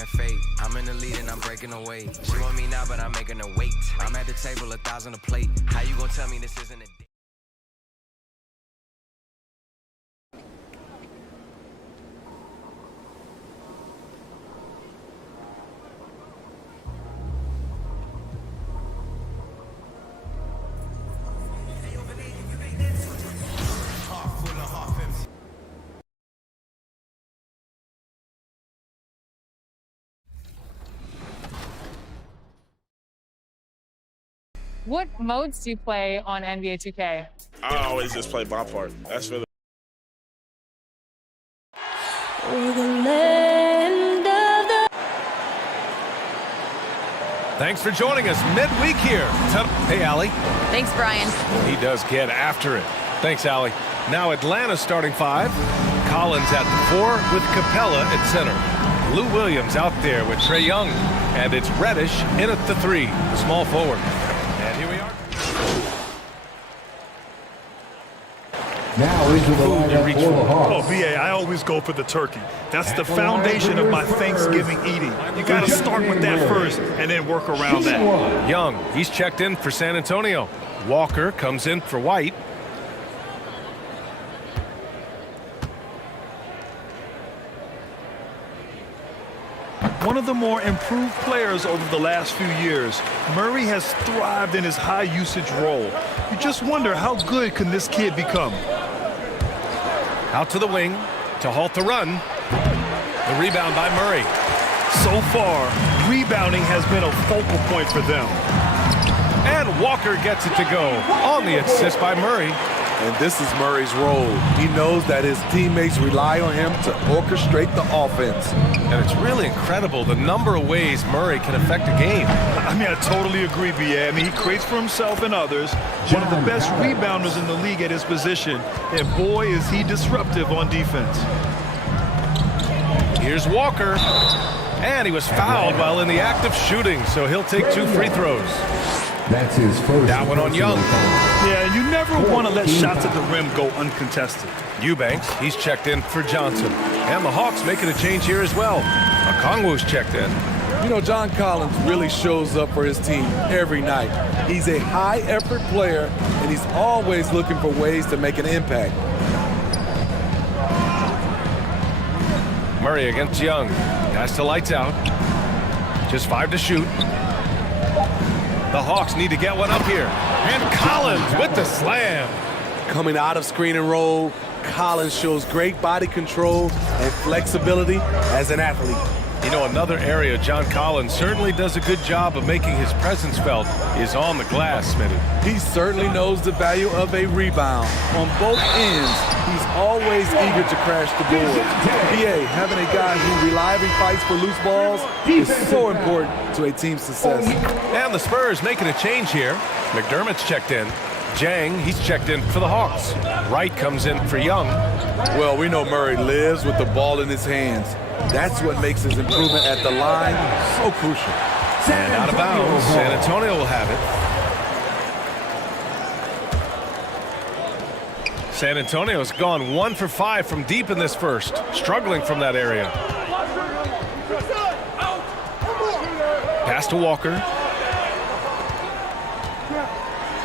her fate. I'm in the lead and I'm breaking away. She want me now, but I'm making her wait. I'm at the table, 1,000 a plate. How you gonna tell me this isn't a date? What modes do you play on NBA 2K? I always just play my part. That's for the Thanks for joining us midweek here. Hey, Allie. Thanks, Brian. He does get after it. Thanks, Allie. Now Atlanta starting 5. Collins at the 4 with Capella at center. Lou Williams out there with Trae Young. And it's Reddish in at the 3, the small forward. And here we are. Now into the lineup for the Hawks. Oh, BA, I always go for the turkey. That's the foundation of my Thanksgiving eating. You got to start with that first and then work around that. Young, he's checked in for San Antonio. Walker comes in for White. One of the more improved players over the last few years, Murray has thrived in his high-usage role. You just wonder how good can this kid become? Out to the wing to halt the run. The rebound by Murray. So far, rebounding has been a focal point for them. And Walker gets it to go on the assist by Murray. And this is Murray's role. He knows that his teammates rely on him to orchestrate the offense. And it's really incredible the number of ways Murray can affect a game. I mean, I totally agree, BA. I mean, he creates for himself and others. One of the best rebounders in the league at his position. And boy, is he disruptive on defense. Here's Walker. And he was fouled while in the act of shooting, so he'll take 2 free throws. That's his first. That one on Young. Yeah, you never want to let shots at the rim go uncontested. Eubanks, he's checked in for Johnson. And the Hawks making a change here as well. Okongwu's checked in. You know, John Collins really shows up for his team every night. He's a high-effort player, and he's always looking for ways to make an impact. Murray against Young. Pass to Lights Out. Just 5 to shoot. The Hawks need to get one up here. And Collins with the slam. Coming out of screen and roll, Collins shows great body control and flexibility as an athlete. You know, another area John Collins certainly does a good job of making his presence felt is on the glass, Smitty. He certainly knows the value of a rebound. On both ends, he's always eager to crash the boards. BA, having a guy who reliably fights for loose balls is so important to a team's success. And the Spurs making a change here. McDermott's checked in. Jang, he's checked in for the Hawks. Wright comes in for Young. Well, we know Murray lives with the ball in his hands. That's what makes his improvement at the line so crucial. And out of bounds, San Antonio will have it. San Antonio's gone 1 for 5 from deep in this first, struggling from that area. Pass to Walker.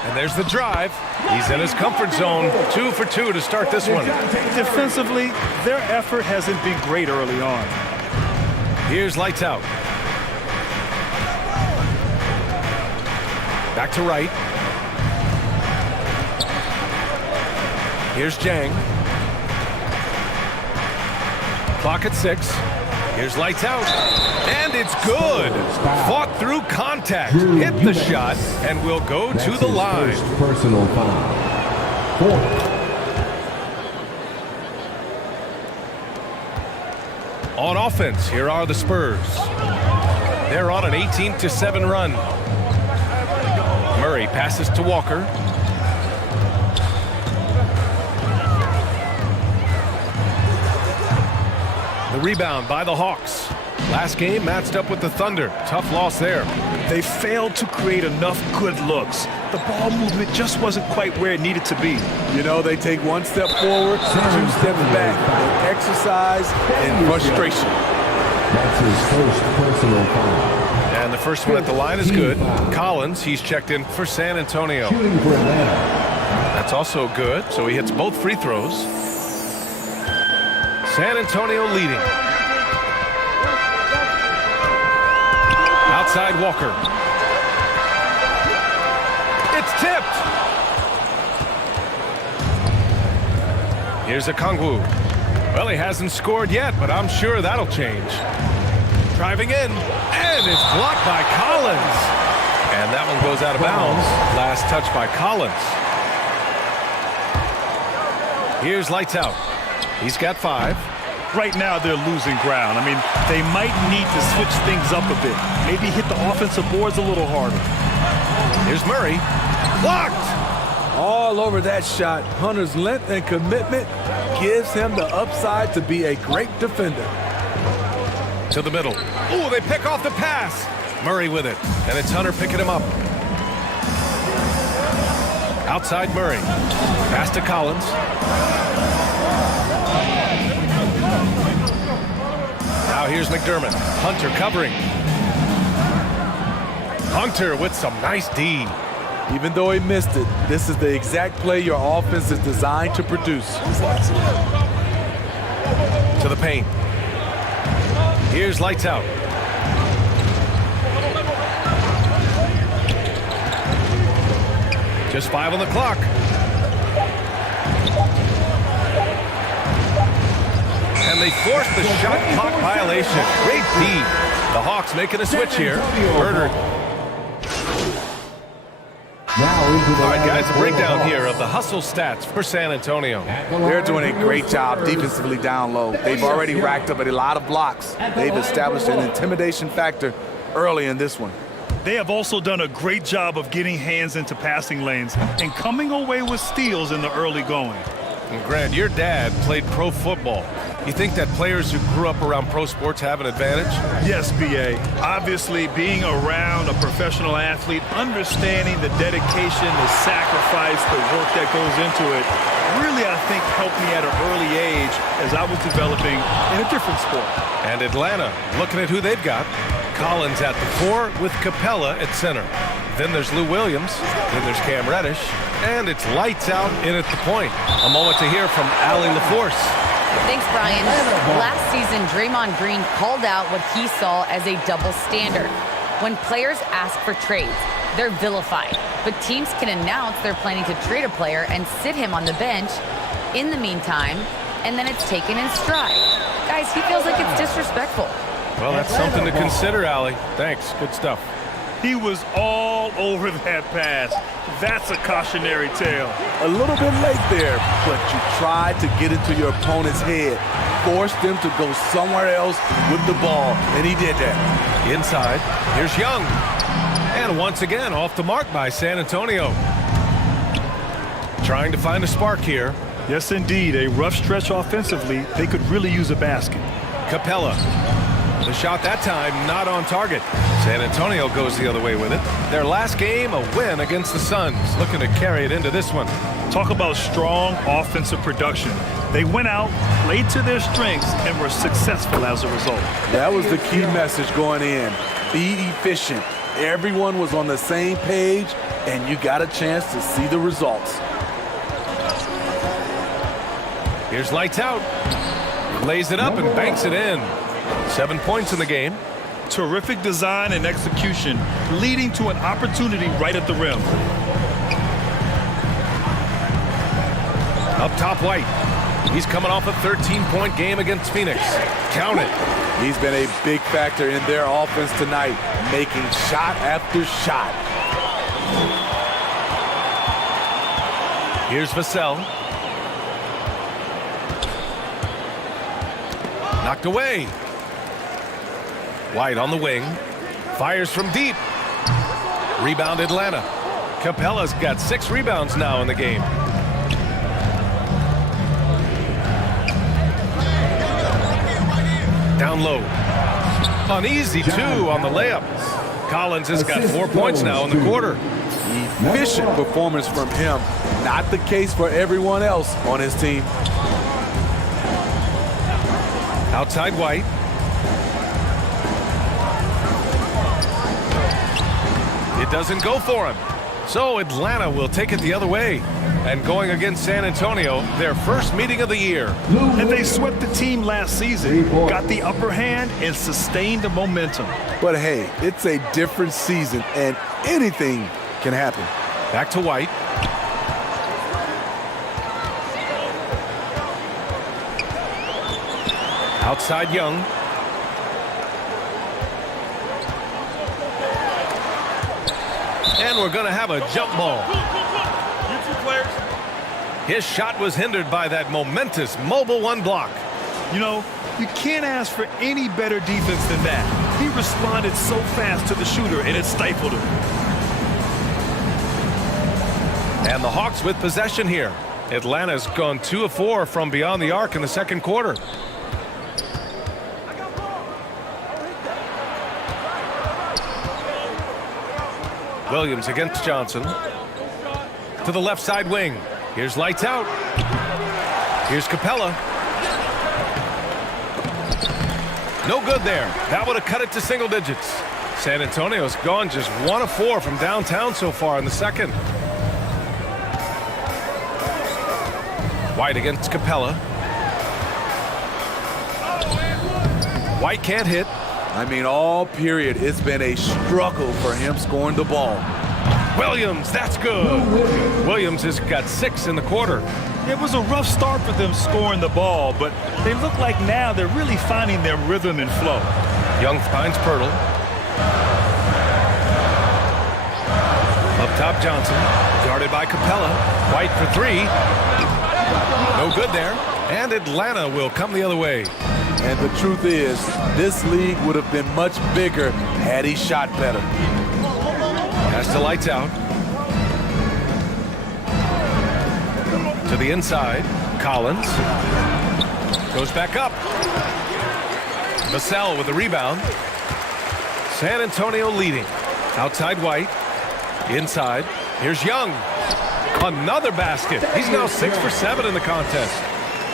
And there's the drive. He's in his comfort zone. 2 for 2 to start this one. Defensively, their effort hasn't been great early on. Here's Lights Out. Back to Wright. Here's Jang. Clock at 6. Here's Lights Out. And it's good. Fought through contact. Hit the shot and will go to the line. Personal foul. 4. On offense, here are the Spurs. They're on an 18-7 run. Murray passes to Walker. The rebound by the Hawks. Last game matched up with the Thunder. Tough loss there. They failed to create enough good looks. The ball movement just wasn't quite where it needed to be. You know, they take 1 step forward, 2 steps back. Exercise and frustration. That's his first personal foul. And the first one at the line is good. Collins, he's checked in for San Antonio. Shooting for Atlanta. That's also good, so he hits both free throws. San Antonio leading. Outside Walker. It's tipped. Here's Okongwu. Well, he hasn't scored yet, but I'm sure that'll change. Driving in, and it's blocked by Collins. And that one goes out of bounds. Last touch by Collins. Here's Lights Out. He's got 5. Right now, they're losing ground. I mean, they might need to switch things up a bit. Maybe hit the offensive boards a little harder. Here's Murray. Blocked! All over that shot. Hunter's length and commitment gives him the upside to be a great defender. To the middle. Ooh, they pick off the pass. Murray with it, and it's Hunter picking him up. Outside Murray. Pass to Collins. Now here's McDermott. Hunter covering. Hunter with some nice D. Even though he missed it, this is the exact play your offense is designed to produce. To the paint. Here's Lights Out. Just 5 on the clock. And they forced the shot clock violation. Great D. The Hawks making a switch here. Murdered. Now into the All right, guys, a breakdown here of the hustle stats for San Antonio. They're doing a great job defensively down low. They've already racked up a lot of blocks. They've established an intimidation factor early in this one. They have also done a great job of getting hands into passing lanes and coming away with steals in the early going. And Grant, your dad played pro football. You think that players who grew up around pro sports have an advantage? Yes, B.A. Obviously, being around a professional athlete, understanding the dedication, the sacrifice, the work that goes into it, really, I think, helped me at an early age as I was developing in a different sport. And Atlanta, looking at who they've got. Collins at the 4 with Capella at center. Then there's Lou Williams. Then there's Cam Reddish. And it's Lights Out in at the point. A moment to hear from Allie LaForce. Thanks, Brian. Last season, Draymond Green called out what he saw as a double standard. When players ask for trades, they're vilified. But teams can announce they're planning to trade a player and sit him on the bench in the meantime, and then it's taken in stride. Guys, he feels like it's disrespectful. Well, that's something to consider, Allie. Thanks. Good stuff. He was all over that pass. That's a cautionary tale. A little bit late there, but you tried to get into your opponent's head. Forced them to go somewhere else with the ball, and he did that. Inside, here's Young. And once again, off the mark by San Antonio. Trying to find a spark here. Yes, indeed. A rough stretch offensively. They could really use a basket. Capella. The shot that time not on target. San Antonio goes the other way with it. Their last game, a win against the Suns. Looking to carry it into this one. Talk about strong offensive production. They went out, played to their strengths, and were successful as a result. That was the key message going in. Be efficient. Everyone was on the same page, and you got a chance to see the results. Here's Lights Out. Lays it up and banks it in. 7 points in the game. Terrific design and execution, leading to an opportunity right at the rim. Up top, White. He's coming off a 13-point game against Phoenix. Count it. He's been a big factor in their offense tonight, making shot after shot. Here's Vassell. Knocked away. White on the wing. Fires from deep. Rebound Atlanta. Capella's got 6 rebounds now in the game. Down low. Uneasy, too, on the layup. Collins has got 4 points now in the quarter. Efficient performance from him. Not the case for everyone else on his team. Outside White. doesn't go for him. So Atlanta will take it the other way. And going against San Antonio, their first meeting of the year. And they swept the team last season, got the upper hand, and sustained the momentum. But hey, it's a different season, and anything can happen. Back to White. Outside Young. And we're going to have a jump ball. His shot was hindered by that momentous mobile one block. You know, you can't ask for any better defense than that. He responded so fast to the shooter, and it stifled him. And the Hawks with possession here. Atlanta's gone 2 of 4 from beyond the arc in the second quarter. Williams against Johnson. To the left side wing. Here's lights out. Here's Capella. No good there. That would have cut it to single digits. San Antonio's gone just 1 of 4 from downtown so far in the second. White against Capella. White can't hit. I mean, all period, it's been a struggle for him scoring the ball. Williams, that's good. Williams has got 6 in the quarter. It was a rough start for them scoring the ball, but they look like now they're really finding their rhythm and flow. Young finds Pirtle. Up top, Johnson. Guarded by Capella. White for 3. No good there. And Atlanta will come the other way. And the truth is, this league would have been much bigger had he shot better. Pass to lights out. To the inside. Collins. Goes back up. Vassell with the rebound. San Antonio leading. Outside White. Inside. Here's Young. Another basket. He's now 6 for 7 in the contest.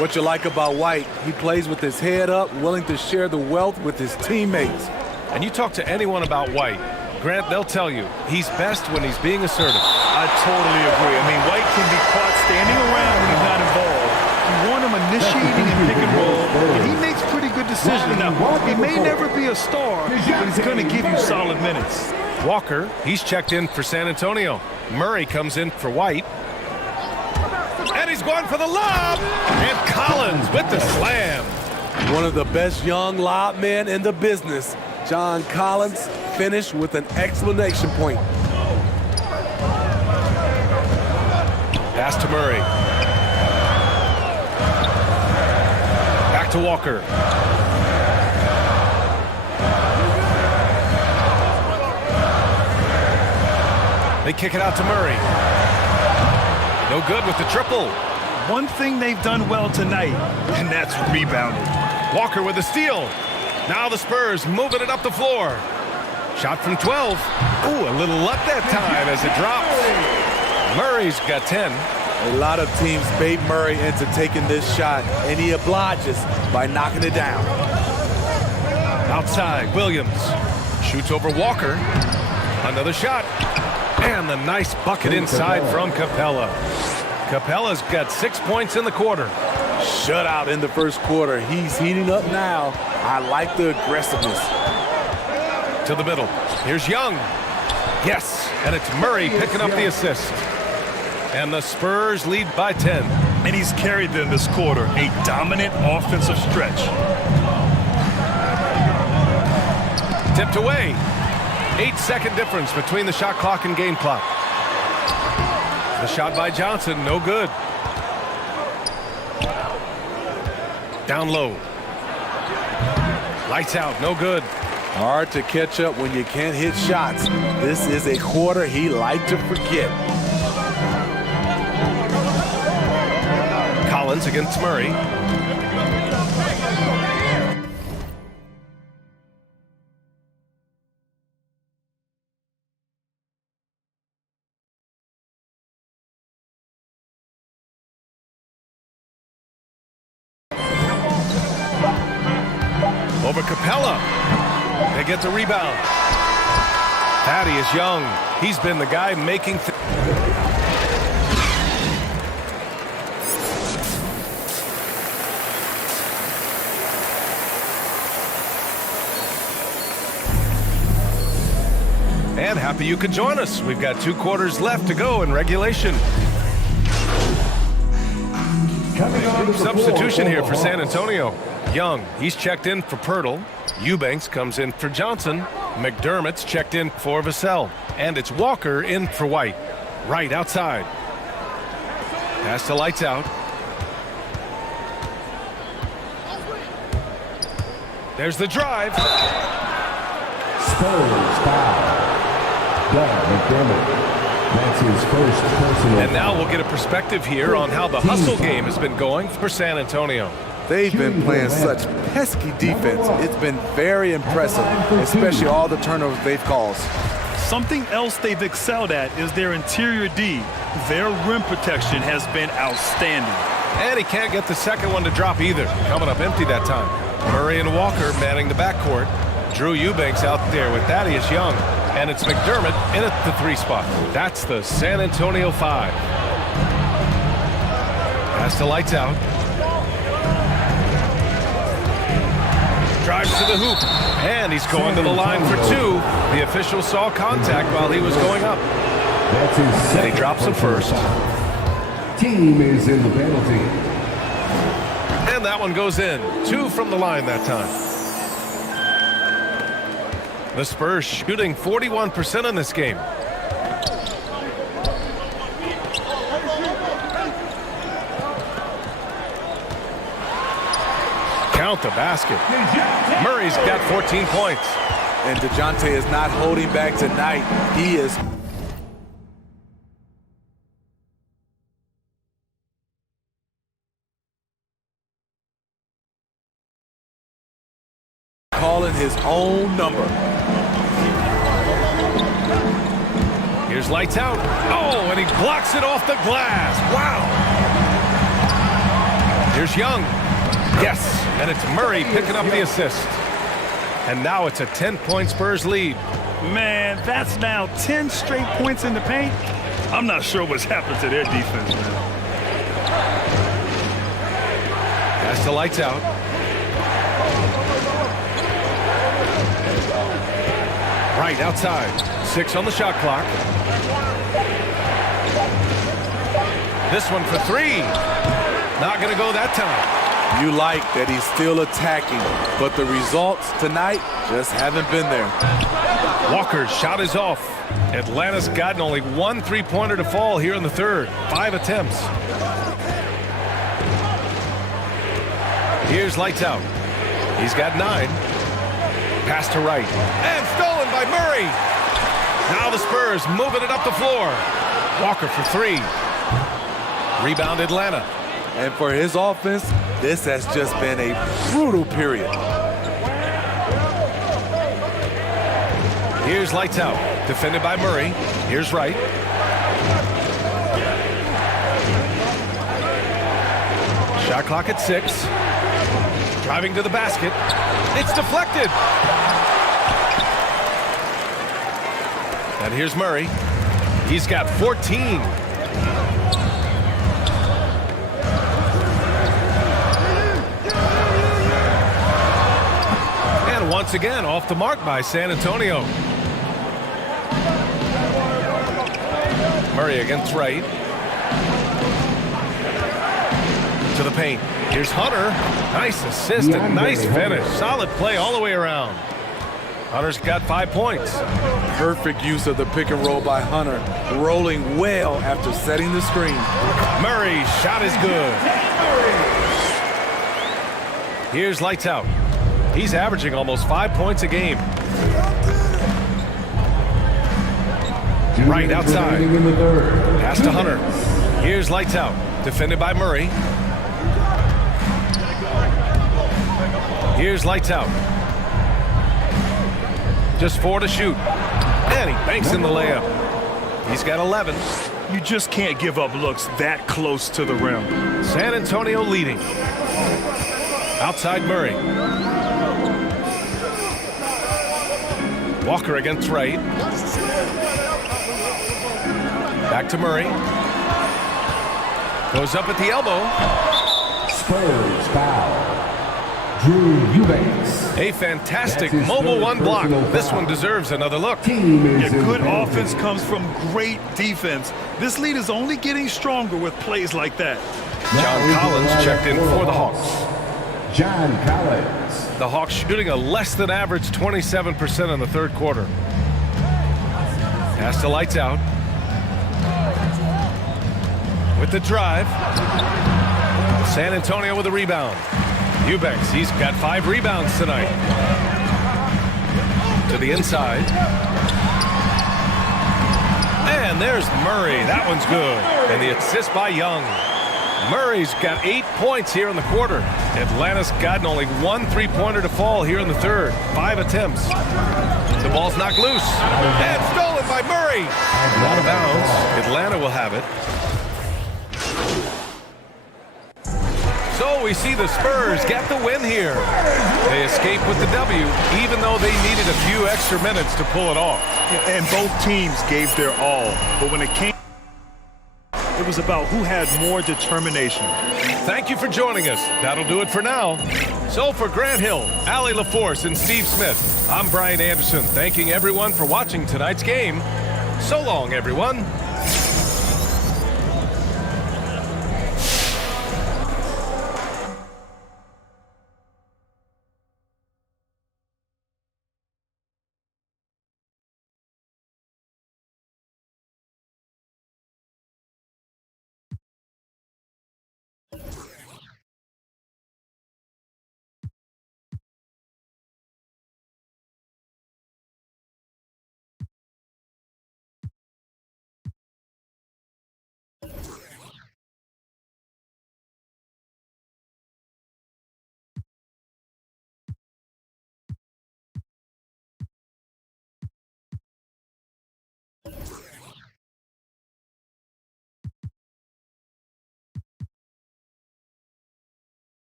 What you like about White, he plays with his head up, willing to share the wealth with his teammates. And you talk to anyone about White, Grant, they'll tell you he's best when he's being assertive. I totally agree. I mean, White can be caught standing around when he's not involved. You want him initiating and pick and roll, and he makes pretty good decisions. Now, he may never be a star, but he's going to give you solid minutes. Walker, he's checked in for San Antonio. Murray comes in for White. And he's going for the lob. And Collins with the slam. One of the best young lob men in the business. John Collins finished with an exclamation point. Pass to Murray. Back to Walker. They kick it out to Murray. No good with the triple. One thing they've done well tonight, and that's rebounding. Walker with a steal. Now the Spurs moving it up the floor. Shot from 12. Ooh, a little luck that time as it drops. Murray's got 10. A lot of teams bait Murray into taking this shot, and he obliges by knocking it down. Outside, Williams. Shoots over Walker. Another shot. And the nice bucket inside from Capella. Capella's got 6 points in the quarter. Shutout in the first quarter. He's heating up now. I like the aggressiveness. To the middle. Here's Young. Yes, and it's Murray picking up the assist. And the Spurs lead by 10. And he's carried them this quarter. A dominant offensive stretch. Tipped away. 8-second difference between the shot clock and game clock. The shot by Johnson, no good. Down low. Lights out, no good. Hard to catch up when you can't hit shots. This is a quarter he liked to forget. Collins against Murray. Over Capella. They get the rebound. Thaddeus Young, he's been the guy making and happy you could join us. We've got 2 quarters left to go in regulation. Group substitution here for San Antonio. Young, he's checked in for Pirtle. Eubanks comes in for Johnson. McDermott's checked in for Vassell. And it's Walker in for White. Right outside. Pass to Lights Out. There's the drive. Spurs foul. Doug McDermott. That's his first personal. And now we'll get a perspective here on how the hustle game has been going for San Antonio. They've been playing such pesky defense. It's been very impressive, especially all the turnovers they've caused. Something else they've excelled at is their interior D. Their rim protection has been outstanding. And he can't get the second one to drop either. Coming up empty that time. Murray and Walker manning the backcourt. Drew Eubanks out there with Thaddeus Young. And it's McDermott in at the 3 spot. That's the San Antonio 5. Pass to Lights Out. Drives to the hoop. And he's going to the line for 2. The official saw contact while he was going up. That's his second. And he drops him first. Team is in the penalty. And that one goes in. 2 from the line that time. The Spurs shooting 41% in this game. Count the basket. Murray's got 14 points. And DeJounte is not holding back tonight. He is calling his own number. Here's Lights Out. Oh, and he blocks it off the glass. Wow. Here's Young. Yes, and it's Murray picking up the assist. And now it's a 10-point Spurs lead. Man, that's now 10 straight points in the paint. I'm not sure what's happened to their defense, man. Pass to Lights Out. Right outside. 6 on the shot clock. This one for 3. Not going to go that time. You like that he's still attacking, but the results tonight just haven't been there. Walker's shot is off. Atlanta's gotten only 1 3-pointer to fall here in the 3rd. 5 attempts. Here's Lights Out. He's got 9. Pass to Wright. And stolen by Murray. Now the Spurs moving it up the floor. Walker for 3. Rebound Atlanta. And for his offense, this has just been a brutal period. Here's Lights Out. Defended by Murray. Here's Wright. Shot clock at 6. Driving to the basket. It's deflected. And here's Murray. He's got 14. And once again, off the mark by San Antonio. Murray against Wright. To the paint. Here's Hunter. Nice assist and nice finish. Solid play all the way around. Hunter's got 5 points. Perfect use of the pick and roll by Hunter. Rolling well after setting the screen. Murray's shot is good. Here's Lights Out. He's averaging almost 5 points a game. Right outside. Pass to Hunter. Here's Lights Out. Defended by Murray. Here's Lights Out. Just 4 to shoot. And he banks in the layup. He's got 11. You just can't give up looks that close to the rim. San Antonio leading. Outside Murray. Walker against Wright. Back to Murray. Goes up at the elbow. Spurs foul. Drew Eubanks. A fantastic mobile one block. This one deserves another look. Yeah, good offense comes from great defense. This lead is only getting stronger with plays like that. John Collins checked in for the Hawks. John Collins. The Hawks shooting a less than average 27% in the third quarter. Pass to Lights Out. With the drive. San Antonio with a rebound. Eubanks, he's got 5 rebounds tonight. To the inside. And there's Murray. That one's good. And the assist by Young. Murray's got 8 points here in the quarter. Atlanta's gotten only 1 3-pointer to fall here in the third. 5 attempts. The ball's knocked loose. And stolen by Murray. Out of bounds. Atlanta will have it. So we see the Spurs get the win here. They escape with the W, even though they needed a few extra minutes to pull it off. And both teams gave their all. But when it came, it was about who had more determination. Thank you for joining us. That'll do it for now. So for Grant Hill, Allie LaForce, and Steve Smith, I'm Brian Anderson, thanking everyone for watching tonight's game. So long, everyone.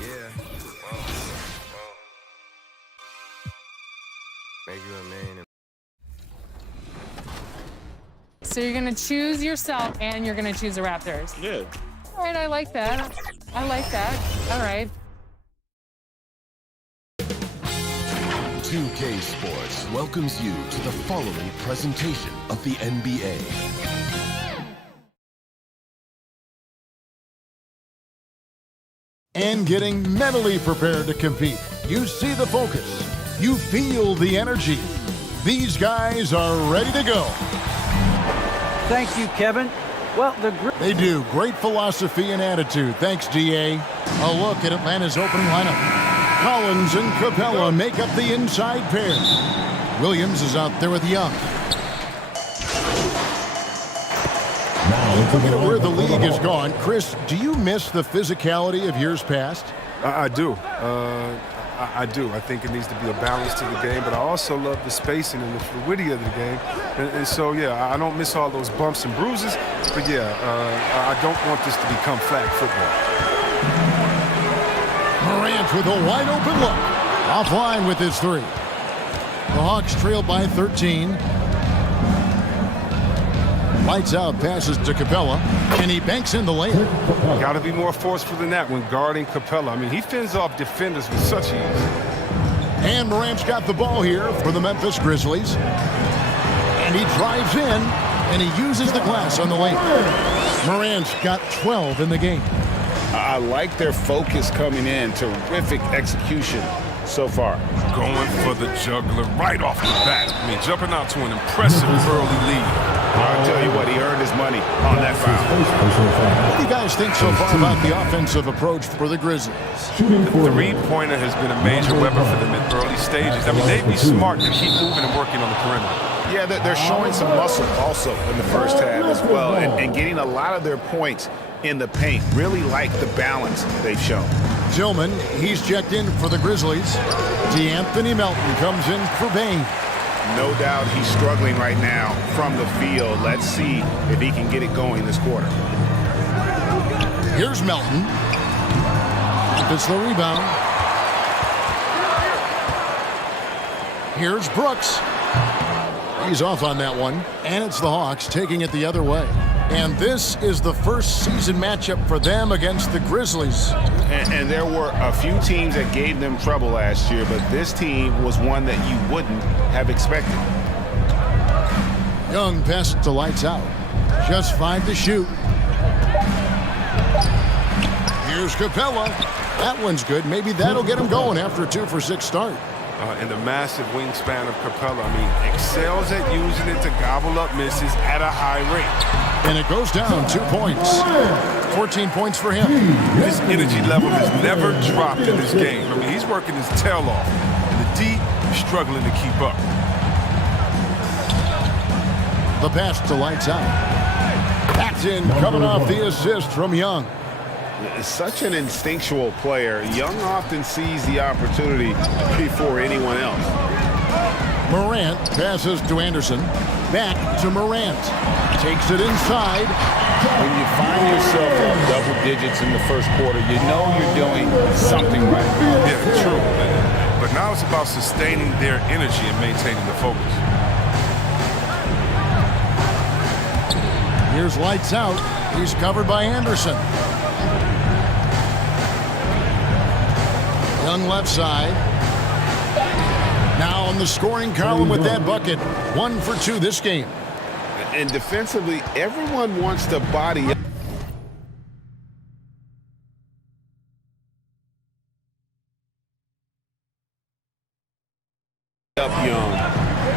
Yeah. Make you a man. So you're going to choose yourself and you're going to choose the Raptors. Yeah. All right, I like that. I like that. All right. 2K Sports welcomes you to the following presentation of the NBA. And getting mentally prepared to compete. You see the focus. You feel the energy. These guys are ready to go. Thank you, Kevin. Well, they do. Great philosophy and attitude. Thanks, DA. A look at Atlanta's opening lineup. Collins and Capella make up the inside pair. Williams is out there with Young. Looking at where the league has gone, Chris, do you miss the physicality of years past? I do. I do. I think it needs to be a balance to the game, but I also love the spacing and the fluidity of the game. And so, yeah, I don't miss all those bumps and bruises, but, yeah, I don't want this to become flag football. Morant with a wide-open look. Offline with his 3. The Hawks trail by 13. Lights out, passes to Capella, and he banks in the layup. Got to be more forceful than that when guarding Capella. I mean, he fends off defenders with such ease. And Morant's got the ball here for the Memphis Grizzlies. And he drives in, and he uses the glass on the lane. Morant's got 12 in the game. I like their focus coming in. Terrific execution so far. Going for the juggler right off the bat. I mean, jumping out to an impressive early lead. I'll tell you what, he earned his money on that foul. What do you guys think so far about the offensive approach for the Grizzlies? The three-pointer has been a major weapon for them in early stages. I mean, they'd be smart to keep moving and working on the perimeter. Yeah, they're showing some muscle also in the first half as well, and getting a lot of their points in the paint. Really like the balance they've shown. Tillman, he's checked in for the Grizzlies. DeAnthony Melton comes in for Bane. No doubt he's struggling right now from the field. Let's see if he can get it going this quarter. Here's Melton. It's the rebound. Here's Brooks. He's off on that one. And it's the Hawks taking it the other way. And this is the first season matchup for them against the Grizzlies. And there were a few teams that gave them trouble last year, but this team was one that you wouldn't have expected. Young passes to lights out. Just 5 to shoot. Here's Capella. That one's good. Maybe that'll get him going after a 2-for-6 start. And the massive wingspan of Capella, I mean, excels at using it to gobble up misses at a high rate. And it goes down 2 points. 14 points for him. His energy level has never dropped in this game. I mean, he's working his tail off. And the D is struggling to keep up. The pass to lights out. That's in, coming off the assist from Young. Such an instinctual player. Young often sees the opportunity before anyone else. Morant passes to Anderson. Back to Morant. Takes it inside. When you find yourself in double digits in the first quarter, you know you're doing something right. Yeah, true. But now it's about sustaining their energy and maintaining the focus. Here's lights out. He's covered by Anderson. Young left side. Now on the scoring column with that bucket. 1 for 2 this game. And defensively, everyone wants to body up Young.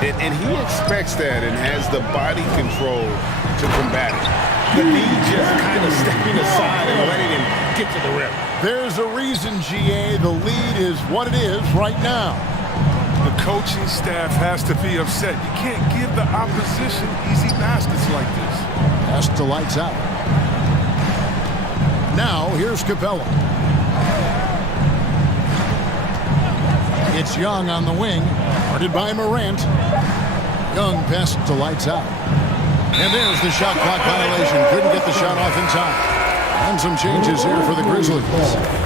And he expects that and has the body control to combat it. The knee just kind of stepping aside and letting him get to the rim. There's a reason, GA, the lead is what it is right now. The coaching staff has to be upset. You can't give the opposition easy baskets like this. Pass to lights out. Now, here's Capella. It's Young on the wing. Guarded by Morant. Young passes to lights out. And there's the shot clock violation. Couldn't get the shot off in time. And some changes here for the Grizzlies.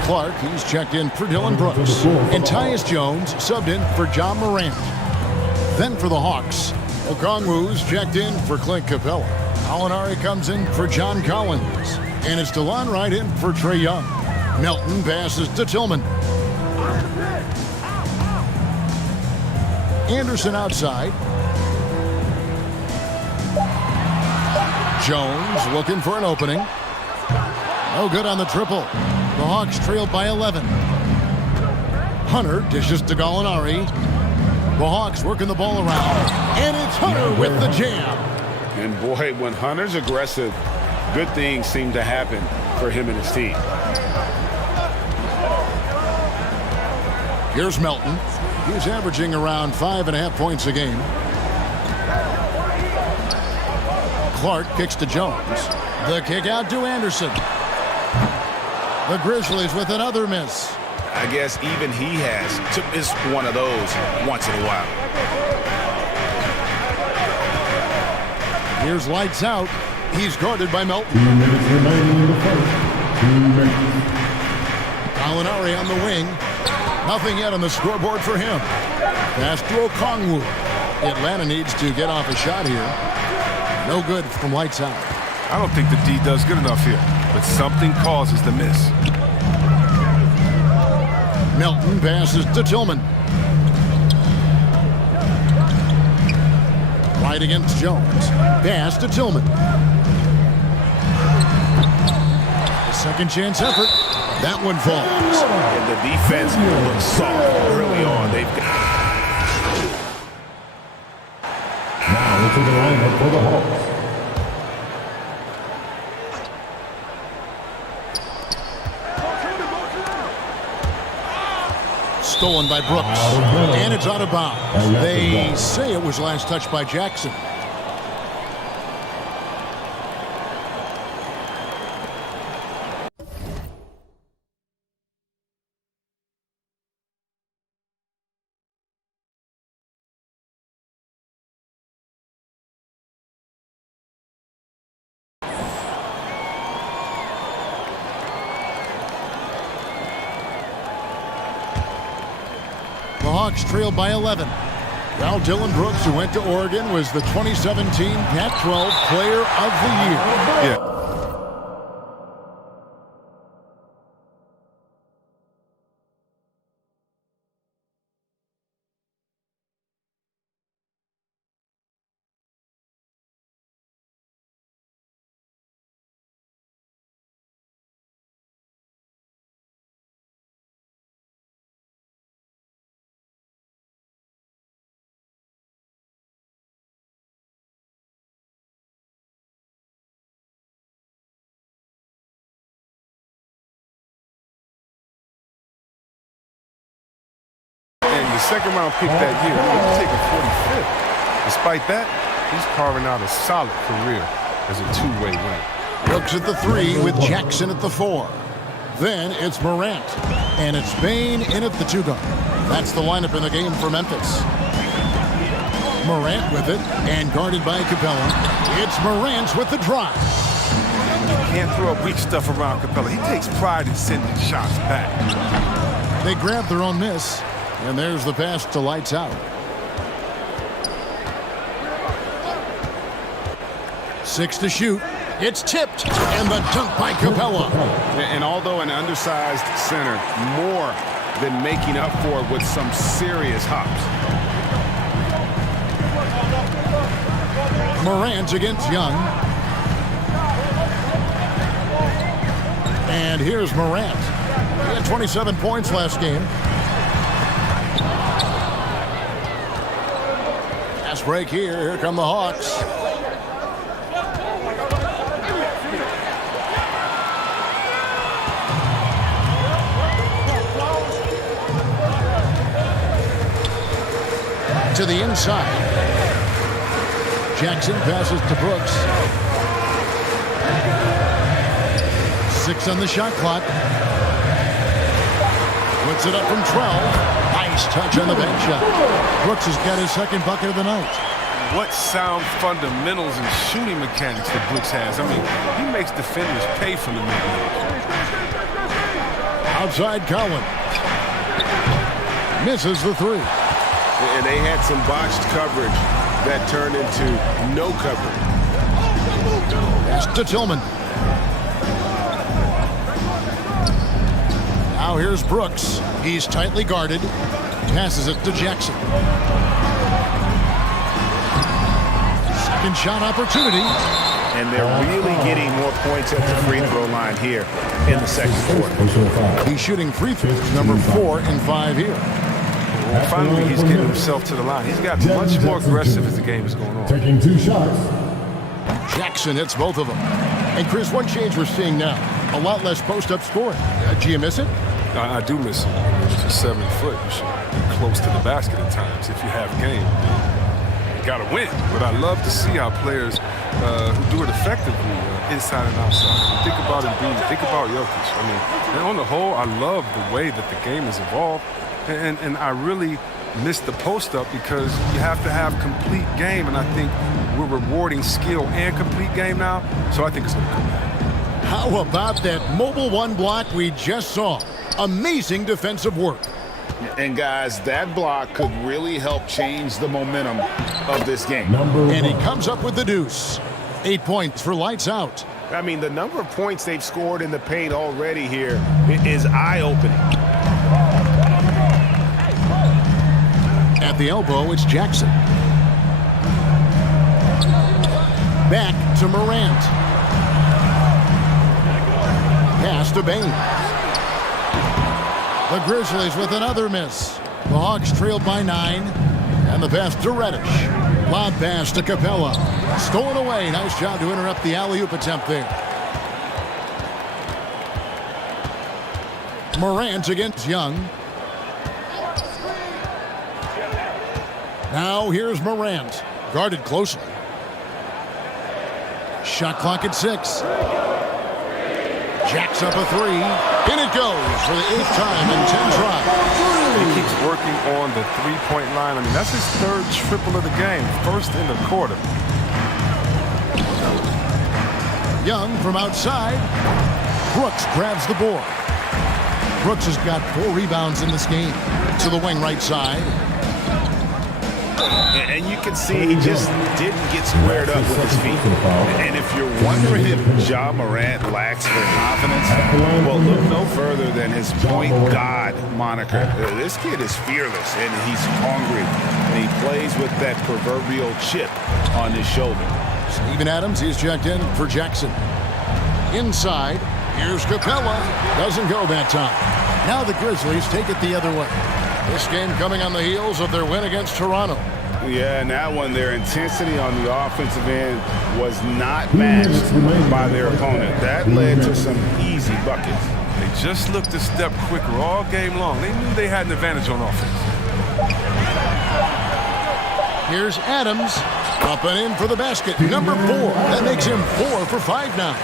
Clark, he's checked in for Dylan Brooks. And Tyus Jones subbed in for John Morant. Then for the Hawks, Okongwu's checked in for Clint Capella. Alinari comes in for John Collins. And it's DeLon Wright in for Trae Young. Melton passes to Tillman. Anderson outside. Jones looking for an opening. No good on the triple. The Hawks trailed by 11. Hunter dishes to Gallinari. The Hawks working the ball around. And it's Hunter with the jam. And boy, when Hunter's aggressive, good things seem to happen for him and his team. Here's Melton. He's averaging around 5.5 points a game. Clark kicks to Jones. The kick out to Anderson. The Grizzlies with another miss. I guess even he has to miss one of those once in a while. Here's lights out. He's guarded by Melton. 2 minutes remaining in the first. 2 minutes. Gallinari on the wing. Nothing yet on the scoreboard for him. Pass to Okongwu. Atlanta needs to get off a shot here. No good from lights out. I don't think the D does good enough here, but something causes the miss. Melton passes to Tillman. Right against Jones. Pass to Tillman. A second chance effort. That one falls. And the defense looks soft early on. They've got... Now into the lineup for the Hawks. Stolen by Brooks. And it's out of bounds. They say it was last touched by Jackson. Hawks trail by 11. Well, Dylan Brooks, who went to Oregon, was the 2017 Pac-12 Player of the Year. Yeah. The second round pick that year, he's taking 45th. Despite that, he's carving out a solid career as a two-way winner. Brooks at the 3 with Jackson at the 4. Then it's Morant. And it's Bane in at the 2 guard. That's the lineup in the game for Memphis. Morant with it and guarded by Capella. It's Morant with the drive. Can't throw weak stuff around Capella. He takes pride in sending shots back. They grab their own miss. And there's the pass to Lights Out. 6 to shoot. It's tipped. And the dunk by Capella. And although an undersized center, more than making up for it with some serious hops. Morant against Young. And here's Morant. He had 27 points last game. Fast break here. Here come the Hawks. To the inside. Jackson passes to Brooks. 6 on the shot clock. Puts it up from 12. Nice touch on the bank shot. Brooks has got his second bucket of the night. What sound fundamentals and shooting mechanics that Brooks has. I mean, he makes defenders pay for the mid-range. Outside Collins. Misses the 3. And they had some botched coverage that turned into no coverage. Pass to Tillman. Now here's Brooks. He's tightly guarded. Passes it to Jackson. Second shot opportunity. And they're really getting more points at the free throw line here in the second quarter. He's shooting free throws, number 4 and 5 here. Well, finally, he's getting himself to the line. He's got much more aggressive as the game is going on. Taking 2 shots. Jackson hits both of them. And Chris, one change we're seeing now, a lot less post-up scoring. Do you miss it? I do miss it. If you're 7 foot, you should be close to the basket at times if you have game. You got to win. But I love to see how players who do it effectively inside and outside. Think about Embiid. Think about Jokic. I mean, and on the whole, I love the way that the game has evolved. And I really miss the post-up because you have to have complete game. And I think we're rewarding skill and complete game now. So I think it's going to come back. How about that mobile 1 block we just saw? Amazing defensive work. And guys, that block could really help change the momentum of this game. And he comes up with the deuce. 8 points for Lights Out. I mean, the number of points they've scored in the paint already here is eye-opening. At the elbow, it's Jackson. Back to Morant. Pass to Bane. The Grizzlies with another miss. The Hawks trailed by 9. And the pass to Reddish. Lob pass to Capella. Stolen away. Nice job to interrupt the alley-oop attempt there. Morant against Young. Now here's Morant. Guarded closely. Shot clock at 6. Jacks up a 3. In it goes for the 8th time in 10 tries. He keeps working on the three-point line. I mean, that's his 3rd triple of the game. First in the quarter. Young from outside. Brooks grabs the board. Brooks has got 4 rebounds in this game. To the wing right side. And you can see he just didn't get squared up with his feet. And if you're wondering if Ja Morant lacks for confidence, well, look no further than his point guard moniker. This kid is fearless, and he's hungry, and he plays with that proverbial chip on his shoulder. Steven Adams, he's checked in for Jackson. Inside, here's Capella. Doesn't go that time. Now the Grizzlies take it the other way. This game coming on the heels of their win against Toronto. Yeah, and that one, their intensity on the offensive end was not matched by their opponent. That led to some easy buckets. They just looked a step quicker all game long. They knew they had an advantage on offense. Here's Adams. Up and in for the basket. Number 4. That makes him 4 for 5 now.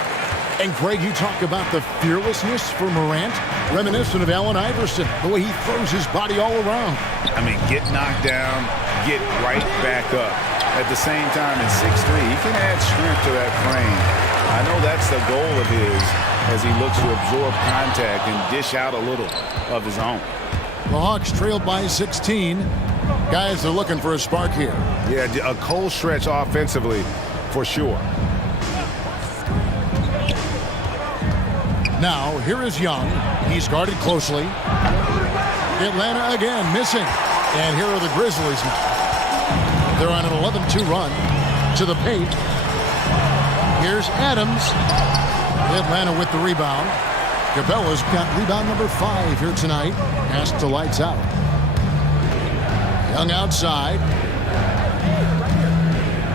And Craig, you talk about the fearlessness for Morant, reminiscent of Allen Iverson, the way he throws his body all around. I mean, get knocked down, get right back up. At the same time, at 6'3", he can add strength to that frame. I know that's the goal of his as he looks to absorb contact and dish out a little of his own. The Hawks trailed by 16. Guys are looking for a spark here. Yeah, a cold stretch offensively for sure. Now, here is Young. He's guarded closely. Atlanta again missing. And here are the Grizzlies now. They're on an 11-2 run to the paint. Here's Adams. Atlanta with the rebound. Capella's got rebound number 5 here tonight. Pass to Lights Out. Young outside.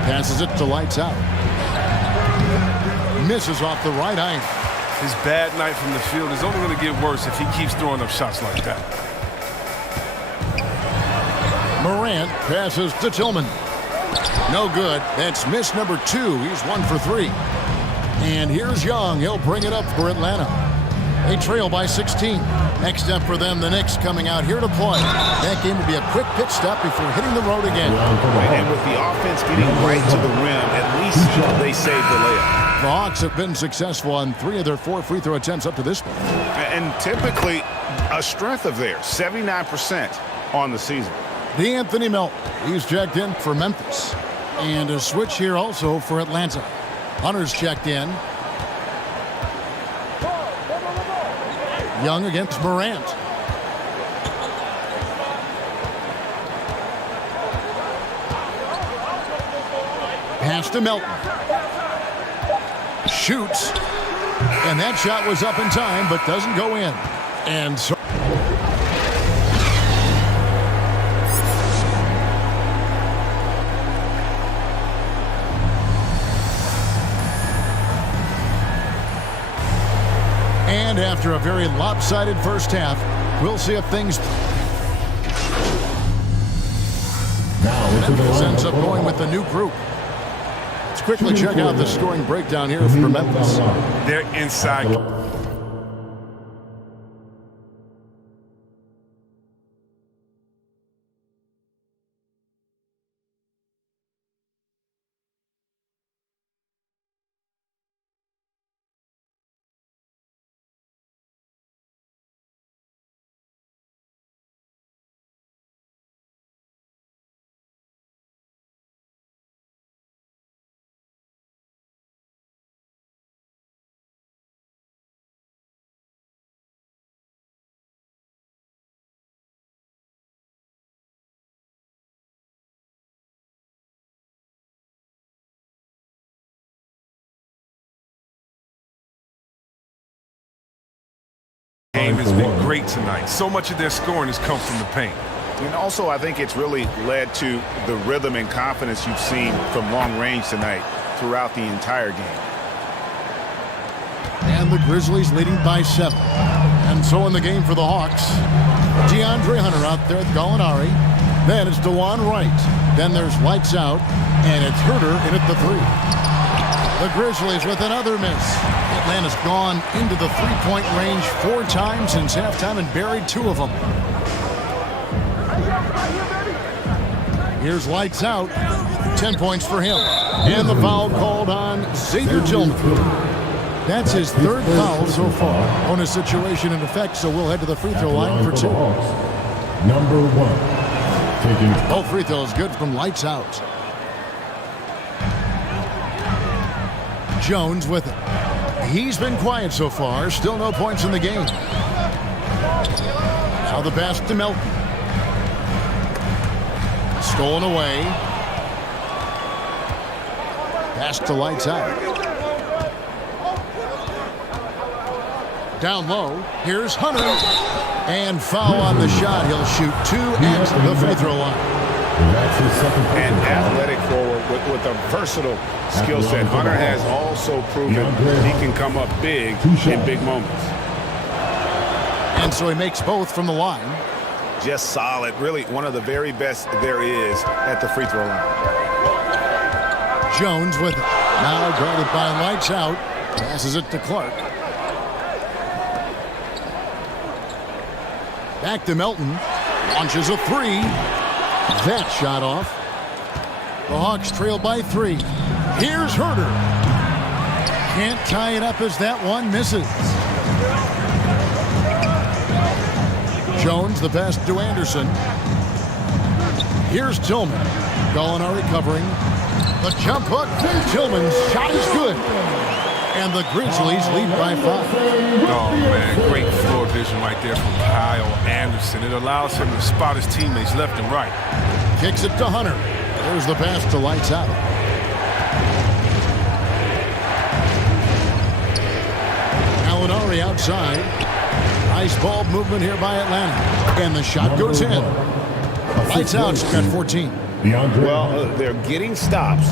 Passes it to Lights Out. Misses off the right angle. His bad night from the field is only going to get worse if he keeps throwing up shots like that. Morant passes to Tillman. No good. That's miss number 2. He's 1 for 3. And here's Young. He'll bring it up for Atlanta. They trail by 16. Next up for them, the Knicks coming out here to play. That game will be a quick pit stop before hitting the road again. And with the offense getting right to the rim, at least they saved the layup. The Hawks have been successful on 3 of their 4 free throw attempts up to this point. And typically a strength of theirs, 79% on the season. DeAnthony Melton, he's checked in for Memphis. And a switch here also for Atlanta. Hunter's checked in. Young against Morant. Pass to Melton. Shoots. And that shot was up in time, but doesn't go in. And so and after a very lopsided first half, we'll see if things Memphis ends up going with the new group. Let's quickly check out the scoring breakdown here for Memphis. They're inside. Game has been great tonight. So much of their scoring has come from the paint. And also, I think it's really led to the rhythm and confidence you've seen from long range tonight throughout the entire game. And the Grizzlies leading by 7. And so in the game for the Hawks, DeAndre Hunter out there with Gallinari. Then it's DeLon Wright. Then there's Lights Out. And it's Herter in at the 3. The Grizzlies with another miss. Atlanta's gone into the three-point range 4 times since halftime and buried 2 of them. Here's Lights Out. 10 points for him. And the foul called on Xavier Tillman. That's his third foul so far. Bonus situation in effect, so we'll head to the free throw line for 2. Number 1. Taking both free throws good from lights out. Jones with it. He's been quiet so far. Still no points in the game. Now the pass to Melton. Stolen away. Pass to lights out. Down low. Here's Hunter. And foul on the shot. He'll shoot 2 at the free throw line. An athletic forward with a versatile skill set. Hunter has also proven he can come up big in big moments. And so he makes both from the line. Just solid. Really one of the very best there is at the free throw line. Jones with it. Now guarded by lights out. Passes it to Clark. Back to Melton. Launches a 3. That shot off. The Hawks trail by 3. Here's Herter. Can't tie it up as that one misses. Jones, the pass to Anderson. Here's Tillman. Gallinari covering. The jump hook. Tillman's shot is good. And the Grizzlies lead by 5. Oh, man, great floor vision right there from Kyle Anderson. It allows him to spot his teammates left and right. Kicks it to Hunter. There's the pass to lights out. Gallinari outside. Nice ball movement here by Atlanta. And the shot goes in. Lights out's got 14. Well, they're getting stops,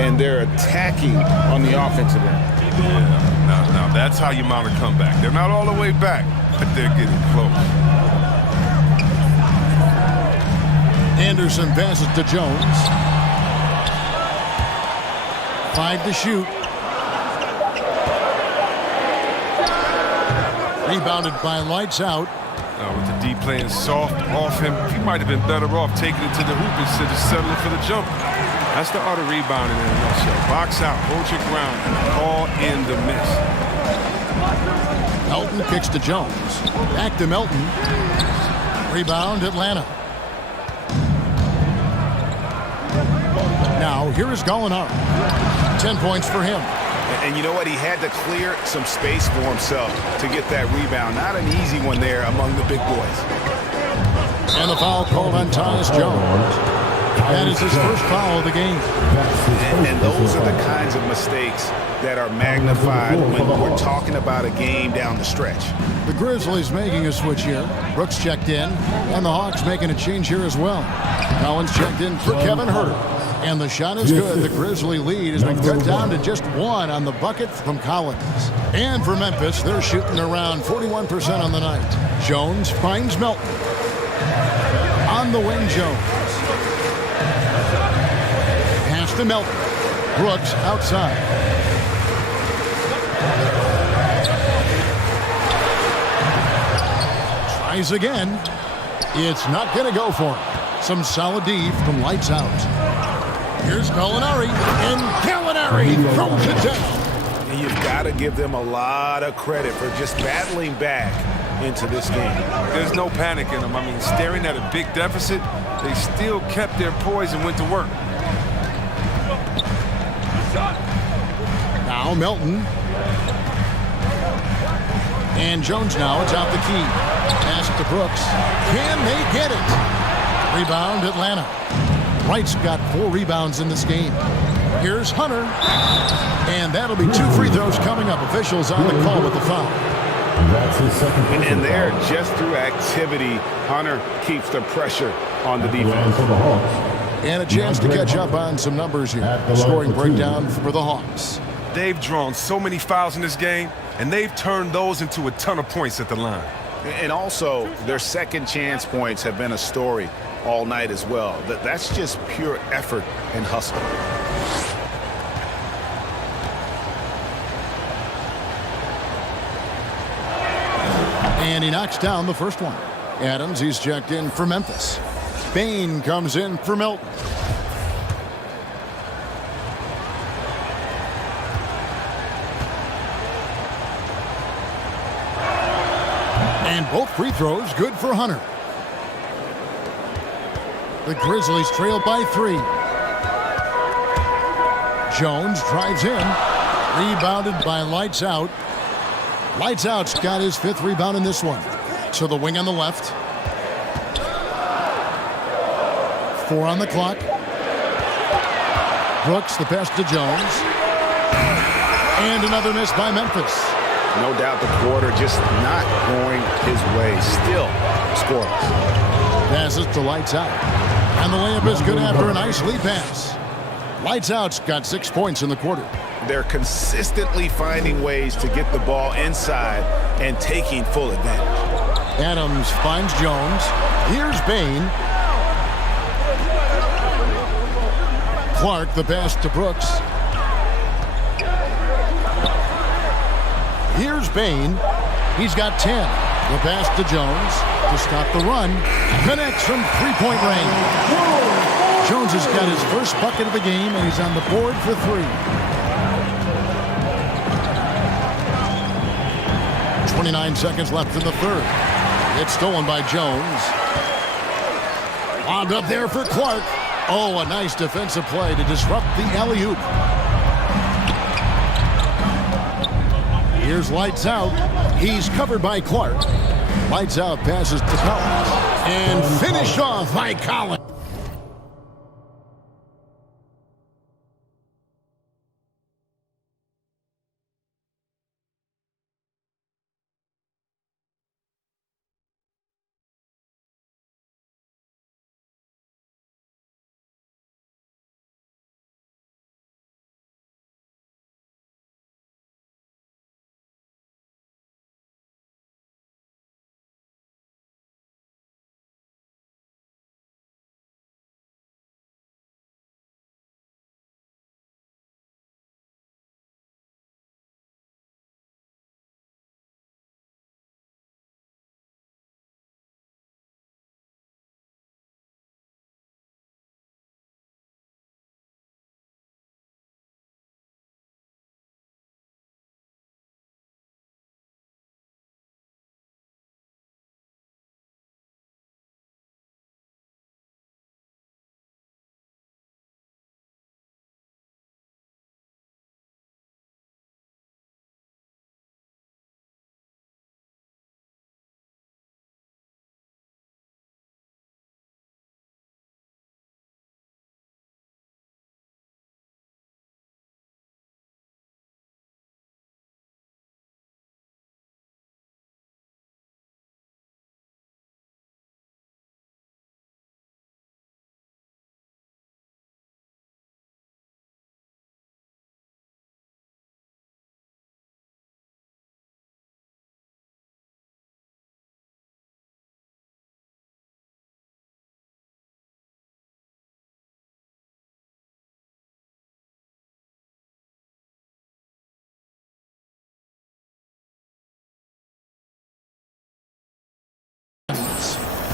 and they're attacking on the offensive end. Yeah, now that's how you mount a comeback. They're not all the way back, but they're getting close. Anderson passes to Jones. 5 to shoot. Rebounded by lights out. With the D playing soft off him, he might have been better off taking it to the hoop instead of settling for the jump. That's the art of rebounding in a nutshell. Box out, hold your ground, call in the miss. Melton kicks to Jones. Back to Melton. Rebound, Atlanta. Now, here is Gallinari. 10 points for him. And you know what? He had to clear some space for himself to get that rebound. Not an easy one there among the big boys. And the foul called on Tyus Jones. That is his first foul of the game. And those are the kinds of mistakes that are magnified when we're talking about a game down the stretch. The Grizzlies making a switch here. Brooks checked in, and the Hawks making a change here as well. Collins checked in for Kevin Herter. And the shot is good. The Grizzly lead has been cut down to just 1 on the bucket from Collins. And for Memphis, they're shooting around 41% on the night. Jones finds Melton. On the wing, Jones. Pass to Melton. Brooks outside. Tries again. It's not going to go for him. Some solid D from lights out. Here's Gallinari, and Gallinari throws it down. And you've got to give them a lot of credit for just battling back into this game. There's no panic in them. I mean, staring at a big deficit, they still kept their poise and went to work. Now Melton. And Jones now atop the key. Pass to Brooks. Can they get it? Rebound, Atlanta. Wright's got 4 rebounds in this game. Here's Hunter. And that'll be 2 free throws coming up. Officials on the call with the foul. That's his second. And there, just through activity, Hunter keeps the pressure on the defense. And a chance to catch up on some numbers here. Scoring breakdown for the Hawks. They've drawn so many fouls in this game, and they've turned those into a ton of points at the line. And also, their second chance points have been a story all night as well. That's just pure effort and hustle. And he knocks down the first one. Adams, he's checked in for Memphis. Bain comes in for Melton. And both free throws good for Hunter. The Grizzlies trail by 3. Jones drives in. Rebounded by Lights Out. Lights Out's got his 5th rebound in this one. To the wing on the left. 4 on the clock. Brooks, the pass to Jones. And another miss by Memphis. No doubt the quarter just not going his way. Still scoreless. Passes to Lights Out. And the layup is good after a nice lead pass. Lights Out's got 6 points in the quarter. They're consistently finding ways to get the ball inside and taking full advantage. Adams finds Jones. Here's Bain. Clark, the pass to Brooks. Here's Bain. He's got 10. The pass to Jones to stop the run. Connects from 3-point range. Jones has got his first bucket of the game, and he's on the board for 3. 29 seconds left in the third. It's stolen by Jones. Lobbed up there for Clark. Oh, a nice defensive play to disrupt the alley-oop. Here's Lights Out. He's covered by Clark. Lights Out passes to Collins. And finished off by Collins.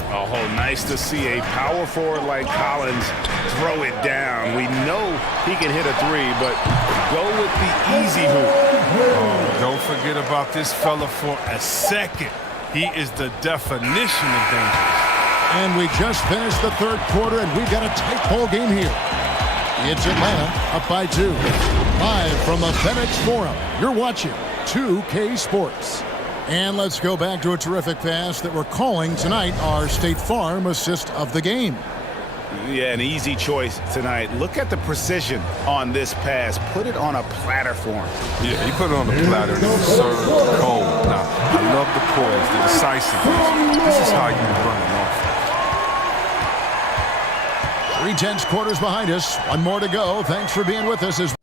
Oh, nice to see a power forward like Collins throw it down. We know he can hit a 3, but go with the easy hoop. Oh, don't forget about this fella for a second. He is the definition of dangerous. And we just finished the third quarter, and we've got a tight ball game here. It's Atlanta up by 2. Live from the FedEx Forum, you're watching 2K Sports. And let's go back to a terrific pass that we're calling tonight our State Farm assist of the game. Yeah, an easy choice tonight. Look at the precision on this pass. Put it on a platter for him. Yeah, he put it on the platter and it served cold. Now, I love the poise, the decisiveness. This is how you run an offense. 3 quarters behind us. One more to go. Thanks for being with us as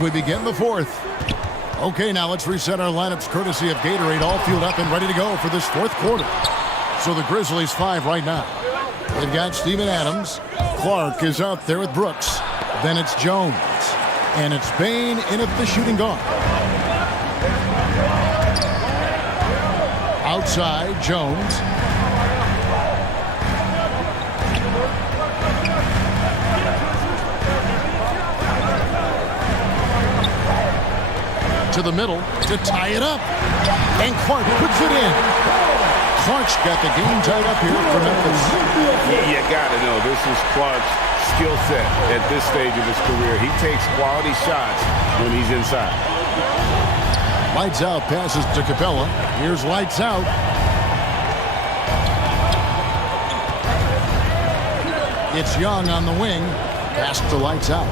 we begin the fourth. Okay, now let's reset our lineups courtesy of Gatorade, all fueled up and ready to go for this fourth quarter. So the Grizzlies 5 right now. They've got Steven Adams. Clark is out there with Brooks. Then it's Jones. And it's Bain in at the shooting guard. Outside, Jones. To the middle to tie it up. And Clark puts it in. Clark's got the game tied up here for Memphis. You got to know this is Clark's skill set at this stage of his career. He takes quality shots when he's inside. Lights out passes to Capella. Here's lights out. It's Young on the wing. Pass to lights out.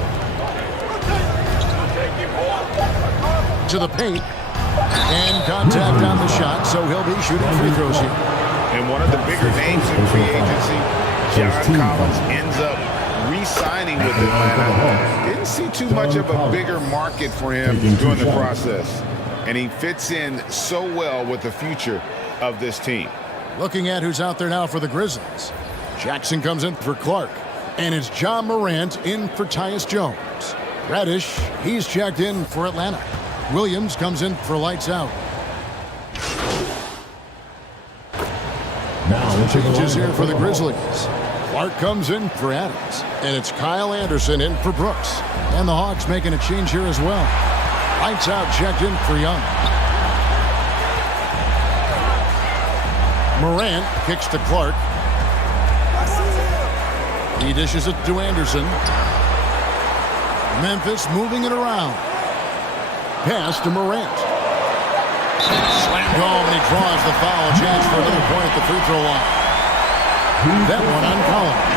To the paint. And contact on the shot, so he'll be shooting free throws here. And one of the bigger names in free agency, John Collins, ends up re-signing with Atlanta. Didn't see too much of a bigger market for him during the process. And he fits in so well with the future of this team. Looking at who's out there now for the Grizzlies. Jackson comes in for Clark. And it's John Morant in for Tyus Jones. Reddish, he's checked in for Atlanta. Williams comes in for lights out. Now changes here for the Grizzlies. Clark comes in for Adams. And it's Kyle Anderson in for Brooks. And the Hawks making a change here as well. Lights out, checked in for Young. Morant kicks to Clark. He dishes it to Anderson. Memphis moving it around. Pass to Morant. Slammed home, and he draws the foul. A chance for another point at the free throw line. That one on Collins.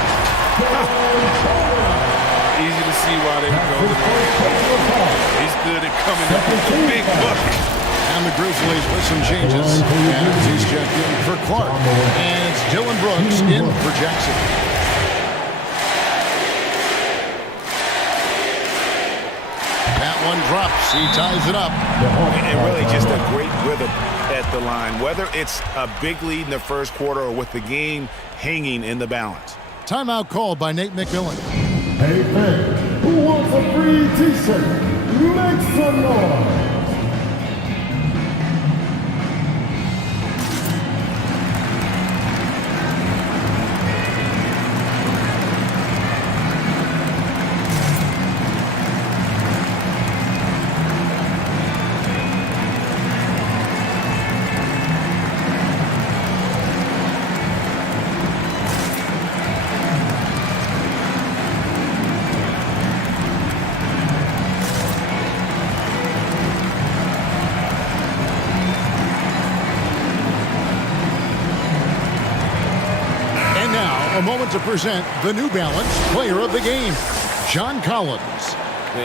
Easy to see why they would go to the He's good at coming up with the big bucket. And the Grizzlies with some changes. And he's checked in for Clark. And it's Dylan Brooks in for Jackson. That one drops. He ties it up. And really just a great rhythm at the line, whether it's a big lead in the first quarter or with the game hanging in the balance. Timeout called by Nate McMillan. Hey, fan, who wants a free t-shirt? Make some noise. A moment to present the New Balance Player of the Game, John Collins.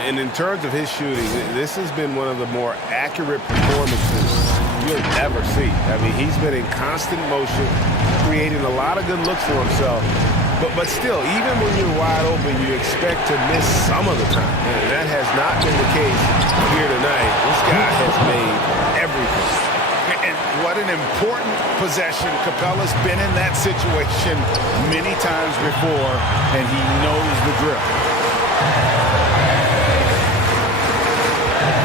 And in terms of his shooting, this has been one of the more accurate performances you'll ever see. I mean, he's been in constant motion, creating a lot of good looks for himself. But still, even when you're wide open, you expect to miss some of the time. And that has not been the case here tonight. This guy has made everything. And what an important possession. Capella's been in that situation many times before, and he knows the drill.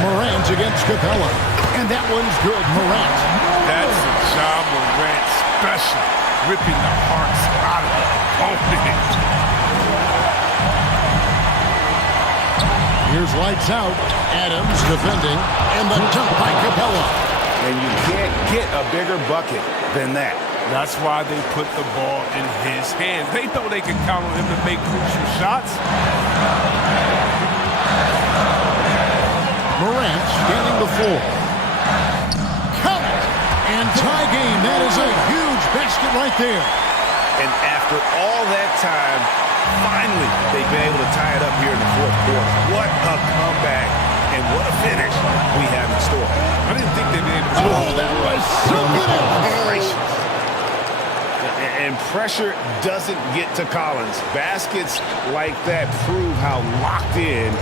Morant against Capella. And that one's good, Morant. That's a Ja Morant special. Ripping the hearts out of the opponent. Here's lights out. Adams defending. And the dunk by Capella. And you can't get a bigger bucket than that. That's why they put the ball in his hands. They know they can count on him to make crucial shots. Morant scanning the floor. Count it! And tie game. That is a huge basket right there. And after all that time, finally they've been able to tie it up here in the fourth quarter. What a comeback and what a finish we have in store. I didn't think they'd be able to. Oh, that was so good. And pressure doesn't get to Collins. Baskets like that prove how locked in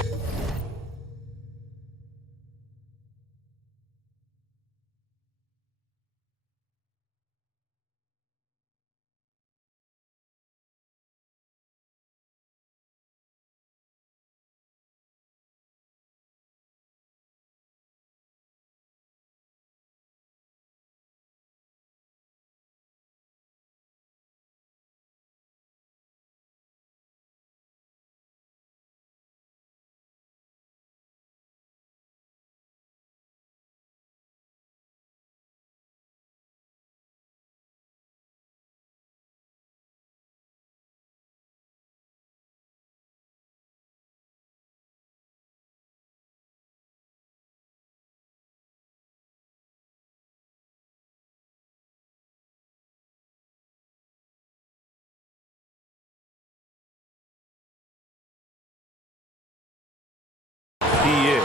He is.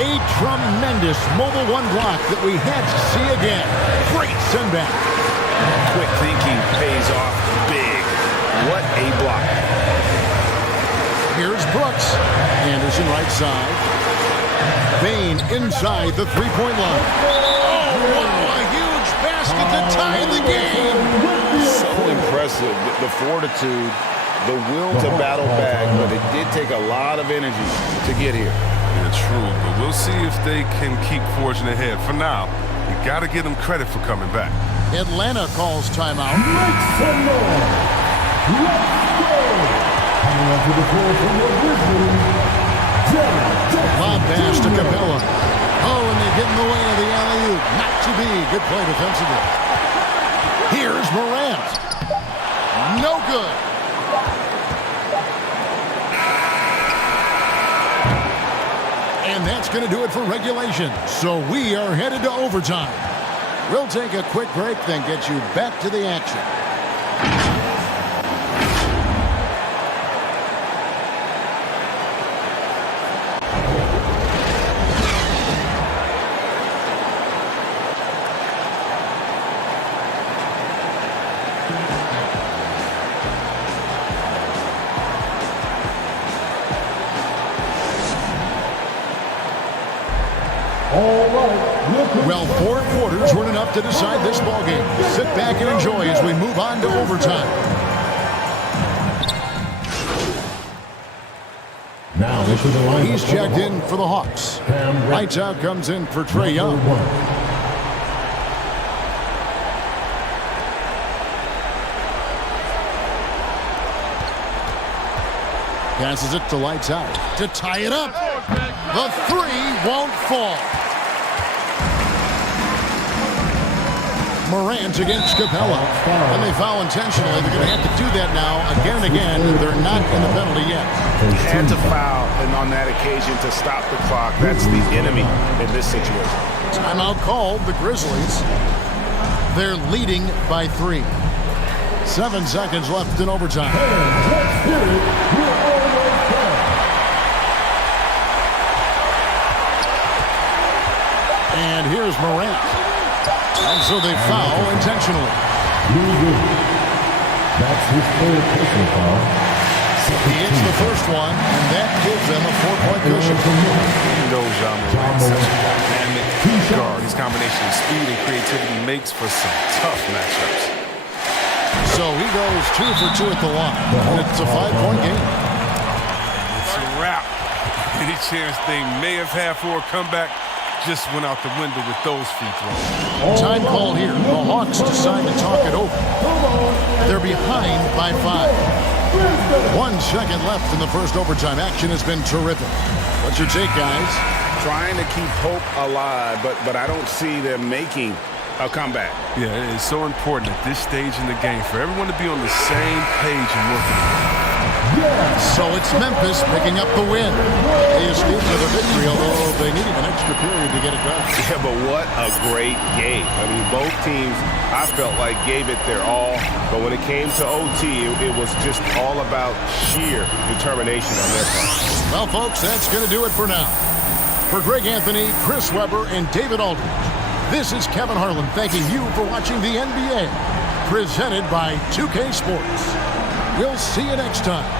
A tremendous mobile one block that we had to see again. Great send back. Quick thinking pays off big. What a block. Here's Brooks. Anderson right side. Bain inside the three-point line. Oh, wow, a huge basket to tie the game. So impressive. The fortitude, the will to battle back, but it did take a lot of energy to get here. Yeah, true, but we'll see if they can keep forging ahead. For now, you got to give them credit for coming back. Atlanta calls timeout. Make some noise. Let's go. Coming onto the floor from the Grizzlies. Lob pass to Capella. Oh, and they get in the way of the alley-oop. Not to be. Good play defensively. Here's Morant. No good. And that's going to do it for regulation. So we are headed to overtime. We'll take a quick break, then get you back to the action. Well, 4 quarters weren't enough to decide this ballgame. Sit back and enjoy as we move on to overtime. Now into the line. He's checked in for the Hawks. Lights out comes in for Trae Young. Passes it to Lights out to tie it up. The three won't fall. Morant against Capella. And they foul intentionally. They're going to have to do that now again and again. They're not in the penalty yet. Had to foul, and on that occasion to stop the clock. That's the enemy in this situation. Timeout called, the Grizzlies. They're leading by 3. 7 seconds left in overtime. And here's Morant. And so they foul intentionally. That's his third personal foul. He hits the first one, and that gives them a 4-point cushion. You know Ja Morant's such a dynamic guard. His combination of speed and creativity makes for some tough matchups. So he goes 2 for 2 at the line, and it's a 5-point game. It's a wrap. Any chance they may have had for a comeback just went out the window with those free throws. Time called here. The Hawks decide to talk it over. They're behind by 5. 1 second left in the first overtime. Action has been terrific. What's your take, guys? Trying to keep hope alive, but I don't see them making a comeback. Yeah, it is so important at this stage in the game for everyone to be on the same page and working together. So it's Memphis picking up the win. They escaped with a victory, although they needed an extra period to get it done. Yeah, but what a great game. I mean, both teams, I felt like, gave it their all. But when it came to OT, it was just all about sheer determination on their part. Well, folks, that's going to do it for now. For Greg Anthony, Chris Webber, and David Aldridge, this is Kevin Harlan thanking you for watching the NBA, presented by 2K Sports. We'll see you next time.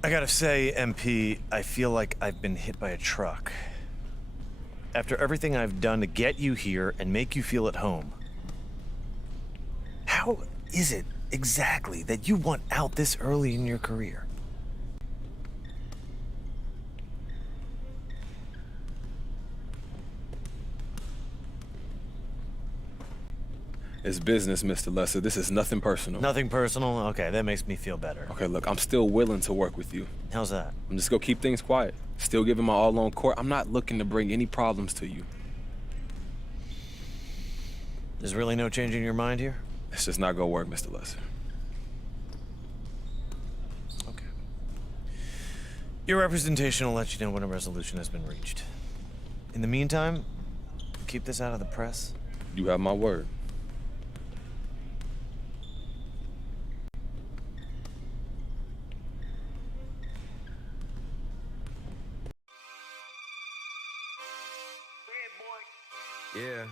I gotta say, MP, I feel like I've been hit by a truck. After everything I've done to get you here and make you feel at home, how is it exactly that you want out this early in your career? It's business, Mr. Lesser. This is nothing personal. Nothing personal? Okay, that makes me feel better. Okay, look, I'm still willing to work with you. How's that? I'm just gonna keep things quiet. Still giving my all on court. I'm not looking to bring any problems to you. There's really no changing your mind here? It's just not gonna work, Mr. Lesser. Okay. Your representation will let you know when a resolution has been reached. In the meantime, keep this out of the press. You have my word. Yeah.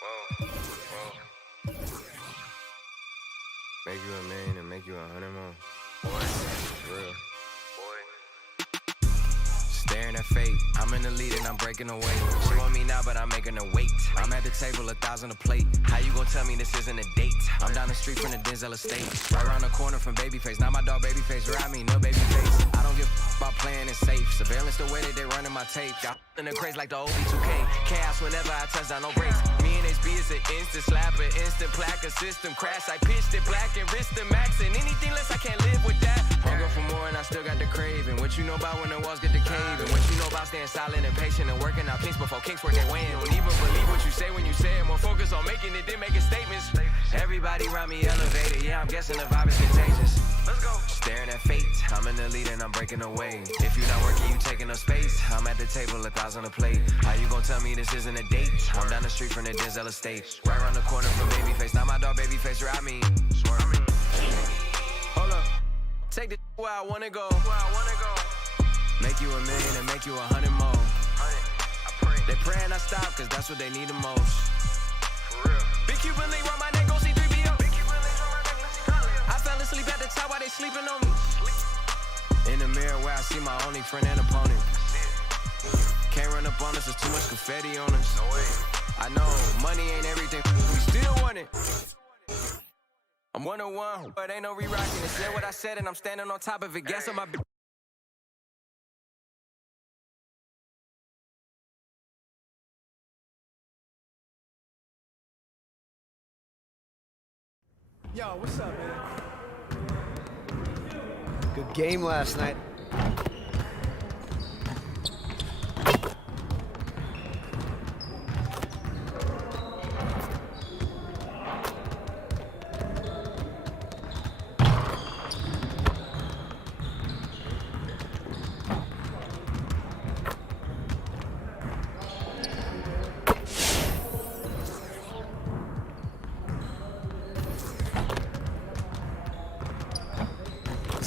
Whoa. Make you a million and make you 100 more. Boy, it's real. Staring at fate, I'm in the lead and I'm breaking away. She want me now, but I'm making her wait. I'm at the table, 1,000 a plate. How you gonna tell me this isn't a date? I'm down the street from the Denzel estate, right around the corner from Babyface. Now my dog Babyface ride me, no Babyface. I don't give about playing it safe. Surveillance the way that they running my tape. Got in the craze like the OB2K. Chaos whenever I touch down, no breaks. Me and HB is an instant slapper, instant plaque, a system crash. I pitched it black and wrist the max, and anything less I can't live with that. Hunger for more and I still got the craving. What you know about when the walls get the cave? And what you know about staying silent and patient and working out kinks before kinks work their way in. Don't even believe what you say when you say it. More focus on making it than making statements. Everybody around me elevated. Yeah, I'm guessing the vibe is contagious. Let's go. Staring at fate. I'm in the lead and I'm breaking away. If you're not working, you taking up space. I'm at the table, 1,000 a plate. How you gonna tell me this isn't a date? I'm down the street from the Denzel estate, right around the corner from Babyface. Now my dog Babyface ride me. Hold up. Take this where I wanna go. Make you a million and make you 100 more. They praying I stop, cause that's what they need the most. Big Cuban link round my neck, go see 3BO. I fell asleep at the top while they sleeping on me. In the mirror where I see my only friend and opponent. Can't run up on us, there's too much confetti on us. I know, money ain't everything, we still want it. I'm 101, but ain't no re-rocking it. Said what I said and I'm standing on top of it. Guess on my... Yo, what's up, man? Good game last night.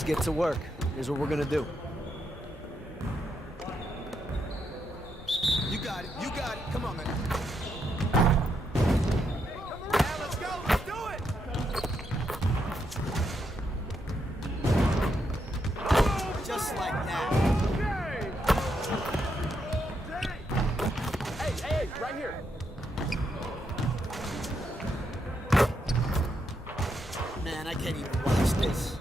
Get to work. Here's what we're gonna do. You got it. You got it. Come on, man. Yeah, let's go. Let's do it. Just like that. Hey, right here. Man, I can't even watch this.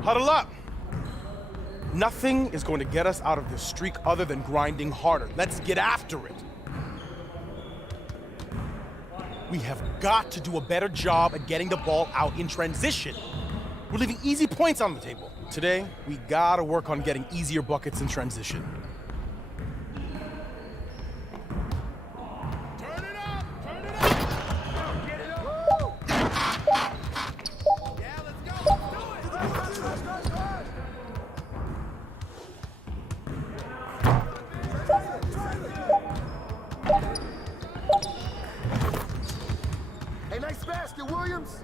Huddle up. Nothing is going to get us out of this streak other than grinding harder. Let's get after it. We have got to do a better job at getting the ball out in transition. We're leaving easy points on the table. Today, we gotta work on getting easier buckets in transition. Hey, nice basket, Williams.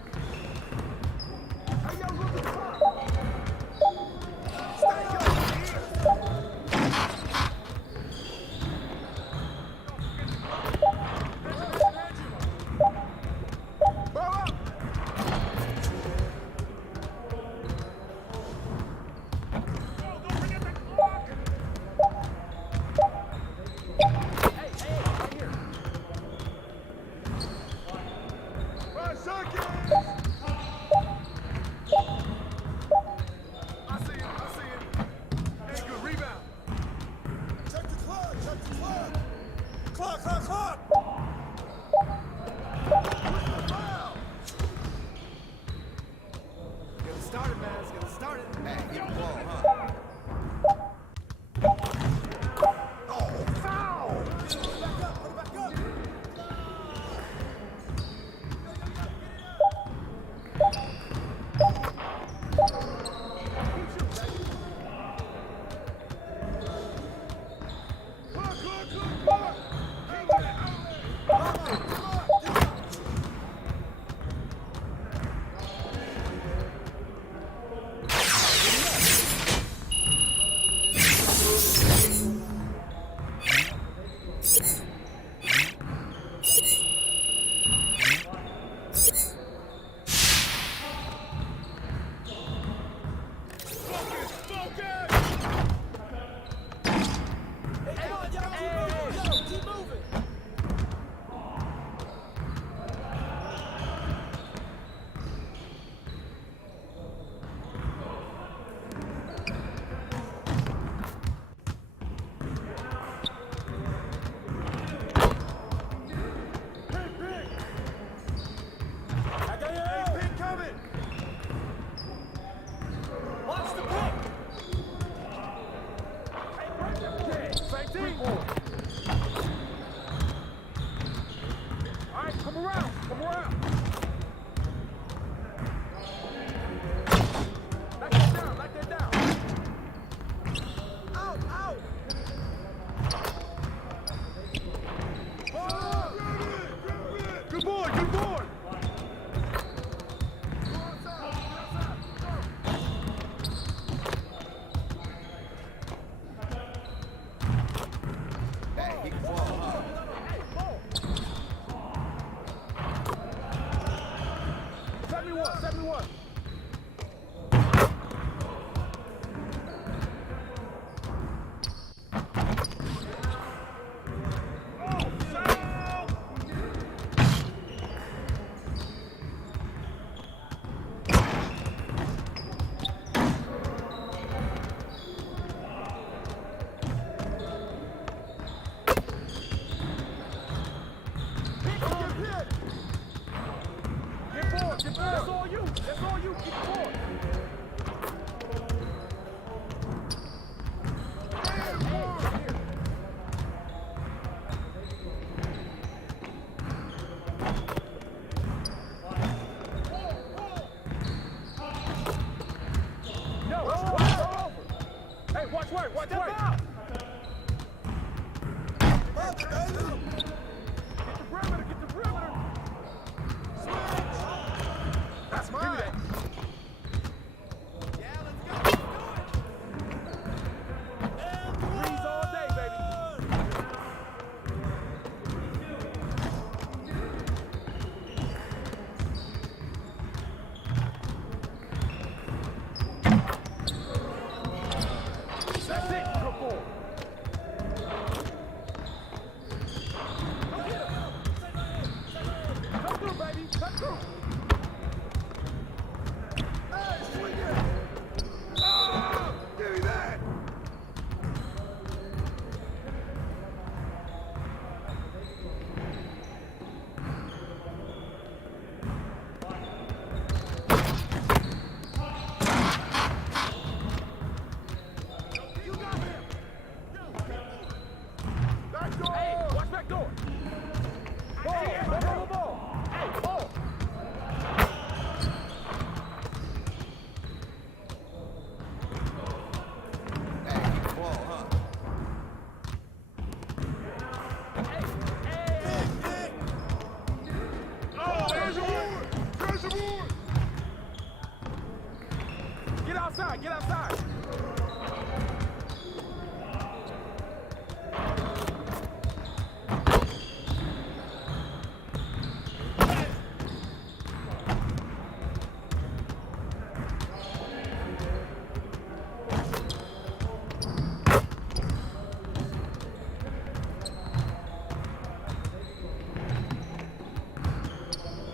outside. Get outside.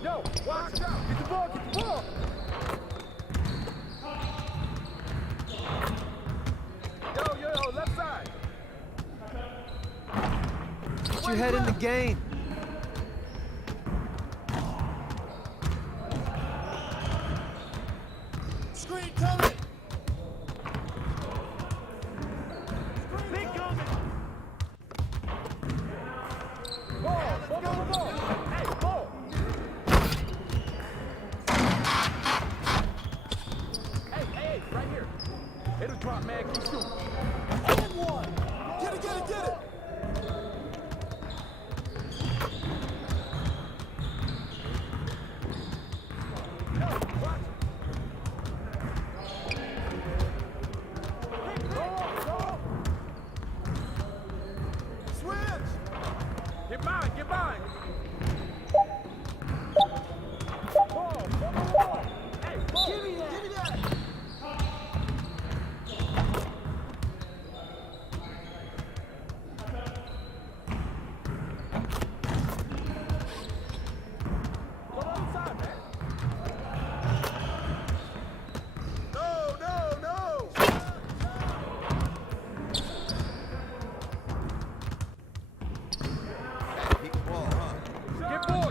Yo, watch out. Get the ball. Get the ball. Yo, left side. Get your head in the game. Screen coming. Screen coming. Ball. Hey, ball. Hey, right here. It'll drop, man. Keep shooting. And one. Get it. Get mine. Ball. Hey, ball. Give me that. Go inside, man. No.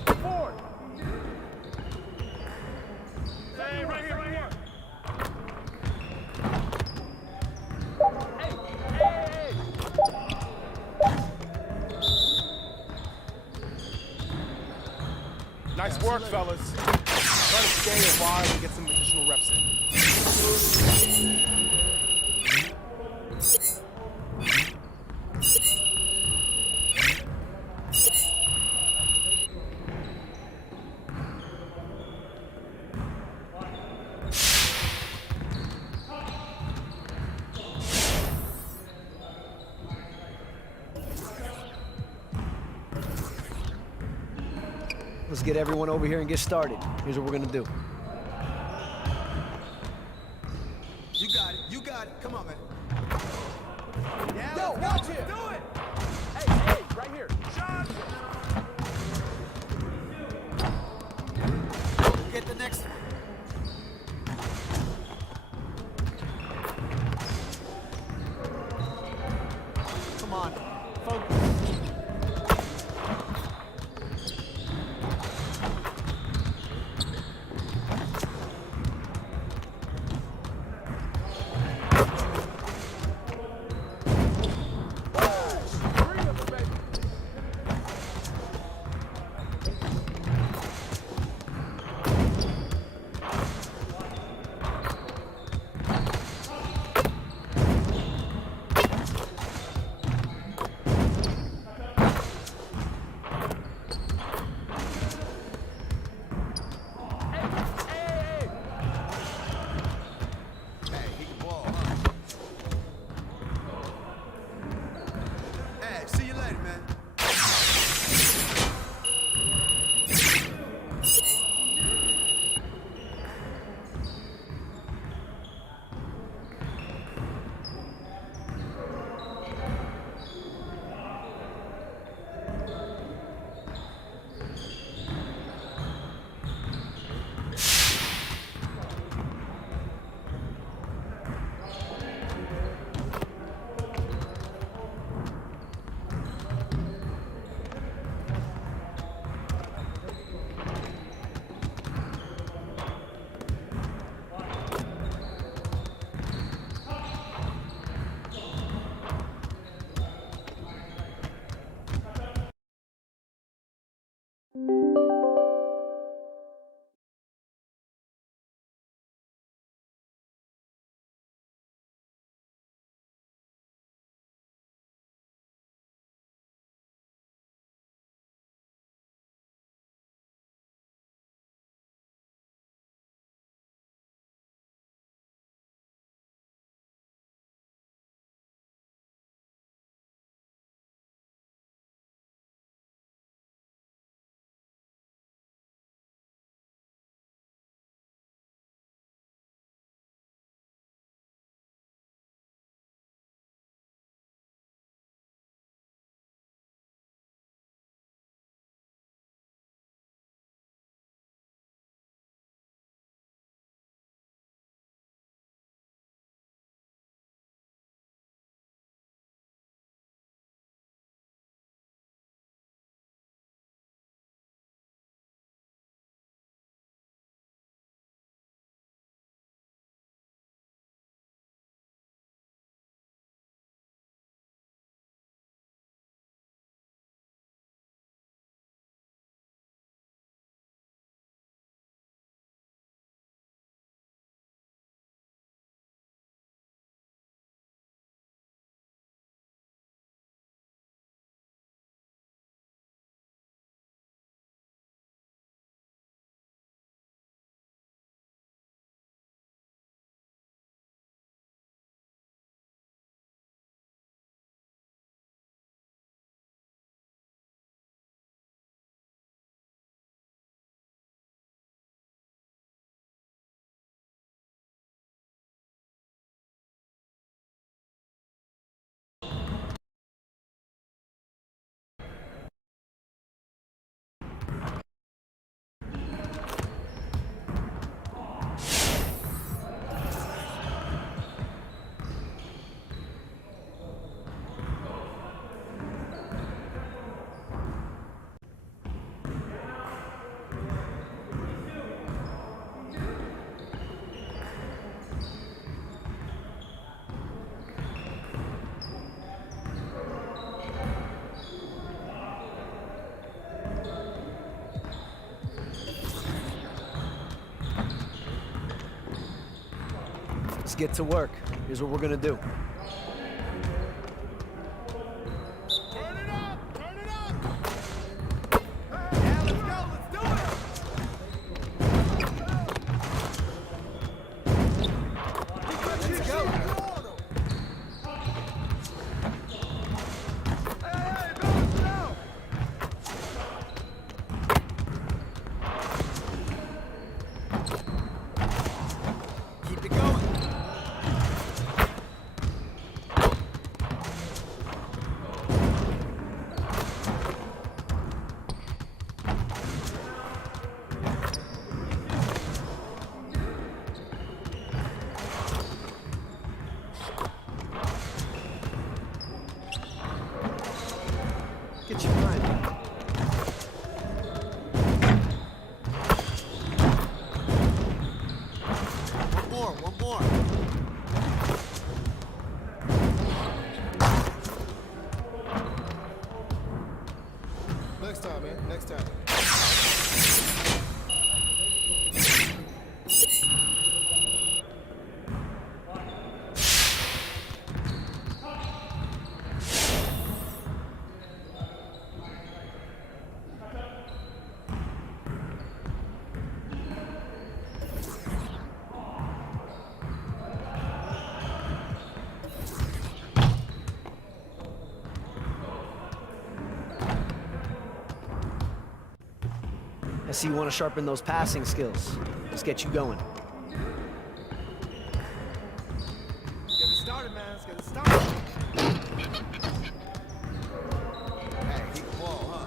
Get board. Hey, right here. Hey. Nice work, fellas. Try to stay wide and get some additional reps in. Let's get everyone over here and get started. Here's what we're gonna do. You got it. Come on, man. Yo, watch it. Do it. Hey, right here. Shot. Get the next one. Come on. Focus. get to work. Here's what we're gonna do. Get your mind. One more. Next time, man. Next time. I see you want to sharpen those passing skills. Let's get you going. Let's get it started, man. Let's get it started. Hey, keep the ball, huh?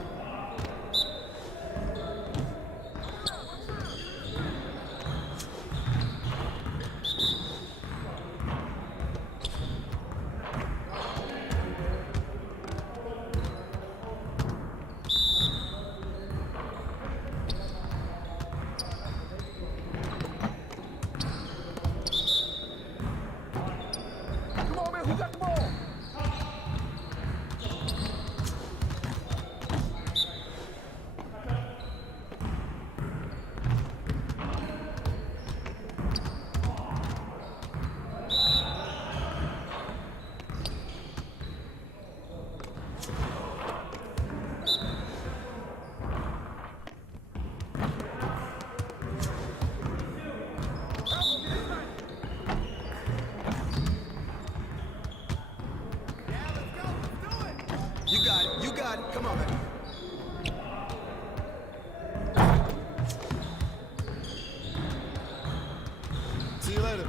Come on, man. Who got the ball? You got it. You got it. Come on, man. See you later.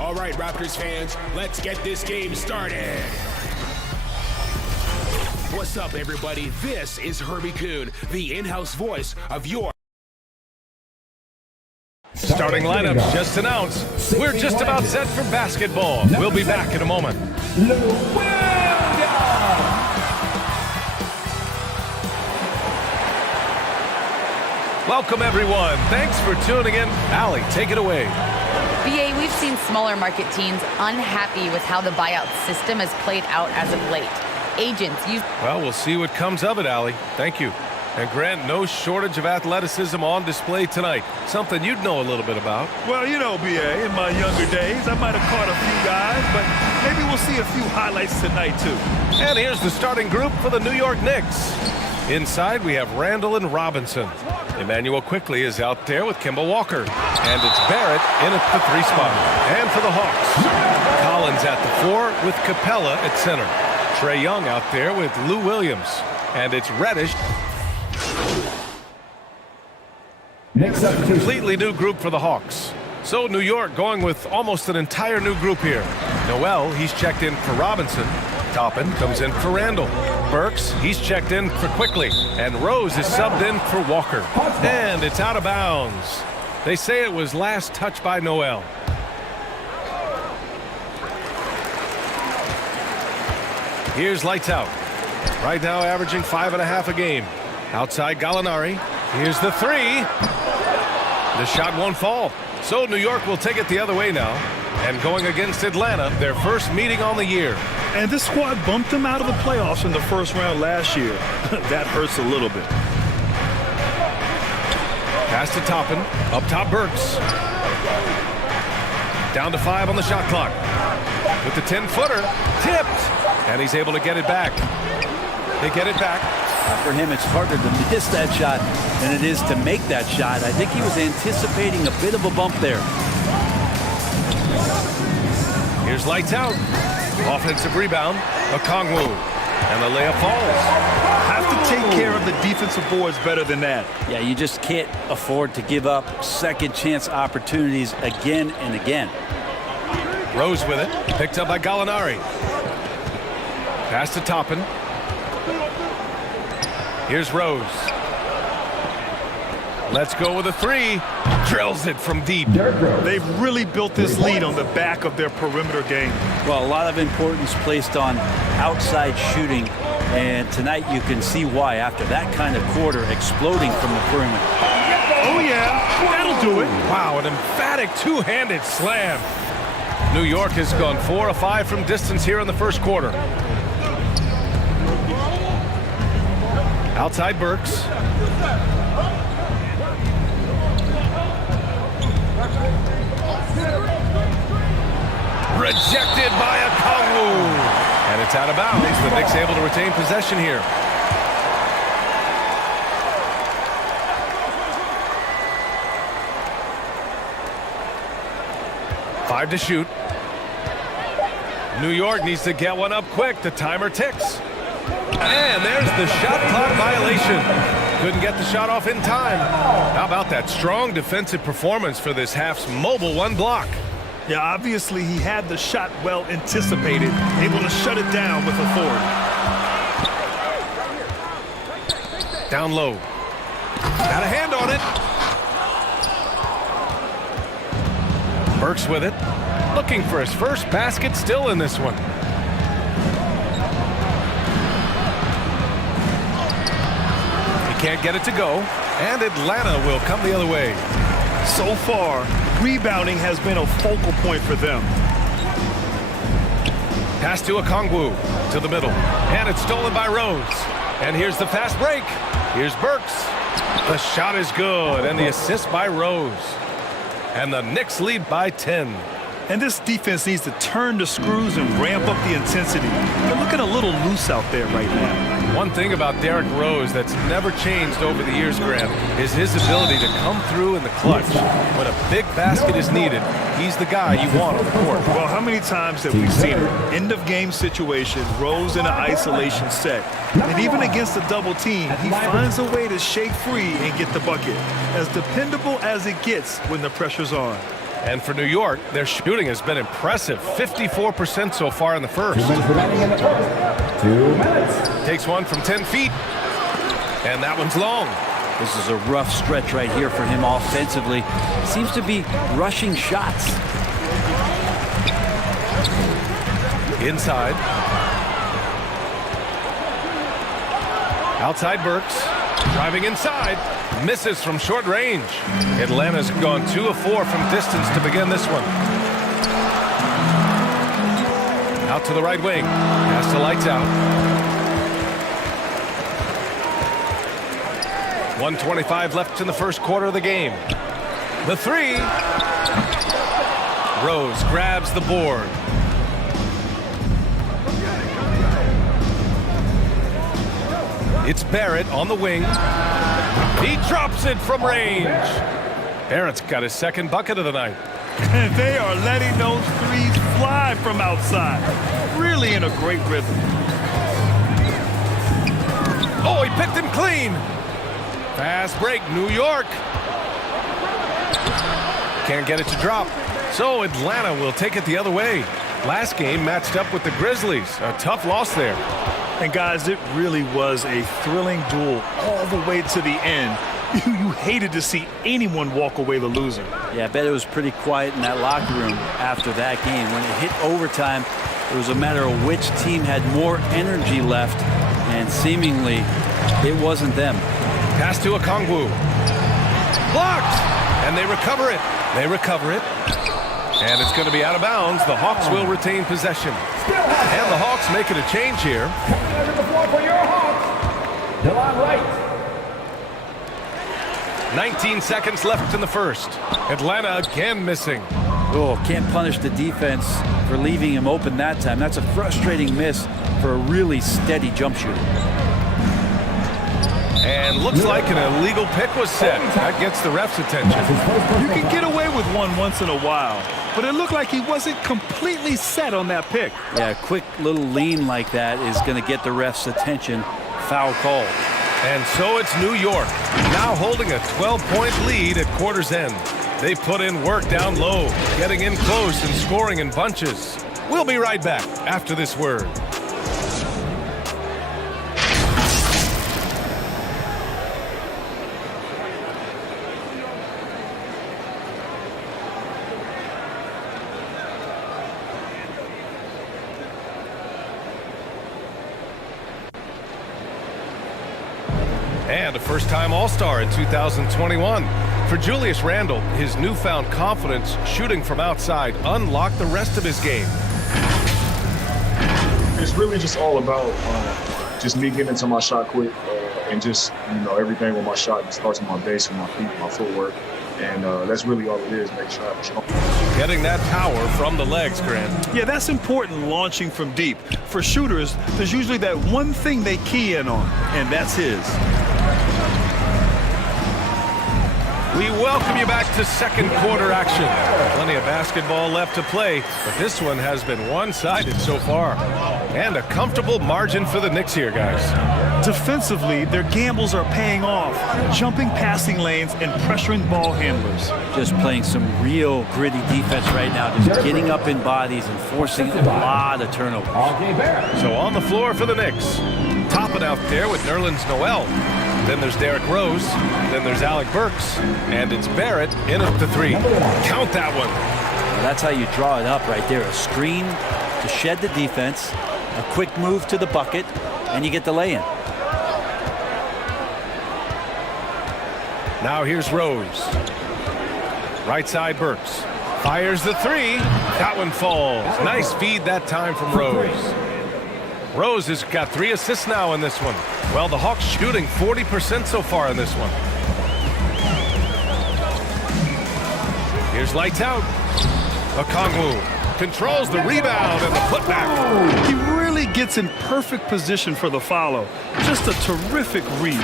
All right, Raptors fans, let's get this game started. What's up, everybody? This is Herbie Kuhn, the in-house voice of your Starting lineups just announced. We're just about set for basketball. We'll be back in a moment. Welcome, everyone. Thanks for tuning in. Allie, take it away. BA, we've seen smaller market teams unhappy with how the buyout system has played out as of late. Agents use... Well, we'll see what comes of it, Allie. Thank you. And Grant, no shortage of athleticism on display tonight. Something you'd know a little bit about. Well, you know, BA, in my younger days, I might have caught a few guys, but maybe we'll see a few highlights tonight, too. And here's the starting group for the New York Knicks. Inside, we have Randall and Robinson. Emmanuel Quickley is out there with Kemba Walker. And it's Barrett in at the 3 spot. And for the Hawks, Collins at the 4 with Capella at center. Trae Young out there with Lou Williams. And it's Reddish. Next up, Completely new group for the Hawks. So New York going with almost an entire new group here. Noel, he's checked in for Robinson. Toppin comes in for Randall. Burks, he's checked in for Quickley. And Rose is subbed in for Walker. And it's out of bounds. They say it was last touched by Noel. Here's lights out. Right now averaging 5.5 a game. Outside Gallinari. Here's the 3. The shot won't fall. So New York will take it the other way now. And going against Atlanta, their first meeting on the year. And this squad bumped them out of the playoffs in the first round last year. That hurts a little bit. Pass to Toppin. Up top, Burks. Down to 5 on the shot clock. With the 10-footer. Tipped. And he's able to get it back. They get it back. For him, it's harder to miss that shot than it is to make that shot. I think he was anticipating a bit of a bump there. Here's lights out. Offensive rebound. Okongwu. And the layup falls. Have to take care of the defensive boards better than that. Yeah, you just can't afford to give up second chance opportunities again and again. Rose with it. Picked up by Gallinari. Pass to Toppin. Here's Rose. Let's go with a 3. Drills it from deep. They've really built this lead on the back of their perimeter game. Well, a lot of importance placed on outside shooting, and tonight you can see why after that kind of quarter exploding from the perimeter. Oh, yeah. That'll do it. Wow, an emphatic two-handed slam. New York has gone 4 of 5 from distance here in the first quarter. Outside Burks. Rejected by Okongwu. And it's out of bounds. The Knicks able to retain possession here. Five to shoot. New York needs to get one up quick. The timer ticks. And there's the shot clock violation. Couldn't get the shot off in time. How about that strong defensive performance for this half's mobile 1 block? Yeah, obviously he had the shot well anticipated, able to shut it down with authority. Down low. Got a hand on it. Burks with it. Looking for his first basket, still in this one. Can't get it to go, and Atlanta will come the other way. So far, rebounding has been a focal point for them. Pass to Okongwu to the middle, and it's stolen by Rose. And here's the fast break. Here's Burks. The shot is good, and the assist by Rose. And the Knicks lead by 10. And this defense needs to turn the screws and ramp up the intensity. They're looking a little loose out there right now. One thing about Derrick Rose that's never changed over the years, Grant, is his ability to come through in the clutch. When a big basket is needed, he's the guy you want on the court. Well, how many times have we seen it? End-of-game situation, Rose in an isolation set. And even against a double team, he finds a way to shake free and get the bucket. As dependable as it gets when the pressure's on. And for New York, their shooting has been impressive. 54% so far in the first. 2 minutes remaining in the first. 2 minutes. Takes one from 10 feet. And that one's long. This is a rough stretch right here for him offensively. Seems to be rushing shots. Inside. Outside Burks. Driving inside. Misses from short range. Atlanta's gone 2 of 4 from distance to begin this one. Out to the right wing. Pass to Lights Out. 1:25 left in the first quarter of the game. The three. Rose grabs the board. It's Barrett on the wing. He drops it from range. Barrett's got his second bucket of the night. And they are letting those threes fly from outside. Really in a great rhythm. Oh, he picked him clean. Fast break, New York. Can't get it to drop. So Atlanta will take it the other way. Last game matched up with the Grizzlies. A tough loss there. And guys, it really was a thrilling duel all the way to the end. You hated to see anyone walk away the loser. Yeah, I bet it was pretty quiet in that locker room after that game. When it hit overtime, it was a matter of which team had more energy left, and seemingly it wasn't them. Pass to Okongwu. Blocked! And they recover it. They recover it. And it's going to be out of bounds. The Hawks will retain possession. And the Hawks making a change here. Coming the floor for your Hawks. Delon Wright. 19 seconds left in the first. Atlanta again missing. Oh, can't punish the defense for leaving him open that time. That's a frustrating miss for a really steady jump shooter. And looks like an illegal pick was set. That gets the ref's attention. You can get away with one once in a while, but it looked like he wasn't completely set on that pick. Yeah, a quick little lean like that is going to get the ref's attention. Foul call. And so it's New York, now holding a 12-point lead at quarter's end. They put in work down low, getting in close and scoring in bunches. We'll be right back after this word. And a first-time All-Star in 2021. For Julius Randle, his newfound confidence shooting from outside unlocked the rest of his game. It's really just all about just me getting into my shot quick and just, everything with my shot starts with my base, with my feet, my footwork. And that's really all it is, make sure I have a shot. Getting that power from the legs, Grant. Yeah, that's important launching from deep. For shooters, there's usually that one thing they key in on, and that's his. We welcome you back to second quarter action. Plenty of basketball left to play, but this one has been one-sided so far. And a comfortable margin for the Knicks here, guys. Defensively, their gambles are paying off, jumping passing lanes and pressuring ball handlers. Just playing some real gritty defense right now, just getting up in bodies and forcing a lot of turnovers. So on the floor for the Knicks. Topping out there with Nerlens Noel. Then there's Derrick Rose. Then there's Alec Burks. And it's Barrett in at the three. Count that one. Well, that's how you draw it up right there. A screen to shed the defense, a quick move to the bucket, and you get the lay-in. Now here's Rose. Right side Burks. Fires the three. That one falls. Nice feed that time from Rose. Rose has got 3 assists now in this one. Well, the Hawks shooting 40% so far in this one. Here's Lights Out. Okongwu controls the rebound and the putback. He really gets in perfect position for the follow. Just a terrific read.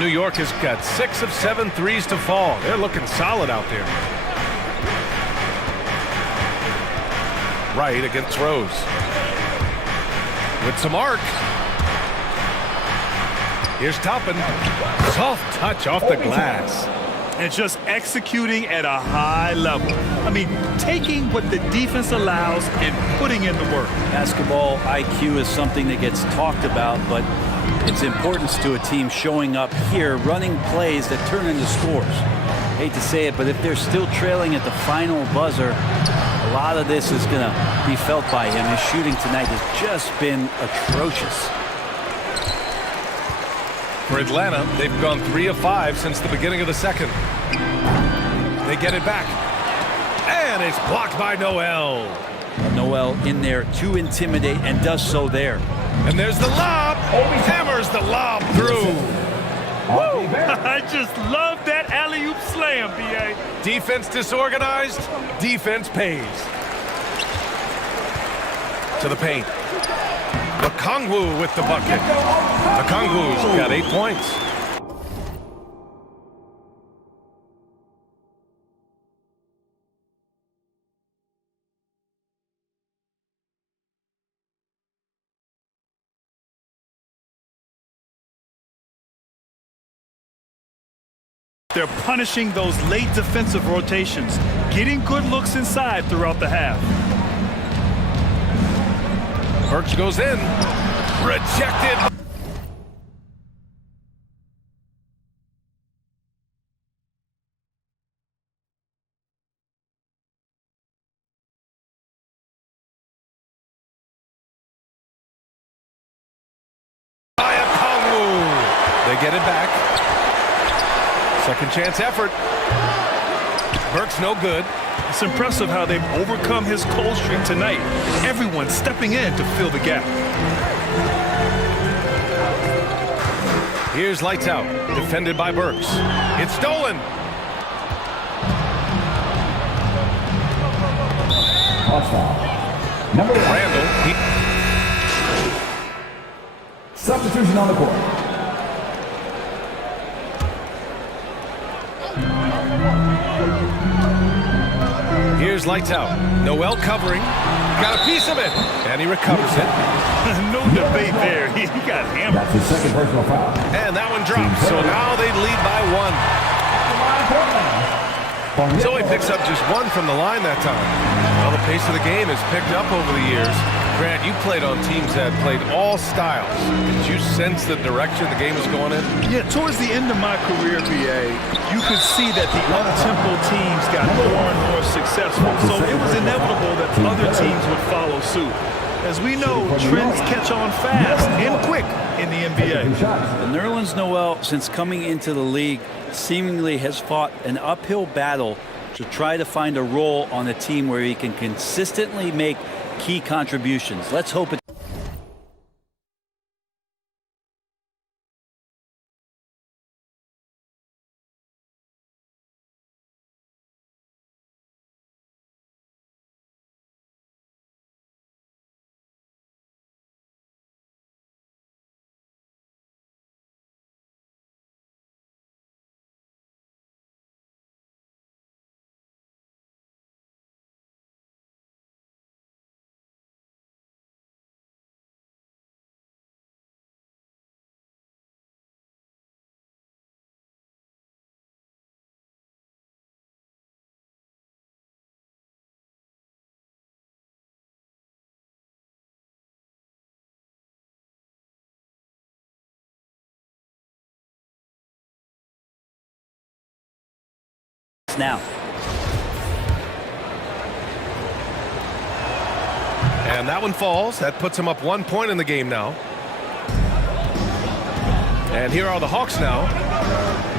New York has got 6 of 7 threes to fall. They're looking solid out there. Right against Rose. With some arc. Here's Toppin. Soft touch off the glass. And just executing at a high level. I mean, taking what the defense allows and putting in the work. Basketball IQ is something that gets talked about, but its importance to a team showing up here, running plays that turn into scores. Hate to say it, but if they're still trailing at the final buzzer, a lot of this is going to be felt by him. His shooting tonight has just been atrocious. For Atlanta, they've gone 3 of 5 since the beginning of the second. They get it back. And it's blocked by Noel. Noel in there to intimidate and does so there. And there's the lob. Hammers the lob through. Woo! I just love that alley-oop slam, B.A. Defense disorganized. Defense pays. To the paint. Okongwu with the bucket. Okongwu's got 8 points. They're punishing those late defensive rotations, getting good looks inside throughout the half. Burks goes in. Rejected. By Okongwu. They get it back. Second chance effort. Burks no good. It's impressive how they've overcome his cold streak tonight. Everyone stepping in to fill the gap. Here's Lights Out, defended by Burks. It's stolen. Number 1. Randall. Substitution on the court. Here's Lights Out. Noel covering. Got a piece of it. And he recovers it. No debate there. He got hammered. That's his second personal foul. And that one drops. So now they lead by 1. So he picks up just 1 from the line that time. Well, the pace of the game has picked up over the years. Grant, you played on teams that played all styles. Did you sense the direction the game was going in? Yeah, towards the end of my career, BA, you could see that the up-tempo teams got more and more successful. So it was inevitable that other teams would follow suit. As we know, trends catch on fast and quick in the NBA. Nerlens Noel, since coming into the league, seemingly has fought an uphill battle to try to find a role on a team where he can consistently make key contributions. Let's hope it. Now. And that one falls. That puts him up 1 point in the game now. And here are the Hawks now.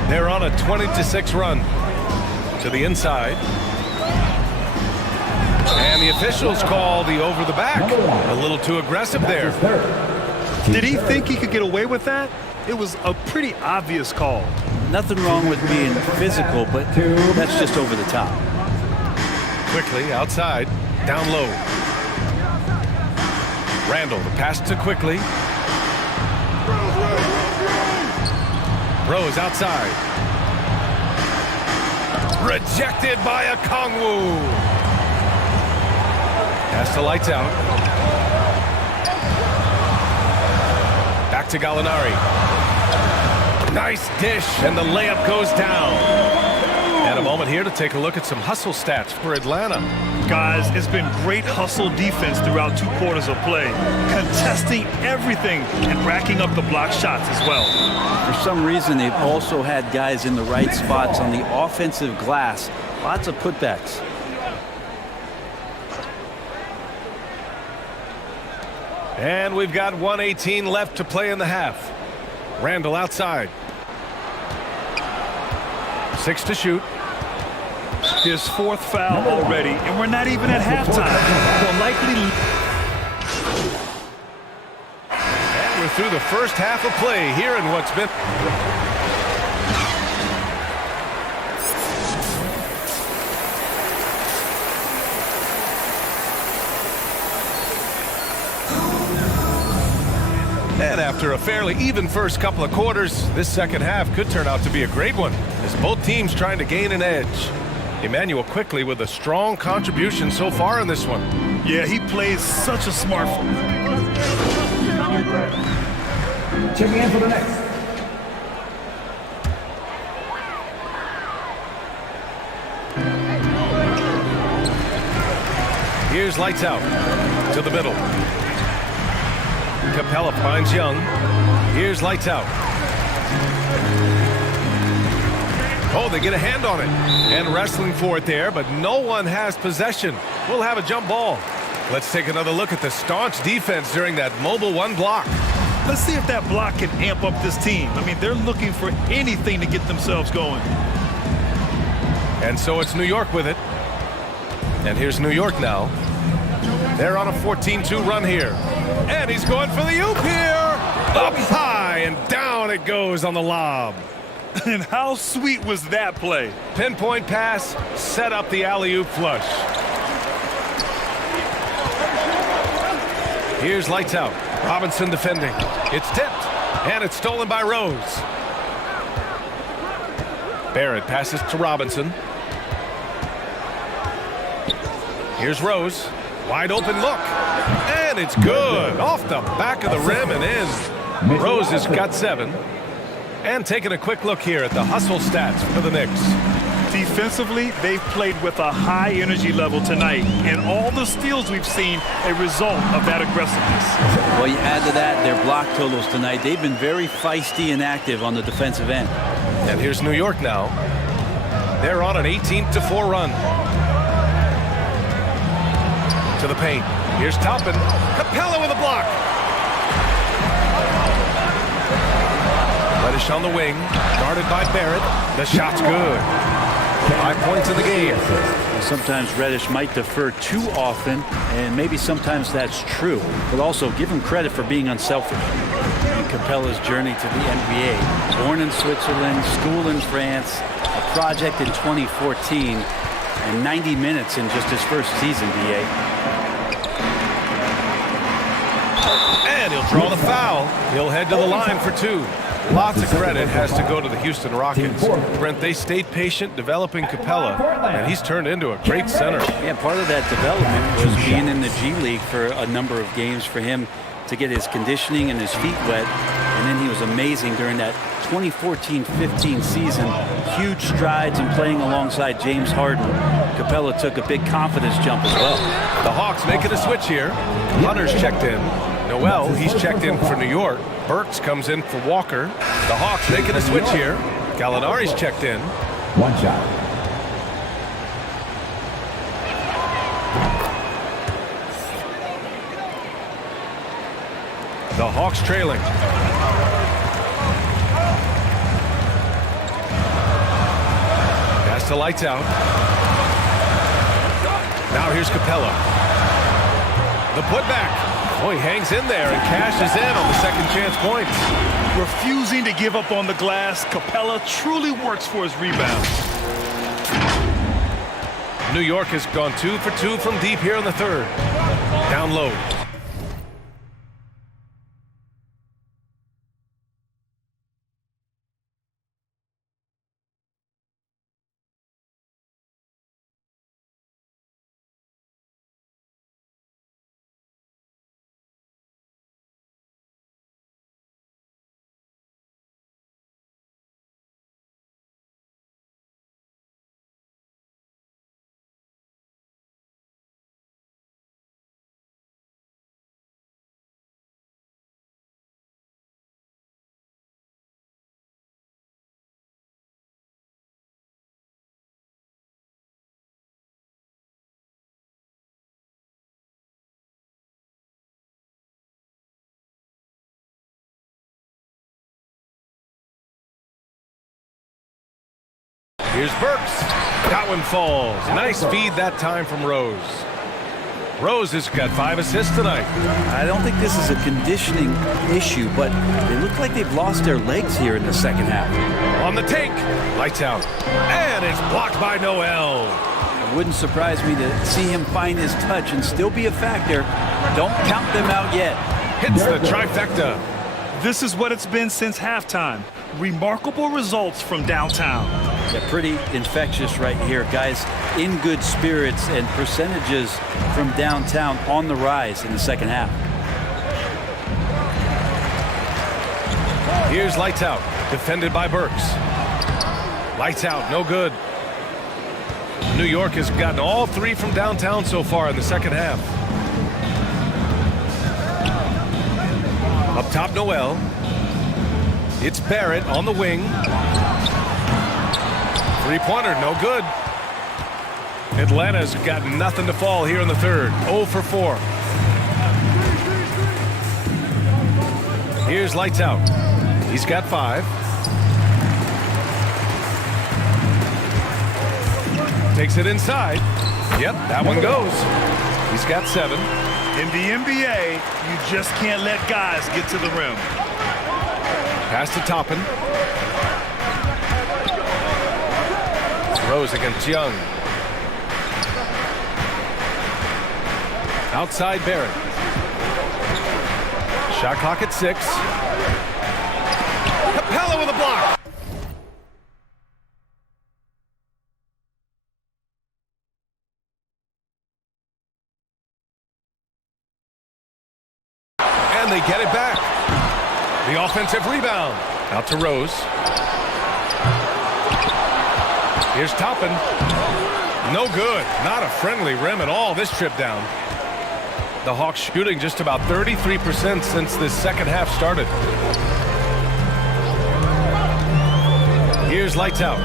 They're on a 20-6 run to the inside. And the officials call the over the back. A little too aggressive there. Did he think he could get away with that? It was a pretty obvious call. Nothing wrong with being physical, but that's just over the top. Quickly outside, down low. Randall, the pass to Quickly. Rose outside. Rejected by Okongwu. Pass to Lights Out. Back to Gallinari. Nice dish, and the layup goes down. And a moment here to take a look at some hustle stats for Atlanta. Guys, it's been great hustle defense throughout 2 quarters of play, contesting everything and racking up the block shots as well. For some reason, they've also had guys in the right spots on the offensive glass. Lots of putbacks. And we've got 1:18 left to play in the half. Randall outside. 6 to shoot. His 4th foul already, and we're not even at halftime. Well, likely. And we're through the first half of play here in what's been... And after a fairly even first couple of quarters, this second half could turn out to be a great one, as both teams trying to gain an edge. Emmanuel quickly with a strong contribution so far in this one. Yeah, he plays such a smart. Checking in for the next. Here's lights out to the middle. Capella finds Young. Here's lights out. Oh, they get a hand on it. And wrestling for it there, but no one has possession. We'll have a jump ball. Let's take another look at the staunch defense during that mobile 1 block. Let's see if that block can amp up this team. I mean, they're looking for anything to get themselves going. And so it's New York with it. And here's New York now. They're on a 14-2 run here. And he's going for the oop here. Up high and down it goes on the lob. And how sweet was that play? Pinpoint pass, set up the alley-oop flush. Here's lights out. Robinson defending. It's tipped, and it's stolen by Rose. Barrett passes to Robinson. Here's Rose. Wide open look. And it's good. Off the back of the rim and in. Rose has got 7. And taking a quick look here at the hustle stats for the Knicks. Defensively, they've played with a high energy level tonight, and all the steals we've seen a result of that aggressiveness. Well, you add to that their block totals tonight. They've been very feisty and active on the defensive end. And here's New York now. They're on an 18-4 run. To the paint. Here's Toppin. Capella with a block. Reddish on the wing, guarded by Barrett. The shot's good. 5 points in the game. Sometimes Reddish might defer too often, and maybe sometimes that's true. But also give him credit for being unselfish. And Capella's journey to the NBA. Born in Switzerland, school in France, a project in 2014, and 90 minutes in just his first season, DA. And he'll draw the foul. He'll head to the line for 2. Lots of credit has to go to the Houston Rockets. Brent, they stayed patient developing Capella, and he's turned into a great center. Yeah, part of that development was being in the G League for a number of games for him to get his conditioning and his feet wet. And then he was amazing during that 2014-15 season. Huge strides in playing alongside James Harden. Capella took a big confidence jump as well. The Hawks making a switch here. Hunter's checked in. Noel, he's checked in for New York. Burks comes in for Walker. The Hawks making a switch here. Gallinari's checked in. 1 shot. The Hawks trailing. Pass to lights out. Now here's Capella. The putback. Oh, he hangs in there and cashes in on the second chance points. Refusing to give up on the glass, Capella truly works for his rebounds. New York has gone 2 for 2 from deep here in the third. Down low. Here's Burks. That one falls. Nice feed that time from Rose. Rose has got 5 assists tonight. I don't think this is a conditioning issue, but they look like they've lost their legs here in the second half. On the take. Lights out. And it's blocked by Noel. It wouldn't surprise me to see him find his touch and still be a factor. Don't count them out yet. Hits the trifecta. This is what it's been since halftime. Remarkable results from downtown. Yeah, pretty infectious right here. Guys in good spirits and percentages from downtown on the rise in the second half. Here's Lights Out. Defended by Burks. Lights out. No good. New York has gotten all 3 from downtown so far in the second half. Up top, Noel. It's Barrett on the wing. Three-pointer, no good. Atlanta's got nothing to fall here in the third. 0 for 4. Here's Lights Out. He's got 5. Takes it inside. Yep, that one goes. He's got 7. In the NBA, you just can't let guys get to the rim. Pass to Toppin. It's Rose against Young. Outside Barrett. Shot clock at 6. Capella with a block. And they get it back. The offensive rebound. Out to Rose. Here's Toppin. No good. Not a friendly rim at all this trip down. The Hawks shooting just about 33% since this second half started. Here's Lights Out.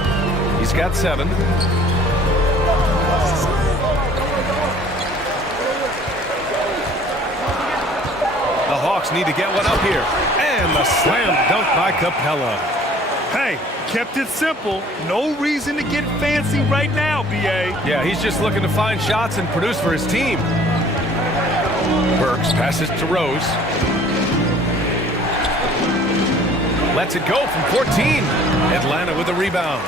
He's got 7. The Hawks need to get one up here. And the slam dunk by Capella. Hey, kept it simple. No reason to get fancy right now, B.A. Yeah, he's just looking to find shots and produce for his team. Burks passes to Rose. Lets it go from 14. Atlanta with a rebound.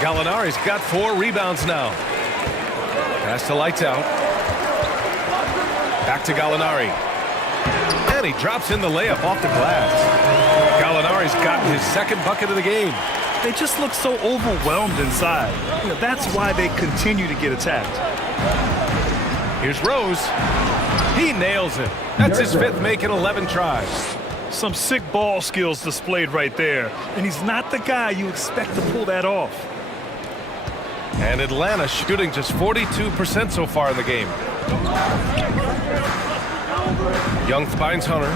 Gallinari's got 4 rebounds now. Pass to Lights Out. Back to Gallinari. And he drops in the layup off the glass. Gallinari's gotten his second bucket of the game. They just look so overwhelmed inside. You know, that's why they continue to get attacked. Here's Rose. He nails it. That's his 5th make in 11 tries. Some sick ball skills displayed right there. And he's not the guy you expect to pull that off. And Atlanta shooting just 42% so far in the game. Young finds Hunter.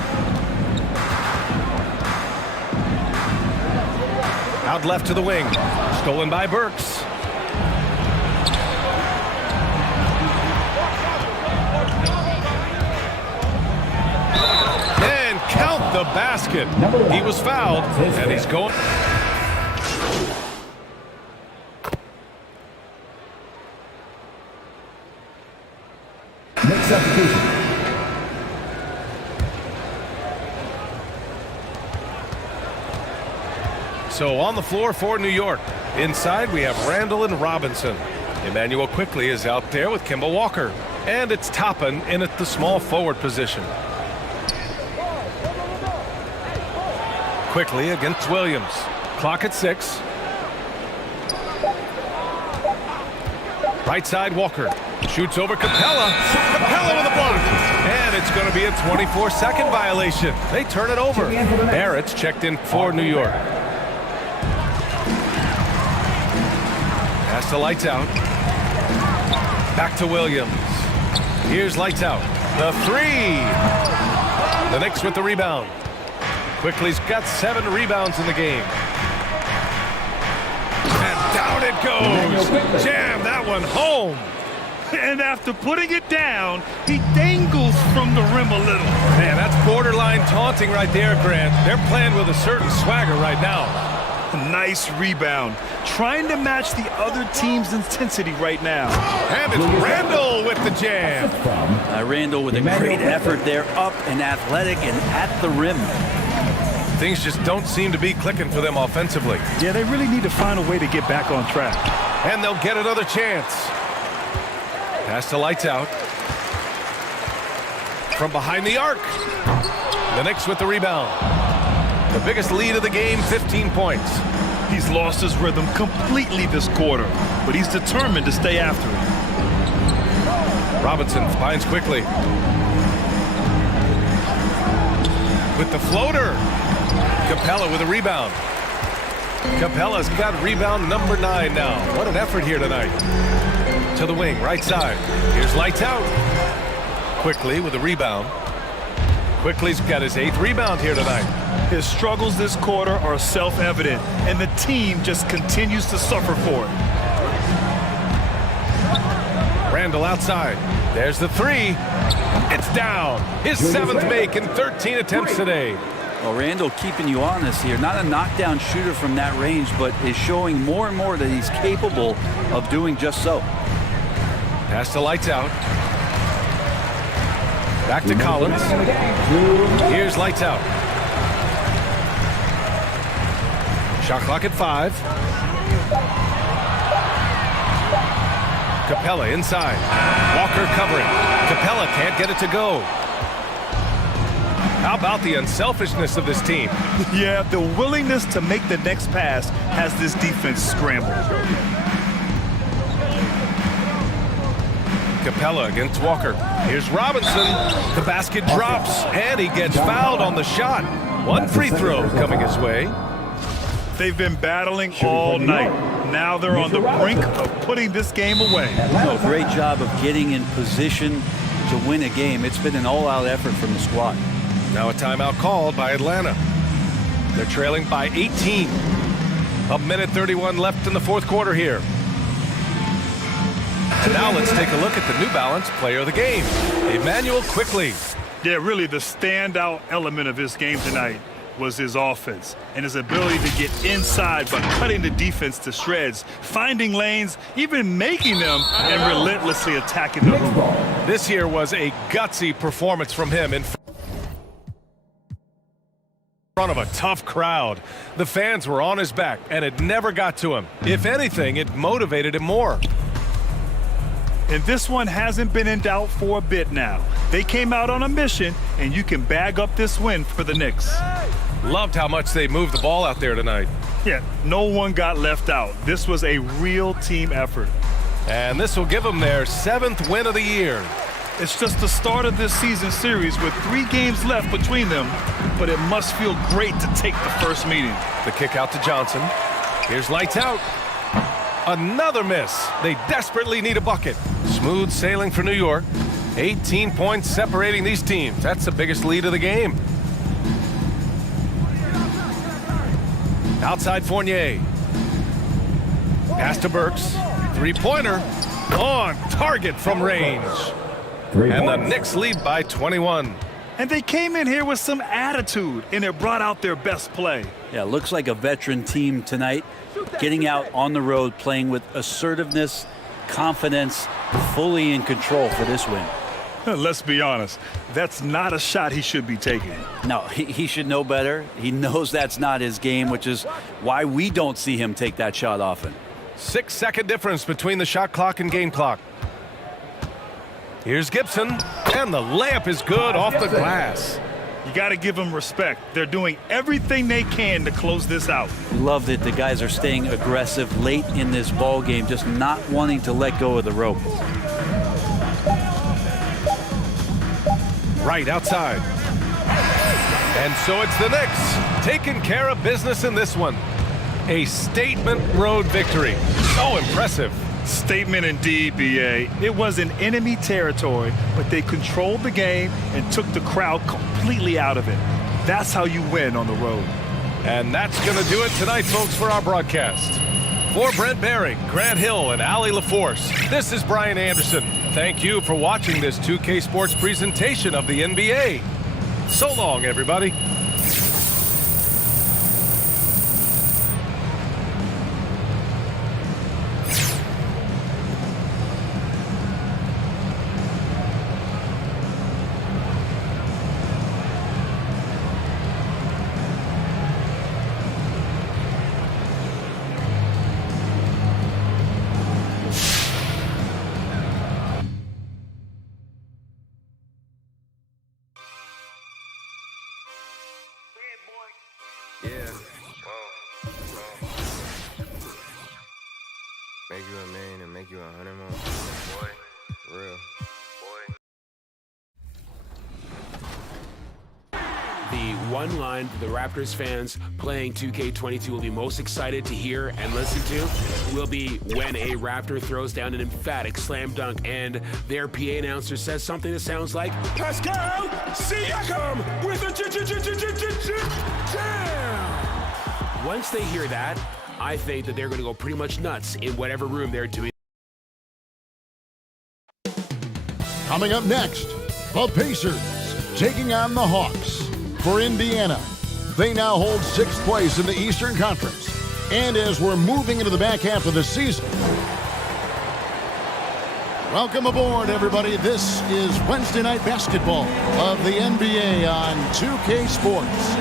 Out left to the wing. Stolen by Burks. And count the basket. He was fouled, and he's going. Next application. So on the floor for New York. Inside, we have Randall and Robinson. Emmanuel Quickly is out there with Kemba Walker. And it's Toppin in at the small forward position. Quickly against Williams. Clock at 6. Right side, Walker. Shoots over Capella. Capella with a block. And it's going to be a 24-second violation. They turn it over. Barrett's checked in for New York. Pass to Lights Out. Back to Williams. Here's Lights Out. The 3. The Knicks with the rebound. Quickly's got 7 rebounds in the game. And down it goes. Jam that one home. And after putting it down, he dangles from the rim a little. Man, that's borderline taunting right there, Grant. They're playing with a certain swagger right now. Nice rebound. Trying to match the other team's intensity right now. And it's Randall with the jam. Randall with a great effort there, up and athletic and at the rim. Things just don't seem to be clicking for them offensively. Yeah, they really need to find a way to get back on track. And they'll get another chance. Pass to Lights Out. From behind the arc. The Knicks with the rebound. The biggest lead of the game, 15 points. He's lost his rhythm completely this quarter, but he's determined to stay after it. Robinson finds quickly. With the floater. Capella with a rebound. Capella's got rebound number 9 now. What an effort here tonight. To the wing, right side. Here's Lights Out. Quickly with a rebound. Quickly's got his 8th rebound here tonight. His struggles this quarter are self-evident, and the team just continues to suffer for it. Randall outside. There's the 3. It's down. His 7th make in 13 attempts today. Well, Randall keeping you honest here. Not a knockdown shooter from that range, but is showing more and more that he's capable of doing just so. Pass to Lights Out. Back to Collins. Here's Lights Out. Shot clock at 5. Capella inside. Walker covering. Capella can't get it to go. How about the unselfishness of this team? Yeah, the willingness to make the next pass has this defense scrambled. Capella against Walker. Here's Robinson. The basket drops, and he gets fouled on the shot. One free throw coming his way. They've been battling all night. Now they're on the brink of putting this game away. Oh, great job of getting in position to win a game. It's been an all-out effort from the squad. Now a timeout called by Atlanta. They're trailing by 18. A minute 31 left in the 4th quarter here. And now let's take a look at the New Balance player of the game, Emmanuel Quickley. Yeah, really the standout element of his game tonight was his offense and his ability to get inside by cutting the defense to shreds, finding lanes, even making them, and relentlessly attacking the hoop. This here was a gutsy performance from him in front of a tough crowd. The fans were on his back, and it never got to him. If anything, it motivated him more. And this one hasn't been in doubt for a bit now. They came out on a mission, and you can bag up this win for the Knicks. Loved how much they moved the ball out there tonight. Yeah, no one got left out. This was a real team effort. And this will give them their 7th win of the year. It's just the start of this season series with 3 games left between them, but it must feel great to take the first meeting. The kick out to Johnson. Here's Lights Out. Another miss. They desperately need a bucket. Smooth sailing for New York. 18 points separating these teams. That's the biggest lead of the game. Outside Fournier. Pass to Burks. 3-pointer. On target from range. And the Knicks lead by 21. And they came in here with some attitude, and it brought out their best play. Yeah, looks like a veteran team tonight. Getting out on the road, playing with assertiveness, confidence, fully in control for this win. Let's be honest, that's not a shot he should be taking. No, he should know better. He knows that's not his game, which is why we don't see him take that shot often. 6-second difference between the shot clock and game clock. Here's Gibson, and the layup is good off the glass. You got to give them respect. They're doing everything they can to close this out. Love that the guys are staying aggressive late in this ball game, just not wanting to let go of the rope. Right outside. And so it's the Knicks taking care of business in this one. A statement road victory. So impressive. Statement indeed, B.A. It was in enemy territory, but they controlled the game and took the crowd completely out of it. That's how you win on the road. And that's going to do it tonight, folks, for our broadcast. For Brent Barry, Grant Hill, and Allie LaForce, this is Brian Anderson. Thank you for watching this 2K Sports presentation of the NBA. So long, everybody. Make you $1 million and make you 100 more. Boy, real. The one line the Raptors fans playing 2K22 will be most excited to hear and listen to will be when a Raptor throws down an emphatic slam dunk and their PA announcer says something that sounds like, Pascal Siakam with a jam! Once they hear that, I think that they're going to go pretty much nuts in whatever room they're doing. Coming up next, the Pacers taking on the Hawks. For Indiana, they now hold 6th place in the Eastern Conference. And as we're moving into the back half of the season, welcome aboard, everybody. This is Wednesday Night Basketball of the NBA on 2K Sports.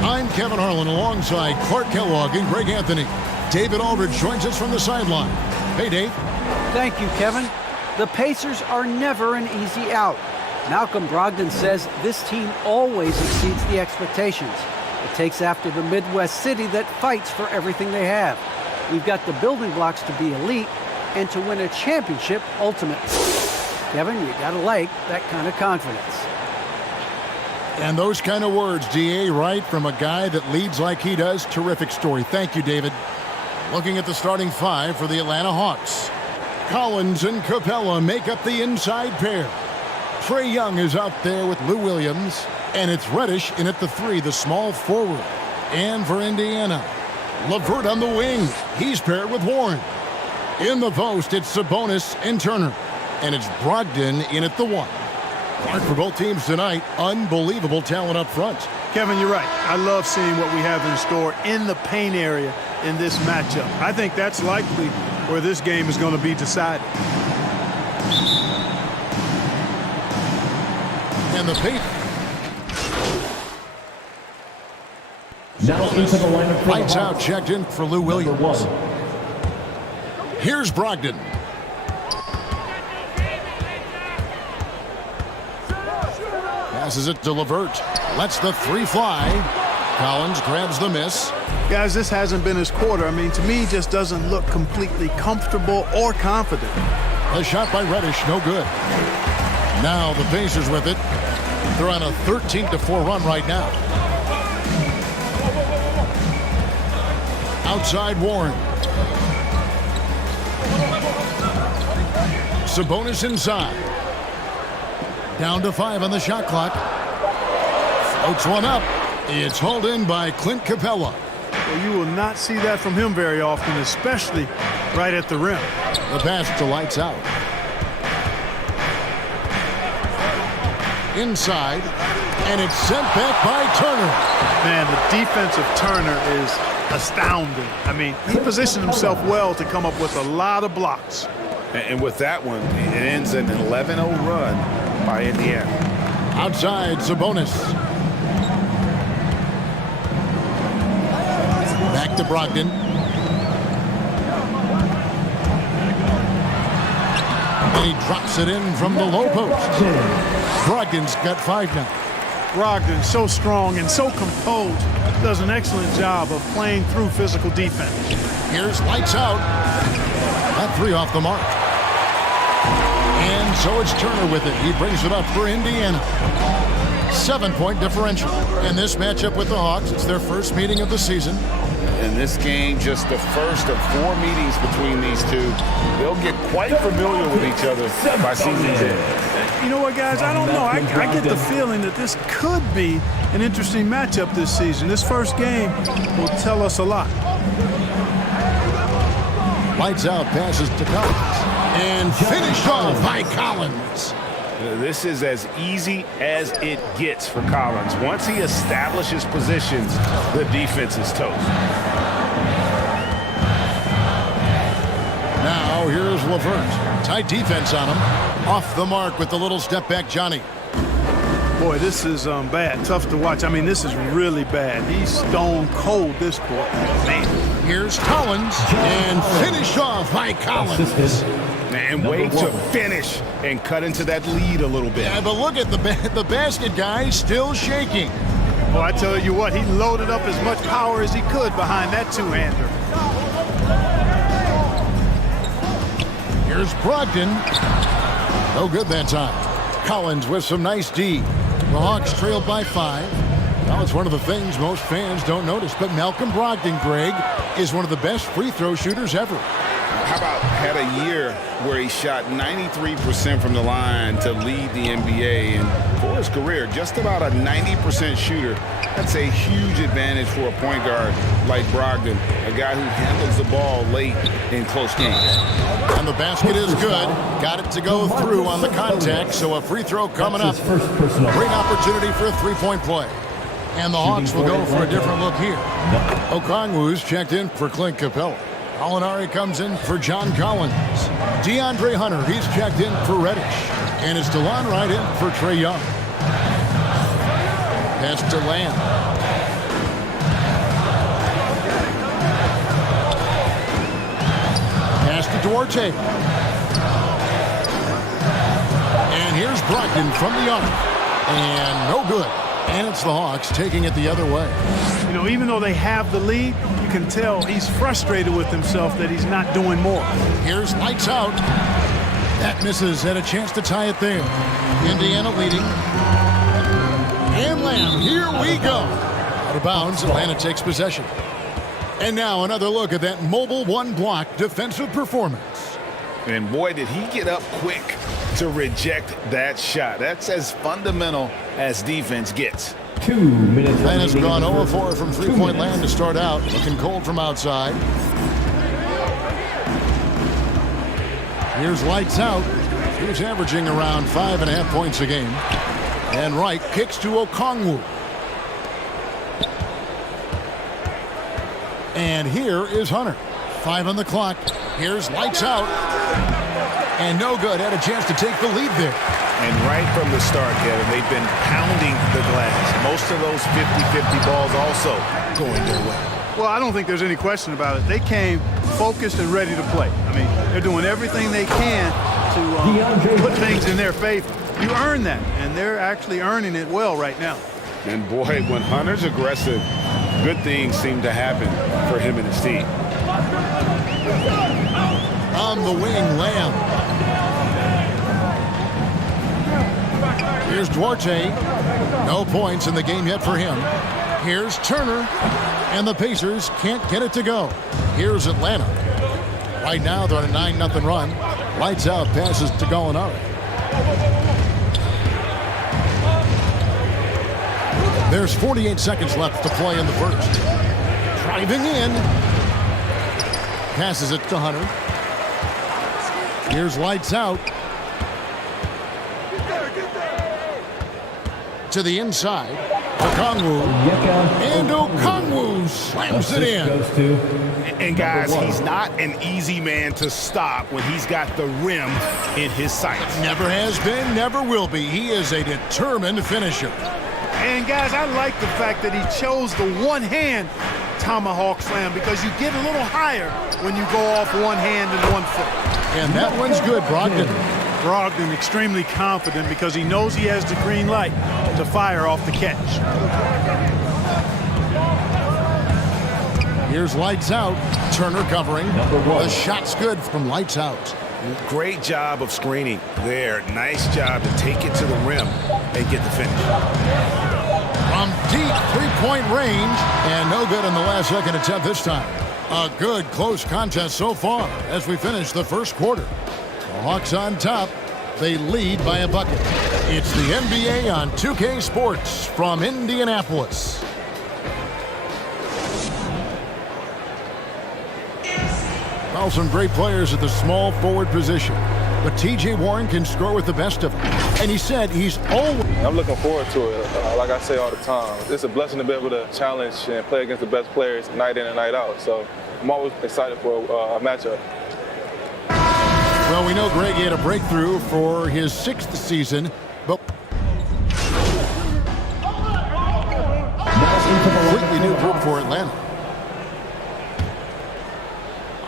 I'm Kevin Harlan alongside Clark Kellogg and Greg Anthony. David Aldridge joins us from the sideline. Hey, Dave. Thank you, Kevin. The Pacers are never an easy out. Malcolm Brogdon says this team always exceeds the expectations. It takes after the Midwest city that fights for everything they have. We've got the building blocks to be elite and to win a championship ultimately. Kevin, you gotta like that kind of confidence. And those kind of words, DA, right from a guy that leads like he does. Terrific story. Thank you, David. Looking at the starting 5 for the Atlanta Hawks. Collins and Capella make up the inside pair. Trae Young is out there with Lou Williams, and it's Reddish in at the 3, the small forward. And for Indiana, LeVert on the wing. He's paired with Warren. In the post, it's Sabonis and Turner, and it's Brogdon in at the 1. Clark, for both teams tonight, unbelievable talent up front. Kevin, you're right. I love seeing what we have in store in the paint area in this matchup. I think that's likely where this game is going to be decided. And the paint. Now into the lineup for Lights out, checked in for Lou Williams. Here's Brogdon. Passes it to LeVert. Lets the 3 fly. Collins grabs the miss. Guys, this hasn't been his quarter. I mean, to me, just doesn't look completely comfortable or confident. A shot by Reddish, no good. Now the Pacers with it. They're on a 13-4 run right now. Outside Warren. Sabonis inside. Down to 5 on the shot clock. Floats one up. It's hauled in by Clint Capella. Well, you will not see that from him very often, especially right at the rim. The pass to Lights out. Inside, and it's sent back by Turner. Man, the defense of Turner is astounding. I mean, he positioned himself well to come up with a lot of blocks. And with that one, it ends an 11-0 run by Indiana. Outside, Sabonis. Back to Brogdon. And he drops it in from the low post. Brogdon's got 5 now. Brogdon, so strong and so composed, does an excellent job of playing through physical defense. Here's Lights out. That 3 off the mark. And so it's Turner with it. He brings it up for Indiana. 7-point differential. In this matchup with the Hawks, it's their first meeting of the season. In this game, just the first of 4 meetings between these two. They'll get quite familiar with each other by season end. You know what, guys? I don't know. I get the feeling that this could be an interesting matchup this season. This first game will tell us a lot. Lights out, passes to Collins. And finished off by Collins. This is as easy as it gets for Collins. Once he establishes positions, the defense is toast. Now here's LeVert. Tight defense on him. Off the mark with the little step back, Johnny. Boy, this is bad. Tough to watch. I mean, this is really bad. He's stone cold this quarter. Man. Here's Collins. And finished off by Collins. And way to finish and cut into that lead a little bit. Yeah, but look at the basket guy still shaking. Well, I tell you what, he loaded up as much power as he could behind that two-hander. Here's Brogdon. No good that time. Collins with some nice D. The Hawks trailed by 5. Now, it's one of the things most fans don't notice, but Malcolm Brogdon, Greg, is one of the best free throw shooters ever. How about had a year where he shot 93% from the line to lead the NBA, and for his career, just about a 90% shooter. That's a huge advantage for a point guard like Brogdon, a guy who handles the ball late in close games. And the basket is good. Got it to go through on the contact, so a free throw coming up. Great opportunity for a three-point play. And the Hawks will go for a different look here. Okongwu's checked in for Clint Capella. Alinari comes in for John Collins. DeAndre Hunter, he's checked in for Reddish. And it's DeLon Wright in for Trae Young. Pass to Lamb. Pass to Duarte. And here's Brogdon from the arc. And no good. And it's the Hawks taking it the other way. You know, even though they have the lead, you can tell he's frustrated with himself that he's not doing more. Here's lights out. That misses, had a chance to tie it there. Indiana leading. And Lamb, here we go. Out of bounds, Atlanta takes possession. And now another look at that mobile one-block defensive performance. And boy, did he get up quick to reject that shot. That's as fundamental as defense gets. 2 minutes. Atlanta's gone 0-4 from three-point land to start out. Looking cold from outside. Here's lights out. He's averaging around 5.5 points a game. And Wright kicks to Okongwu. And here is Hunter. 5 on the clock. Here's lights out. And no good. Had a chance to take the lead there. And right from the start, Kevin, they've been pounding the glass. Most of those 50-50 balls also going their way. Well, I don't think there's any question about it. They came focused and ready to play. I mean, they're doing everything they can to put things in their favor. You earn that, and they're actually earning it well right now. And boy, when Hunter's aggressive, good things seem to happen for him and his team. On the wing, Lamb. Here's Duarte. No points in the game yet for him. Here's Turner. And the Pacers can't get it to go. Here's Atlanta. Right now they're on a 9-0 run. Lights out, passes to Gallinari. There's 48 seconds left to play in the first. Driving in. Passes it to Hunter. Here's lights out. To the inside. Okongwu. And Okongwu slams it in. And guys, he's not an easy man to stop when he's got the rim in his sights. Never has been, never will be. He is a determined finisher. And guys, I like the fact that he chose the one-hand tomahawk slam because you get a little higher when you go off one hand and 1 foot. And that one's good, Brogdon. Brogdon extremely confident because he knows he has the green light to fire off the catch. Here's lights out. Turner covering. The shot's good from lights out. Great job of screening there. Nice job to take it to the rim and get the finish. From deep three-point range, and no good in the last second attempt this time. A good close contest so far as we finish the first quarter. The Hawks on top. They lead by a bucket. It's the NBA on 2K Sports from Indianapolis. Well, some great players at the small forward position. But T.J. Warren can score with the best of them. And he said he's always... I'm looking forward to it. Like I say all the time, it's a blessing to be able to challenge and play against the best players night in and night out. So I'm always excited for a matchup. Well, we know Greg had a breakthrough for his 6th season, but completely new group for Atlanta.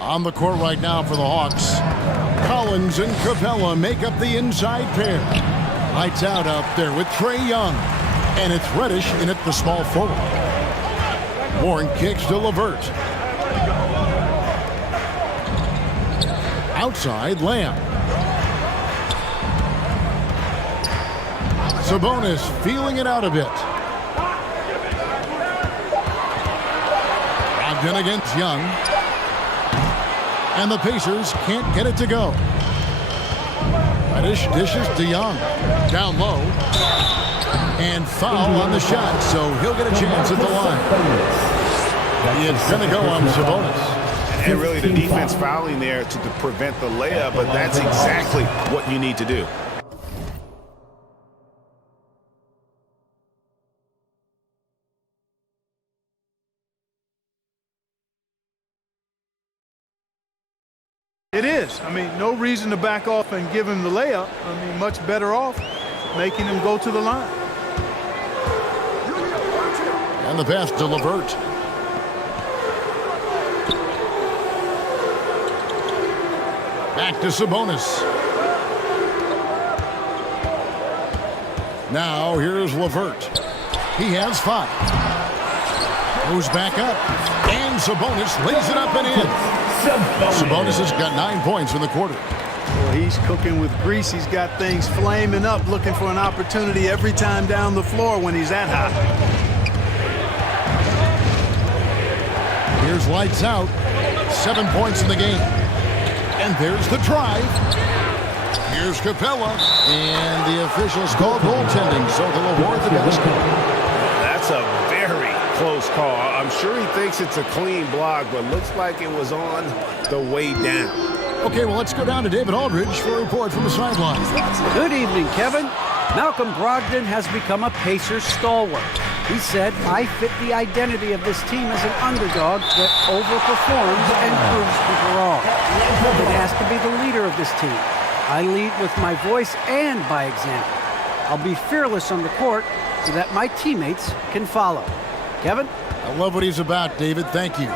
On the court right now for the Hawks, Collins and Capella make up the inside pair. Lights out there with Trae Young, and it's Reddish in at the small forward. Warren kicks to LeVert. Outside, Lamb. Sabonis feeling it out a bit. Brogdon against Young. And the Pacers can't get it to go. Reddish dishes to Young. Down low. And foul on the shot, so he'll get a chance at the line. It's going to go on Sabonis. And really the defense fouling there to prevent the layup, but that's exactly what you need to do. It is. I mean, no reason to back off and give him the layup. I mean, much better off making him go to the line. And the pass to LeVert. Back to Sabonis. Now here's LeVert. He has 5. Goes back up. And Sabonis lays it up and in. Sabonis has got 9 points in the quarter. Well, he's cooking with grease. He's got things flaming up, looking for an opportunity every time down the floor when he's that hot. Here's lights out. 7 points in the game. And there's the drive. Here's Capella. And the officials call goaltending, so they'll award the basket. That's a very close call. I'm sure he thinks it's a clean block, but looks like it was on the way down. Okay, well, let's go down to David Aldridge for a report from the sidelines. Good evening, Kevin. Malcolm Brogdon has become a Pacers stalwart. He said, I fit the identity of this team as an underdog that overperforms and proves people wrong. I've been asked to be the leader of this team. I lead with my voice and by example. I'll be fearless on the court so that my teammates can follow. Kevin? I love what he's about, David. Thank you.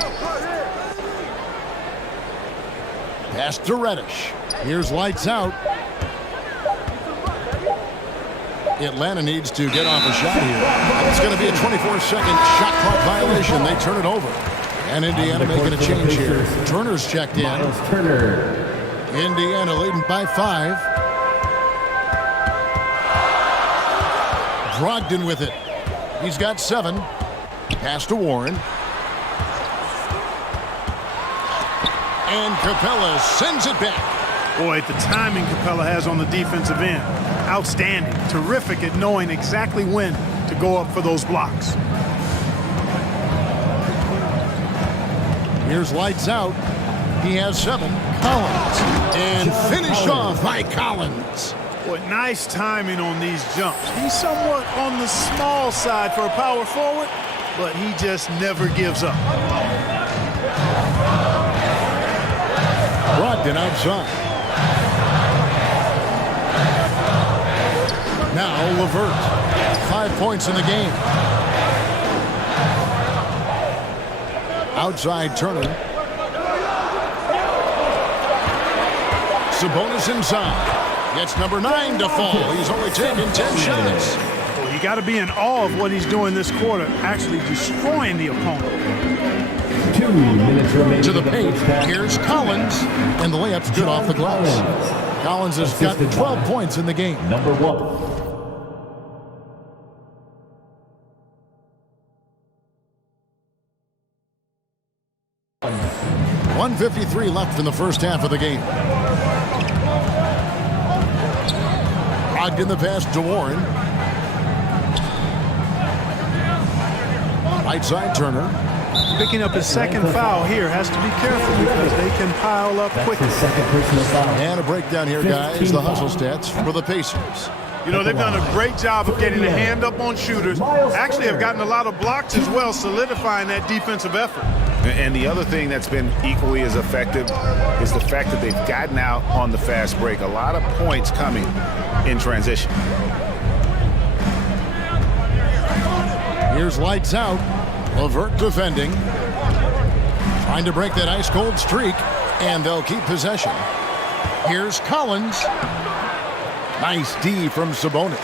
Pass to Reddish. Here's lights out. Atlanta needs to get off a shot here. It's going to be a 24-second shot clock violation. They turn it over. And Indiana making a change here. Turner's checked in. Indiana leading by 5. Brogdon with it. He's got 7. Pass to Warren. And Capella sends it back. Boy, the timing Capella has on the defensive end. Outstanding. Terrific at knowing exactly when to go up for those blocks. Here's lights out. He has 7. Collins. And finished off by Collins. Boy, nice timing on these jumps. He's somewhat on the small side for a power forward, but he just never gives up. Brogdon outside. Now LeVert. 5 points in the game. Outside Turner. Sabonis inside. Gets number 9 to fall. He's only taken 10 shots. Well, you got to be in awe of what he's doing this quarter, actually destroying the opponent. 2 minutes remaining. To the paint. Here's Collins. And the layup's good off the glass. Collins has got 12 points in the game. Number 1. 1:53 left in the first half of the game. Brogdon the pass to Warren. Right side Turner. Picking up his second foul here. Has to be careful because they can pile up quickly. And a breakdown here, guys. The hustle stats for the Pacers. You know, they've done a great job of getting a hand up on shooters. Actually have gotten a lot of blocks as well, solidifying that defensive effort. And the other thing that's been equally as effective is the fact that they've gotten out on the fast break. A lot of points coming in transition. Here's lights out. LeVert defending. Trying to break that ice-cold streak. And they'll keep possession. Here's Collins. Nice D from Sabonis.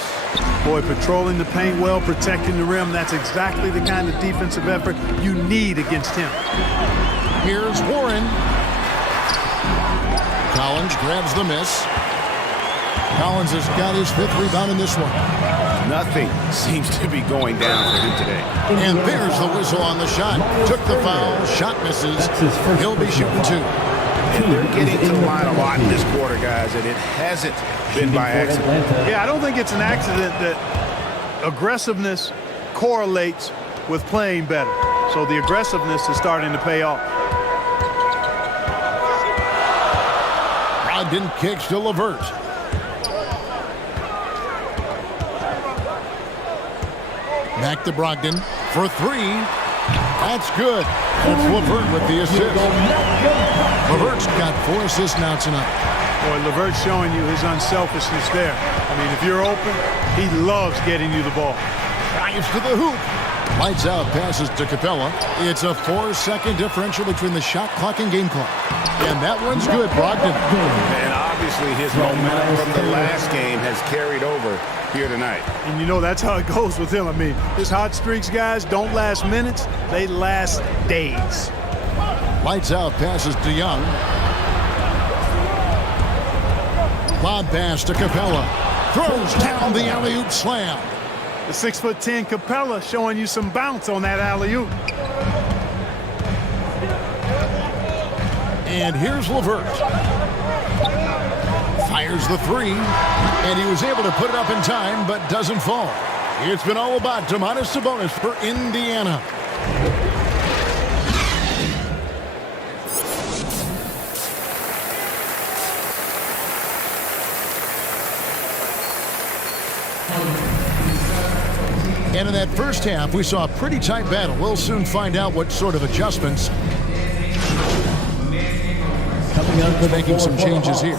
Boy, patrolling the paint well, protecting the rim. That's exactly the kind of defensive effort you need against him. Here's Warren. Collins grabs the miss. Collins has got his 5th rebound in this one. Nothing seems to be going down for him today. And there's the whistle on the shot. Took the foul. Shot misses. He'll be shooting 2. And they're getting to the line a lot in this quarter, guys, and it hasn't been by accident. Yeah, I don't think it's an accident that aggressiveness correlates with playing better. So the aggressiveness is starting to pay off. Brogdon kicks to LeVert. Back to Brogdon for 3. That's good. That's LeVert with the assist. LeVert's got 4 assists now tonight. Boy, LeVert's showing you his unselfishness there. I mean, if you're open, he loves getting you the ball. Drives to the hoop. Lights out, passes to Capella. It's a 4-second differential between the shot clock and game clock. And that one's good, Brogdon. And obviously his momentum from the last game has carried over here tonight. And you know that's how it goes with him. I mean, his hot streaks, guys, don't last minutes. They last days. Lights out, passes to Young. Lob pass to Capella. Throws down the alley-oop slam. The 6'10" Capella showing you some bounce on that alley-oop. And here's LeVert. Fires the 3, and he was able to put it up in time, but doesn't fall. It's been all about Domantas Sabonis for Indiana. And in that first half, we saw a pretty tight battle. We'll soon find out what sort of adjustments. Coming up, making some changes here.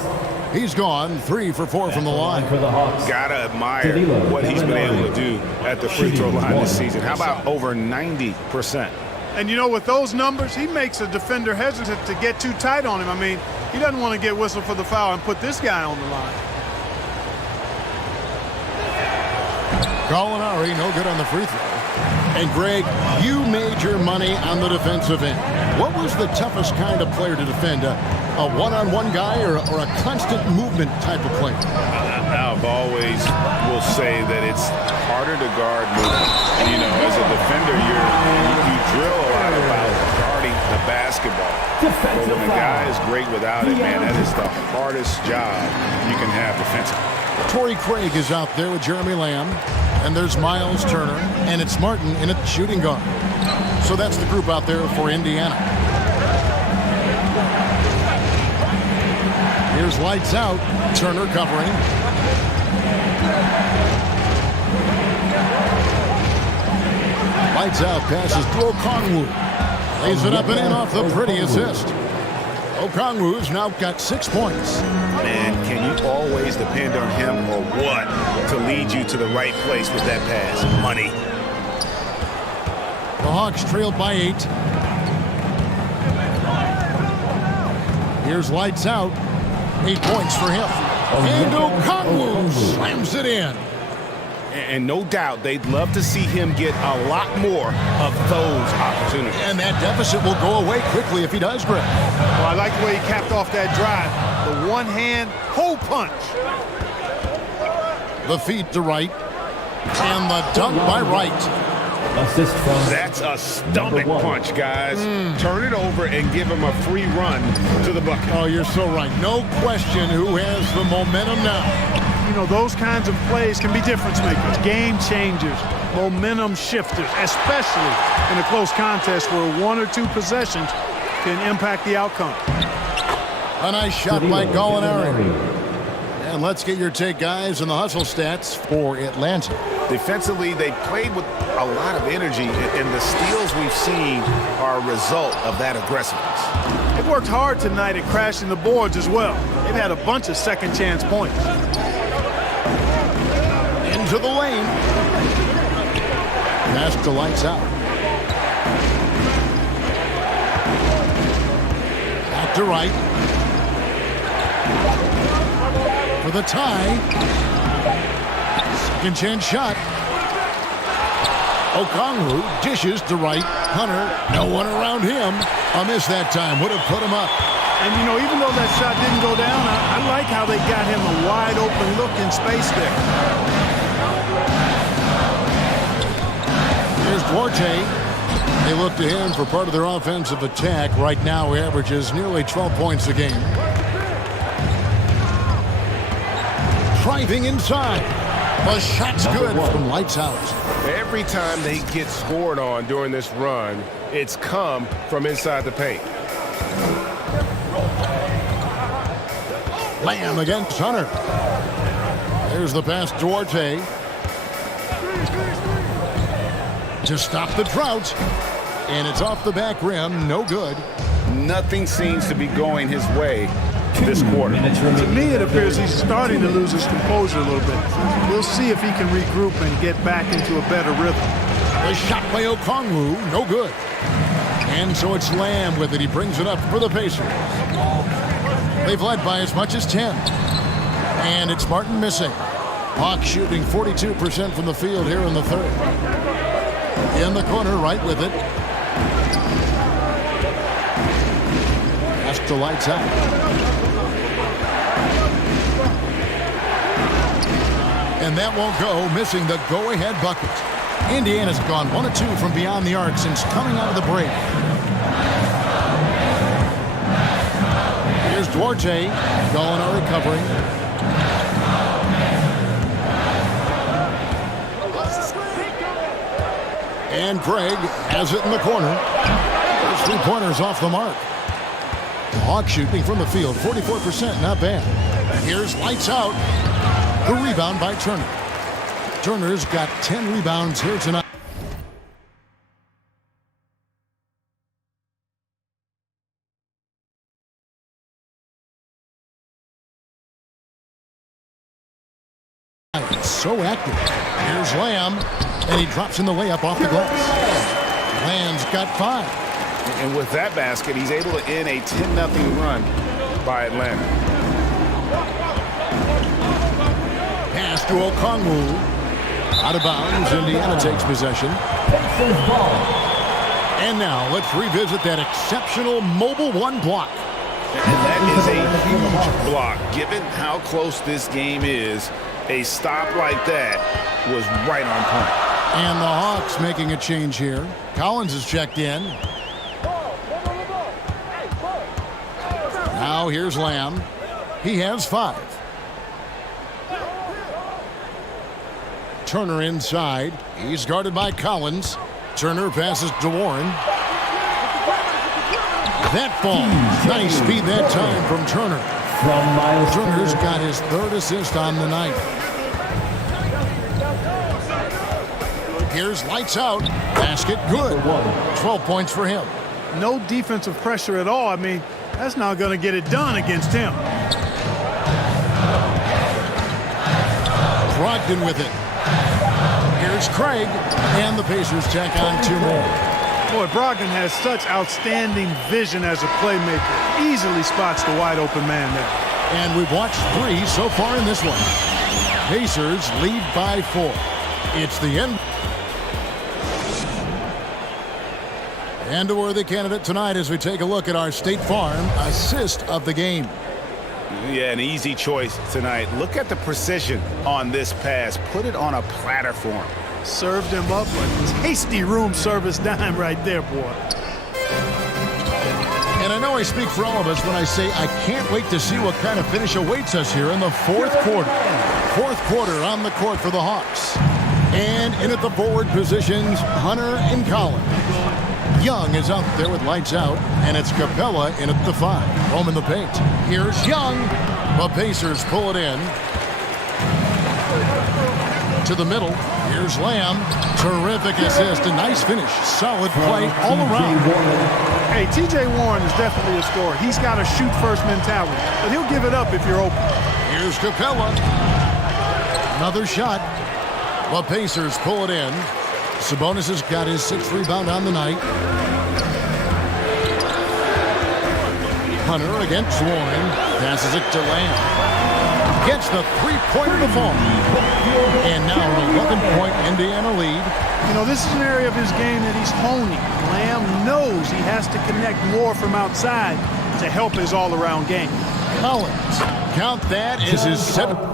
He's gone 3 for 4 from the line. Gotta admire what he's been able to do at the free throw line this season. How about over 90%? And you know, with those numbers, he makes a defender hesitant to get too tight on him. I mean, he doesn't want to get whistled for the foul and put this guy on the line. Gallinari, no good on the free throw. And Greg, you made your money on the defensive end. What was the toughest kind of player to defend? A one-on-one guy or a constant movement type of player? I've always will say that it's harder to guard movement. You know, as a defender, you drill a lot about guarding the basketball. But when a guy is great without it, man, that is the hardest job you can have defensively. Torrey Craig is out there with Jeremy Lamb. And there's Miles Turner, and it's Martin in at shooting guard. So that's the group out there for Indiana. Here's lights out. Turner covering. Lights out, passes to Okongwu. Lays it up and in off the pretty assist. Okongwu's now got 6 points. Man, can you always depend on him or what to lead you to the right place with that pass? Money. The Hawks trailed by 8. Here's lights out. 8 points for him. And Okongwu slams it in. And no doubt they'd love to see him get a lot more of those opportunities. And that deficit will go away quickly if he does, Greg. Well, I like the way he capped off that drive. The one-hand hole punch. The feet to Wright. And the dunk by Wright. Assist from. That's a stomach punch, guys. Turn it over and give him a free run to the bucket. Oh, you're so right. No question who has the momentum now. You know, those kinds of plays can be difference makers, game changers, momentum shifters, especially in a close contest where 1 or 2 possessions can impact the outcome. A nice shot by Gallinari. And let's get your take, guys, on the hustle stats for Atlanta. Defensively, they played with a lot of energy, and the steals we've seen are a result of that aggressiveness. They worked hard tonight at crashing the boards as well. They've had a bunch of second-chance points. Into the lane. Pass to lights out. Back to Wright. For the tie. Second chance shot. Okongwu dishes to Wright. Hunter, no one around him. A miss that time. Would have put him up. And, you know, even though that shot didn't go down, I like how they got him a wide open look in space there. Here's Duarte. They look to him for part of their offensive attack. Right now, he averages nearly 12 points a game. Driving inside. The shot's good from lights out. Every time they get scored on during this run, it's come from inside the paint. Lamb against Hunter. There's the pass, Duarte. To stop the drought. And it's off the back rim, no good. Nothing seems to be going his way this quarter. To me, it appears he's starting to lose his composure a little bit. We'll see if he can regroup and get back into a better rhythm. The shot by Okongwu, no good. And so it's Lamb with it. He brings it up for the Pacers. They've led by as much as 10. And it's Martin missing. Hawks shooting 42% from the field here in the third. In the corner, right with it. That's the lights out. And that won't go, missing the go-ahead bucket. Indiana's gone 1 of 2 from beyond the arc since coming out of the break. Here's Duarte. Gallinari recovering. And Craig has it in the corner. Those 3-pointers off the mark. The Hawks shooting from the field, 44%, not bad. Here's lights out. The rebound by Turner. Turner's got 10 rebounds here tonight. So active. Here's Lamb, and he drops in the layup off the glass. Lamb's got 5. And with that basket, he's able to end a 10-0 run by Atlanta. Pass to Okongwu. Out of bounds. Indiana takes possession. And now let's revisit that exceptional mobile 1 block. And that is a huge block. Given how close this game is, a stop like that was right on point. And the Hawks making a change here. Collins is checked in. Now here's Lamb. He has 5. Turner inside. He's guarded by Collins. Turner passes to Warren. That ball. Nice speed that time from Turner. Turner's got his 3rd assist on the night. Here's lights out. Basket good. 12 points for him. No defensive pressure at all. I mean, that's not going to get it done against him. Brogdon with it. Here's Craig, and the Pacers tack on 2 more. Boy, Brogdon has such outstanding vision as a playmaker. Easily spots the wide open man there. And we've watched 3 so far in this one. Pacers lead by 4. It's the end. And a worthy candidate tonight as we take a look at our State Farm assist of the game. Yeah, an easy choice tonight. Look at the precision on this pass. Put it on a platter for him. Served him up a tasty room service dime right there, boy. And I know I speak for all of us when I say I can't wait to see what kind of finish awaits us here in the 4th quarter. 4th quarter on the court for the Hawks. And in at the forward positions, Hunter and Collins. Young is out there with lights out, and it's Capella in at the 5. Home in the paint. Here's Young. The Pacers pull it in. To the middle. Here's Lamb. Terrific assist. A nice finish. Solid play all around. Hey, T.J. Warren is definitely a scorer. He's got a shoot-first mentality, but he'll give it up if you're open. Here's Capella. Another shot. The Pacers pull it in. Sabonis has got his 6th rebound on the night. Hunter against Warren. Passes it to Lamb. Gets the 3-pointer to fall. And now an 11-point Indiana lead. You know, this is an area of his game that he's honing. Lamb knows he has to connect more from outside to help his all-around game. Collins, count that as his 7th.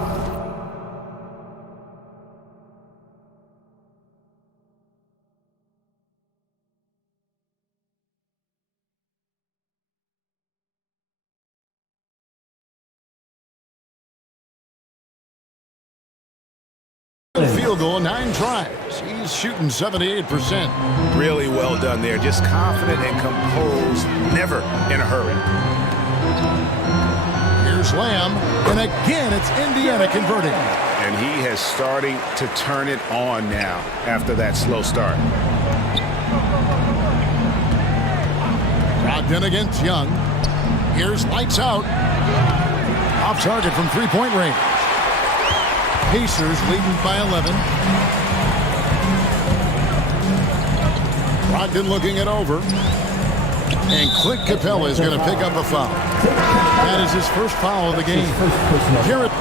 Field goal, 9 tries. He's shooting 78%. Really well done there. Just confident and composed, never in a hurry. Here's Lamb, and again it's Indiana converting. And he has starting to turn it on now after that slow start. Brogdon against Young. Here's lights out. Off target from three-point range. Pacers leading by 11. Brogdon looking it over. And Clint Capella is going to pick up a foul. That is his first foul of the game. Garrett.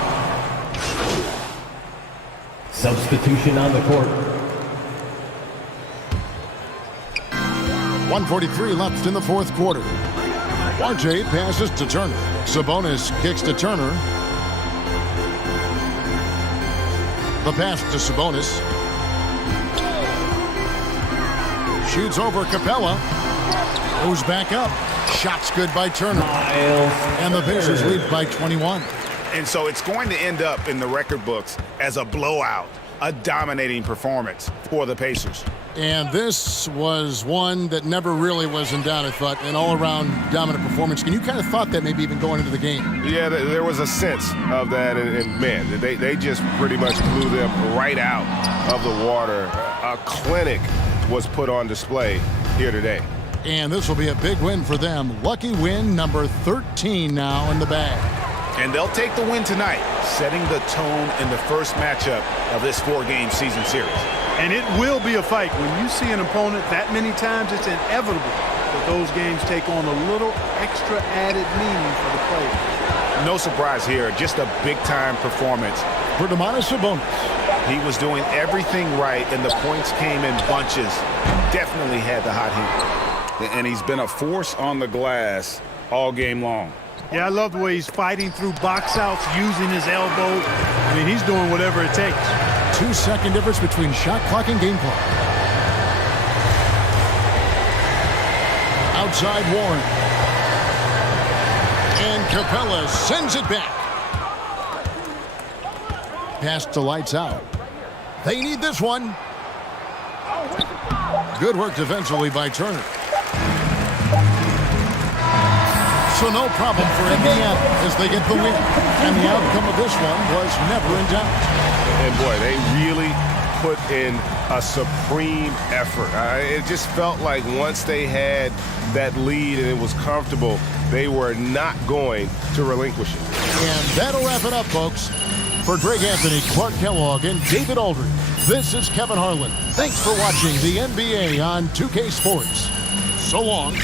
Substitution on the court. 1:43 left in the fourth quarter. RJ passes to Turner. Sabonis kicks to Turner. The pass to Sabonis. Shoots over Capella. Goes back up. Shots good by Turner. And the Pacers lead by 21. And so it's going to end up in the record books as a blowout, a dominating performance for the Pacers. And this was one that never really was in doubt, I thought, an all-around dominant performance. And you kind of thought that maybe even going into the game. Yeah, there was a sense of that, and man, they just pretty much blew them right out of the water. A clinic was put on display here today. And this will be a big win for them. Lucky win number 13 now in the bag. And they'll take the win tonight, setting the tone in the first matchup of this 4-game season series. And it will be a fight. When you see an opponent that many times, it's inevitable that those games take on a little extra added meaning for the players. No surprise here, just a big-time performance. For Domantas Sabonis. He was doing everything right, and the points came in bunches. Definitely had the hot hand. And he's been a force on the glass all game long. Yeah, I love the way he's fighting through box outs, using his elbow. I mean, he's doing whatever it takes. 2-second difference between shot clock and game clock. Outside Warren. And Capella sends it back. Pass to lights out. They need this one. Good work defensively by Turner. So no problem for Indiana as they get the win. And the outcome of this one was never in doubt. And boy, they really put in a supreme effort. It just felt like once they had that lead and it was comfortable, they were not going to relinquish it. And that'll wrap it up, folks. For Greg Anthony, Clark Kellogg, and David Aldridge, this is Kevin Harlan. Thanks for watching the NBA on 2K Sports. So long.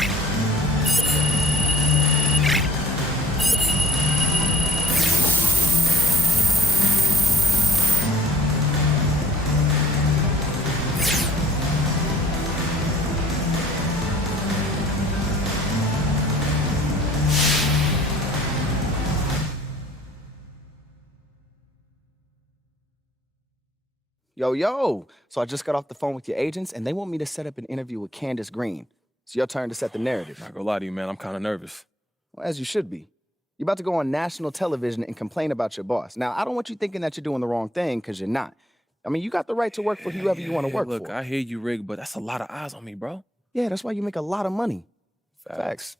Yo. So I just got off the phone with your agents, and they want me to set up an interview with Candace Green. It's your turn to set the narrative. Not gonna lie to you, man. I'm kind of nervous. Well, as you should be. You're about to go on national television and complain about your boss. Now, I don't want you thinking that you're doing the wrong thing, because you're not. I mean, you got the right to work for whoever you want to work Look, for. I hear you, Rig, but that's a lot of eyes on me, bro. Yeah, that's why you make a lot of money. Facts.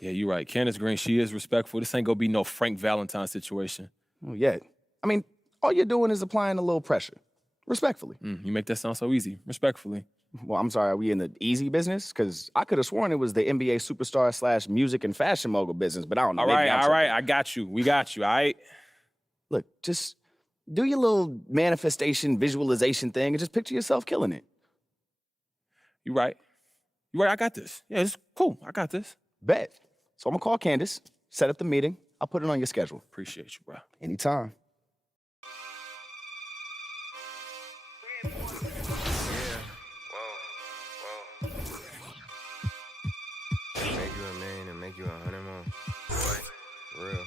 Yeah, you're right. Candace Green, she is respectful. This ain't gonna be no Frank Valentine situation. Oh, yeah. I mean, all you're doing is applying a little pressure. Respectfully. You make that sound so easy. Respectfully. Well, I'm sorry, are we in the easy business? Because I could have sworn it was the NBA superstar / music and fashion mogul business, but I don't know. All right. I got you. We got you, all right? Look, just do your little manifestation, visualization thing and just picture yourself killing it. You right. I got this. Yeah, it's cool. I got this. Bet. So I'm going to call Candace, set up the meeting. I'll put it on your schedule. Appreciate you, bro. Anytime. Make you a man and make you 100 more. Boy, real.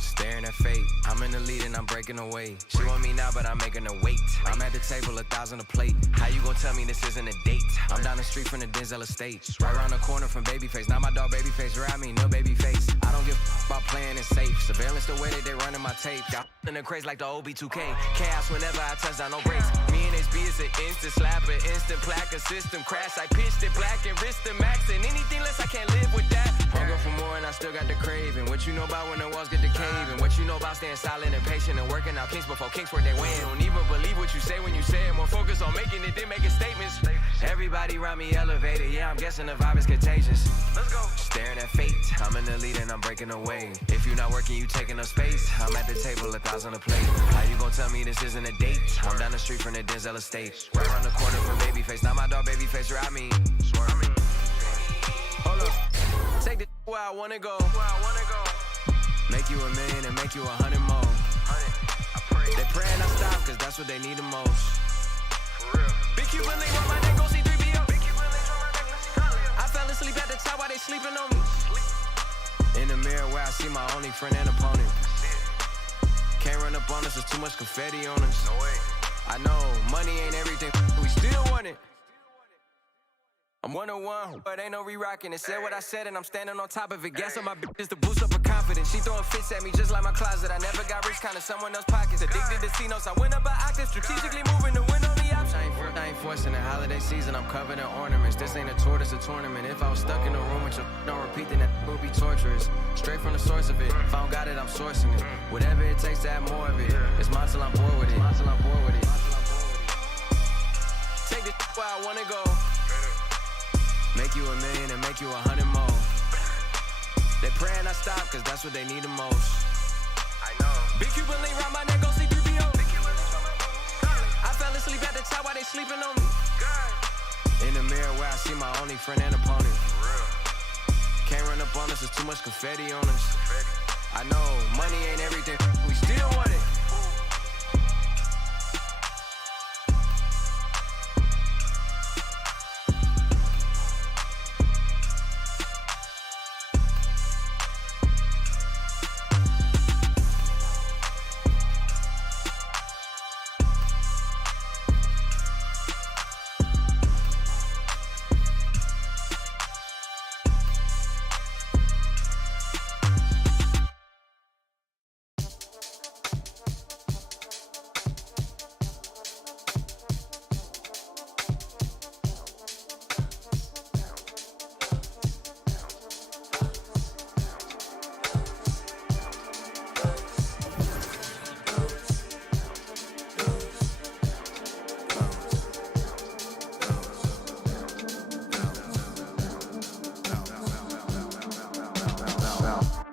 Staring at fate, I'm in the lead and I'm breaking away. She want me now, but I'm making her wait. I'm at the table, 1,000 a plate. How you gon' tell me this isn't a date? I'm down the street from the Denzel estate, right around the corner from Babyface. Now my dog Babyface, right? I mean, no Babyface. I don't give a about playing it safe. Surveillance the way that they running my tape. Got in the craze like the OB2K. Chaos whenever I touch down, no breaks. Me and HB is an instant slapper, instant plaque, a system crash. I pitched it black and wrist the max, and anything less I can't live with that. Hunger for more and I still got the craving. What you know about when the walls get the cave? And what you know about staying silent and patient and working out kinks before kinks work their way in. Don't even believe what you say when you say it. More focused on making it than making statements. Everybody around me elevated. Yeah, I'm guessing the vibe is contagious. Let's go. Staring at fate. I'm in the lead and I'm breaking away. If you're not working, you taking up space. I'm at the table, 1,000 a plate. How you gon' tell me this isn't a date? I'm down the street from the Denzel estate, right around the corner from Babyface. Now my dog Babyface, right? I mean, hold up. Take this where I wanna go. Make you 1,000,000 and make you 100 more. They pray and I stop, cause that's what they need the most. Big Cuban link on my neck, go see 3BO. I fell asleep at the top while they sleeping on me. In the mirror where I see my only friend and opponent. Can't run up on us, there's too much confetti on us. I know, money ain't everything, we still want it. I'm 101, but ain't no re-rocking it. Said what I said and I'm standing on top of it. Gas on my bitch to boost up her confidence. She throwing fits at me just like my closet. I never got rich, kinda someone else's pockets. Addicted to C-notes, I went up an octave. Strategically moving to win on the option. I ain't forcing the holiday season, I'm covered in ornaments. This ain't a tour, this a tournament. If I was stuck in a room with your don't repeat, then that would be torturous. Straight from the source of it. If I don't got it, I'm sourcing it. Whatever it takes to have more of it. It's mine till I'm bored with it. Take this where I wanna go. Make you 1,000,000 and make you 100 more. They pray and I stop, cause that's what they need the most. I know. Big Cuban link round my neck, go see 3BO. I fell asleep at the top while they sleeping on me. In the mirror where I see my only friend and opponent. Can't run up on us, there's too much confetti on us. I know, money ain't everything, we still want it.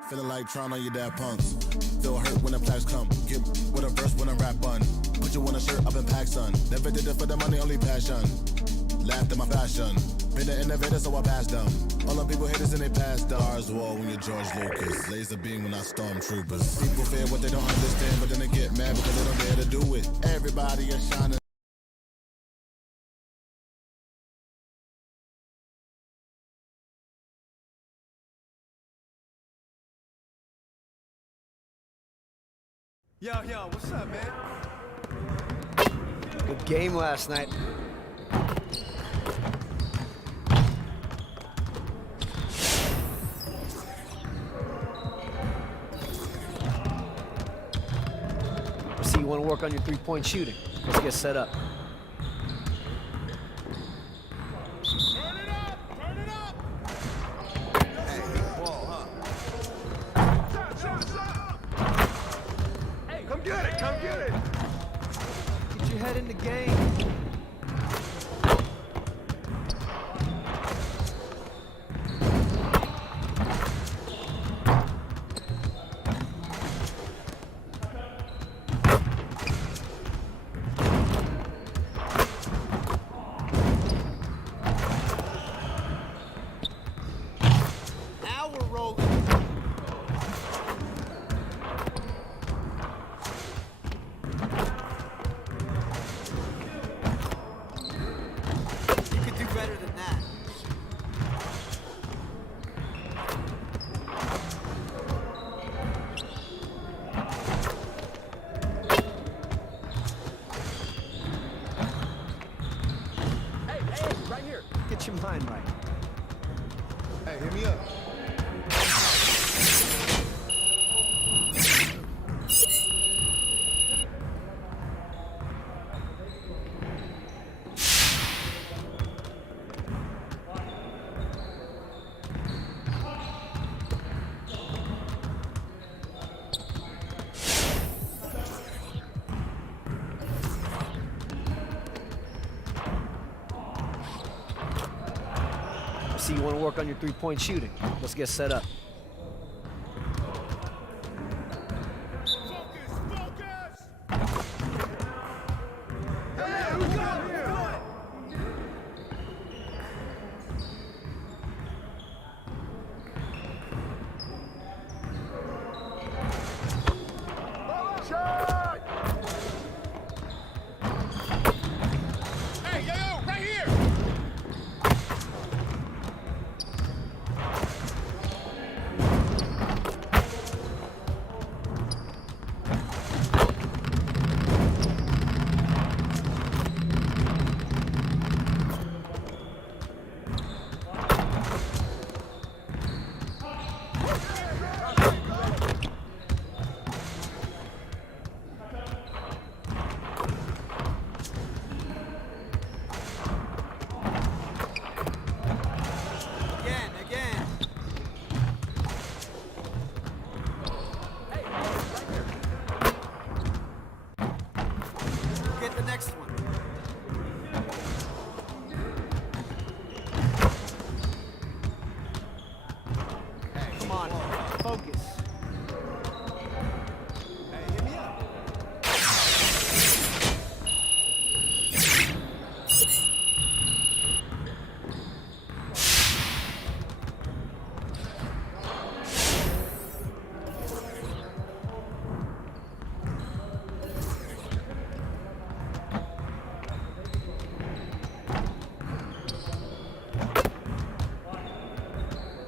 Feeling like trying on your dad punks. Feel hurt when the plaques come. Get with a verse when I rap bun. Put you on a shirt up in pack, son. Never did it for the money, only passion. Laughed at my fashion. Been an innovator, so I passed them. All the people haters and they passed them. Stars wall when you're George Lucas. Laser beam when I stormtroopers. People fear what they don't understand, but then they get mad because they don't dare to do it. Everybody is shining. Yo, what's up, man? Good game last night. I see you want to work on your three-point shooting. Let's get set up. Come get it! Get your head in the game. Now we're rolling. mind right. Hey, hit me up. I see you want to work on your three-point shooting. Let's get set up. Get the next one. Hey, come on, focus. Hey, hit me up.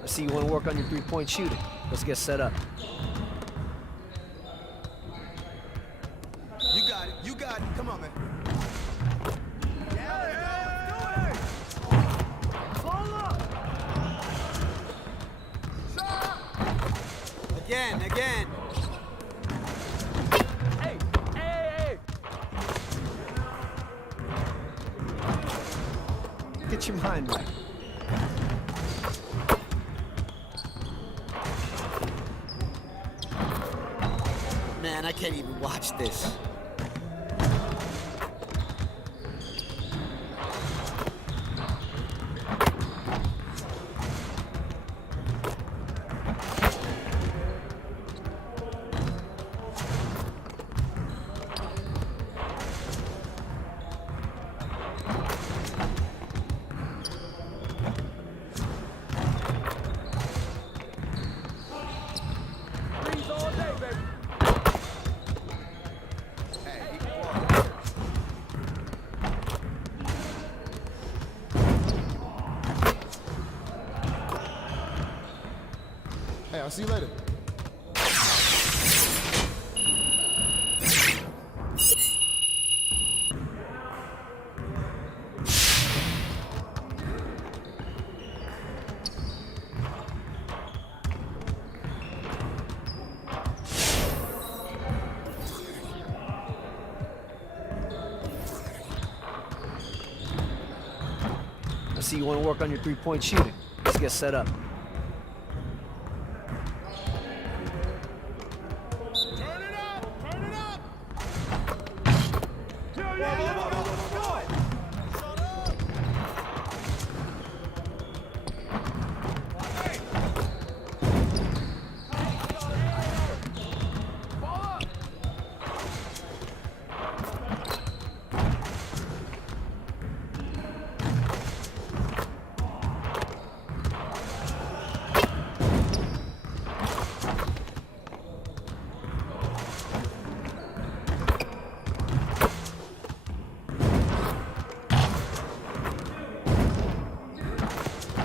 I see you want to work on your three-point shooting. Let's get set up. You got it. You got it. Come on, man. Again. Hey. Get your mind right. Man, I can't even watch this. Hey, I'll see you later. I see you want to work on your three-point shooting. Let's get set up.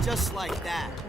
Just like that.